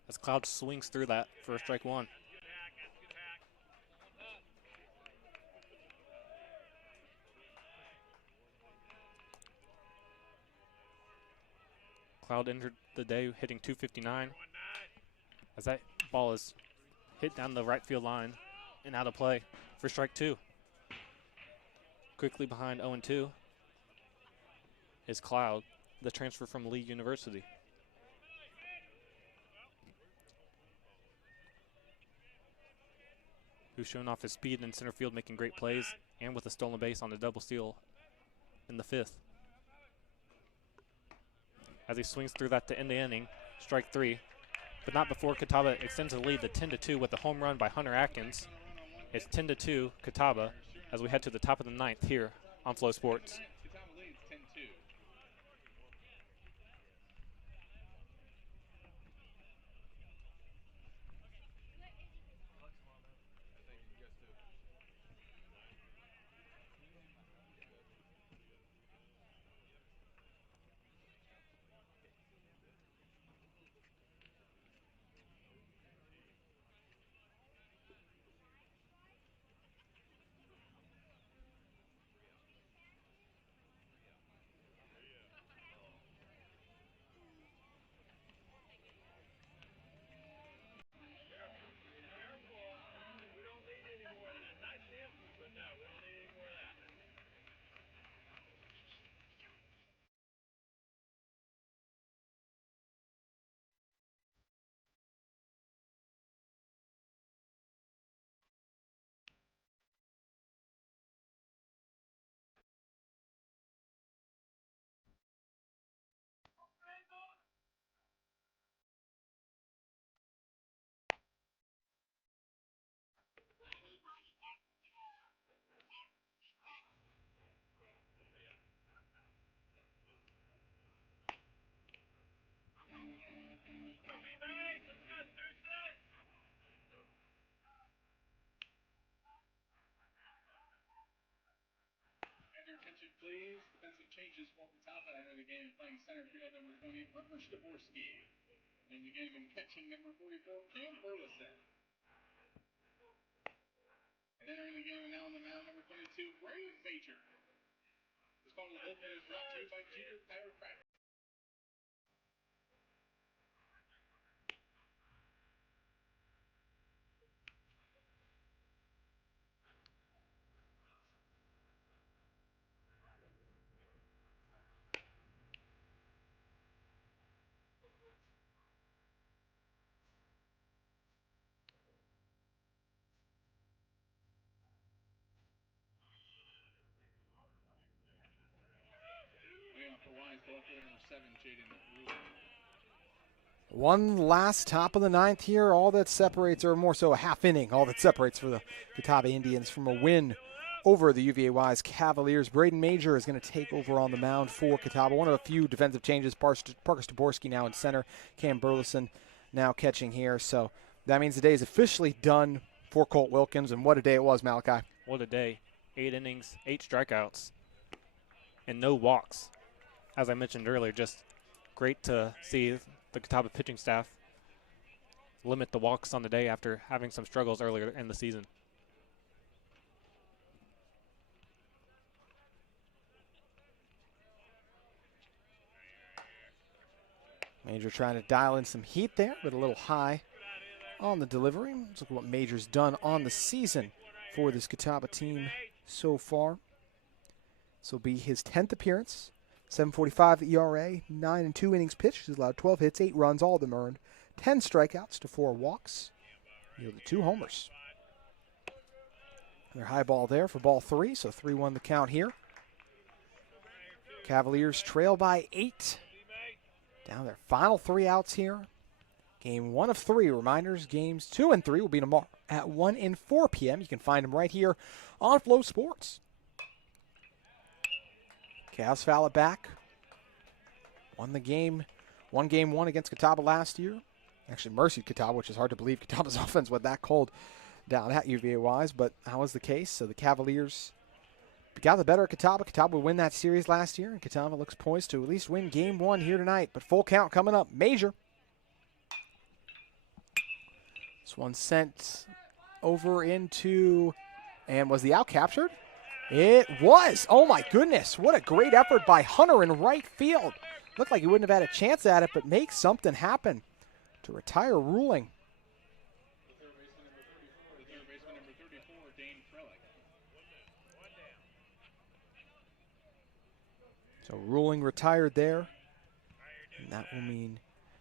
As Cloud swings through that for strike 1. Cloud entered the day hitting .259 as that ball is hit down the right field line and out of play for strike 2. Quickly behind 0-2 is Cloud, the transfer from Lee University. Who's shown off his speed in center field, making great plays, and with a stolen base on the double steal in the 5th. As he swings through that to end the inning, strike 3, but not before Catawba extends the lead to 10-2 with a home run by Hunter Atkins. It's 10-2 Catawba as we head to the top of the 9th here on Flow Sports. Please, defensive changes for the top and enter the game playing center field number 20, Rutledge Dvorsky. In the game and catching number 44, Cam Burleson. And entering the game now on the mound, number 22, Ray Major. This call to the bullpen is brought to you by Jeter Chiropractic. collected number 7, Jaden Ruben. One last top of the ninth here. All that separates, or more so a half inning, all that separates for the Catawba Indians from a win over the UVA-wise Cavaliers. Braden Major is going to take over on the mound for Catawba. One of a few defensive changes. Parker Staborski now in center. Cam Burleson now catching here. So that means the day is officially done for Colt Wilkins. And what a day it was, Malachi. What a day. 8 innings, 8 strikeouts, and no walks. As I mentioned earlier, just great to see the Catawba pitching staff limit the walks on the day after having some struggles earlier in the season. Major trying to dial in some heat there, but a little high on the delivery. Let's look at what Major's done on the season for this Catawba team so far. This will be his 10th appearance. 7.45 ERA, 9 2 innings pitched. He's allowed 12 hits, 8 runs, all of them earned. 10 strikeouts to 4 walks. Yielded 2 homers. Their high ball there for ball 3, so 3-1 the count here. Cavaliers trail by 8. Down their final 3 outs here. Game 1 of 3. Reminders, games 2 and 3 will be tomorrow at 1 and 4 p.m. You can find them right here on Flow Sports. Cavs foul it back. Won the game. Won game 1 against Catawba last year. Actually mercied Catawba, which is hard to believe. Catawba's offense went that cold down at UVA-wise, but that was the case. So the Cavaliers got the better of Catawba. Catawba would win that series last year, and Catawba looks poised to at least win game 1 here tonight. But full count coming up. Major. This one sent over into, and was the out captured? It was. Oh, my goodness. What a great effort by Hunter in right field. Looked like he wouldn't have had a chance at it, but make something happen to retire Ruling. The third baseman number 34, Dane Frelick. So Ruling retired there. And that will mean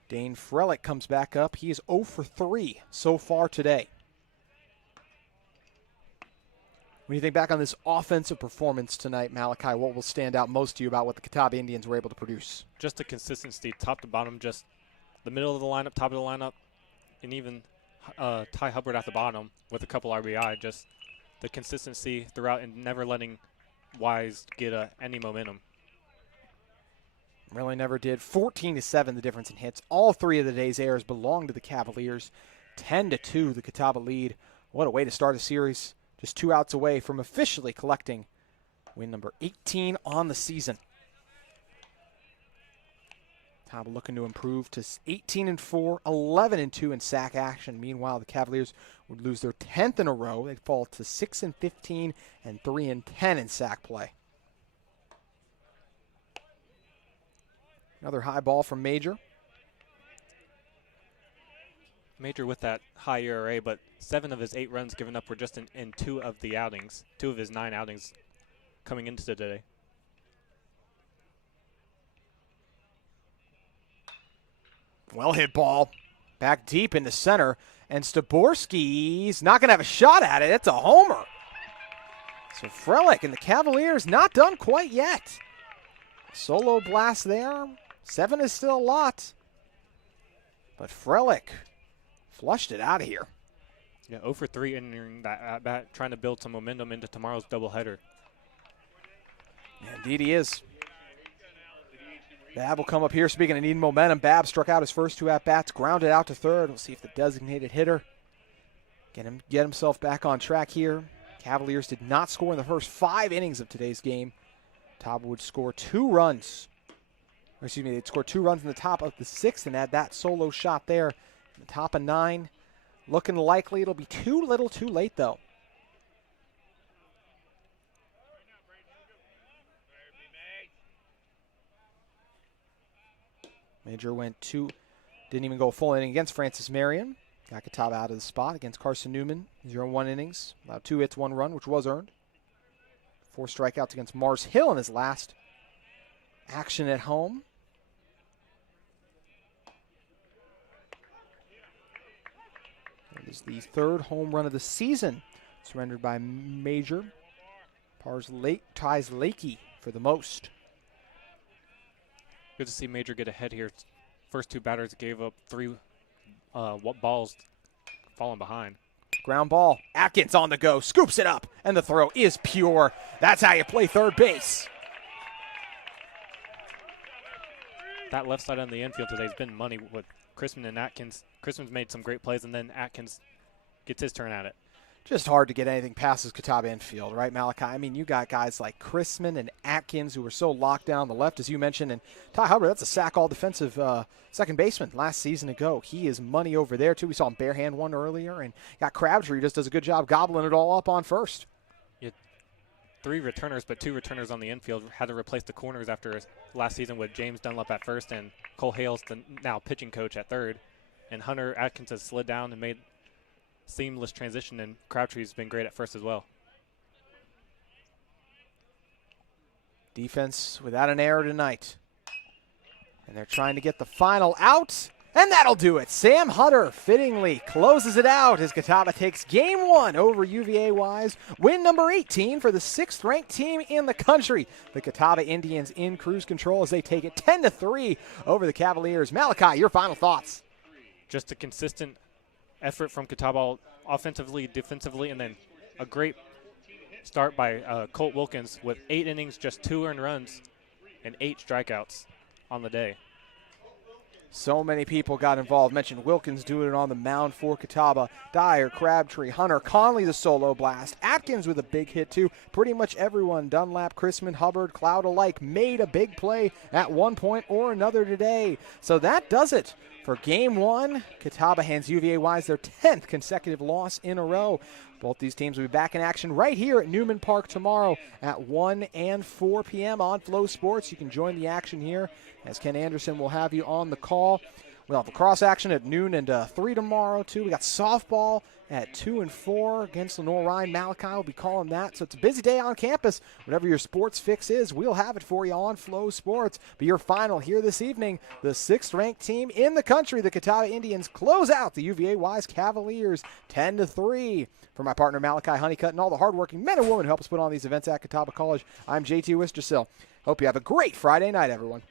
Dane Frelick comes back up. He is 0 for 3 so far today. When you think back on this offensive performance tonight, Malachi, what will stand out most to you about what the Catawba Indians were able to produce? Just the consistency, top to bottom, just the middle of the lineup, top of the lineup, and even Ty Hubbard at the bottom with a couple RBI. Just the consistency throughout and never letting Wise get any momentum. Really never did. 14-7 the difference in hits. All 3 of the day's errors belong to the Cavaliers. 10-2 the Catawba lead. What a way to start a series. Just 2 outs away from officially collecting win number 18 on the season. Catawba looking to improve to 18-4, 11-2 in SAC action. Meanwhile, the Cavaliers would lose their 10th in a row. They'd fall to 6-15 and 3-10 in SAC play. Another high ball from Major. Major with that high ERA, but 7 of his 8 runs given up were just in 2 of the outings, 2 of his 9 outings coming into today. Well hit ball. Back deep into center. And Staborski's not going to have a shot at it. It's a homer. So Frelick and the Cavaliers not done quite yet. Solo blast there. 7 is still a lot. But Frelick flushed it out of here. Yeah, 0 for 3 entering that at bat, trying to build some momentum into tomorrow's doubleheader. Yeah, indeed he is. Babb will come up here. Speaking of needing momentum, Babb struck out his first 2 at-bats, grounded out to third. We'll see if the designated hitter get himself back on track here. Cavaliers did not score in the first 5 innings of today's game. Catawba would score 2 runs. Or excuse me, they'd score 2 runs in the top of the 6th and add that solo shot there in the top of 9. Looking likely it'll be too little too late, though. Major went 2, didn't even go a full inning against Francis Marion. Got Catawba out of the spot against Carson Newman. 0-1 innings, allowed 2 hits, 1 run, which was earned. 4 strikeouts against Mars Hill in his last action at home. It is the 3rd home run of the season, surrendered by Major. Ties Lakey for the most. Good to see Major get ahead here. First two batters gave up 3 balls falling behind. Ground ball. Atkins on the go. Scoops it up. And the throw is pure. That's how you play third base. That left side on the infield today has been money with Chrisman and Atkins. Chrisman's made some great plays, and then Atkins gets his turn at it. Just hard to get anything past this Catawba infield, right, Malachi? I mean, you got guys like Chrisman and Atkins who were so locked down the left, as you mentioned, and Ty Hubbard, that's a SAC all-defensive second baseman last season ago. He is money over there, too. We saw him barehand one earlier, and got Crabtree who just does a good job gobbling it all up on first. You 3 returners, but 2 returners on the infield. Had to replace the corners after last season with James Dunlap at first and Cole Hales, the now pitching coach, at third. And Hunter Atkins has slid down and made seamless transition, and Crabtree's been great at first as well. Defense without an error tonight. And they're trying to get the final out, and that'll do it. Sam Hunter fittingly closes it out as Catawba takes game 1 over UVA Wise. Win number 18 for the 6th-ranked team in the country. The Catawba Indians in cruise control as they take it 10-3 over the Cavaliers. Malachi, your final thoughts. Just a consistent effort from Catawba offensively, defensively, and then a great start by Colt Wilkins with 8 innings, just 2 earned runs, and 8 strikeouts on the day. So many people got involved. Mentioned Wilkins doing it on the mound for Catawba. Dyer, Crabtree, Hunter, Conley the solo blast. Atkins with a big hit too. Pretty much everyone, Dunlap, Chrisman, Hubbard, Cloud alike, made a big play at one point or another today. So that does it for game 1. Catawba hands UVA Wise their 10th consecutive loss in a row. Both these teams will be back in action right here at Newman Park tomorrow at 1 and 4 p.m. on Flow Sports. You can join the action here as Ken Anderson will have you on the call. We'll have lacrosse action at noon and 3 tomorrow, too. We got softball at 2 and 4 against Lenore Ryan. Malachi will be calling that. So it's a busy day on campus. Whatever your sports fix is, we'll have it for you on Flow Sports. But your final here this evening, the 6th-ranked team in the country, the Catawba Indians, close out the UVA Wise Cavaliers 10-3. For my partner Malachi Honeycutt and all the hardworking men and women who help us put on these events at Catawba College, I'm JT Wistersill. Hope you have a great Friday night, everyone.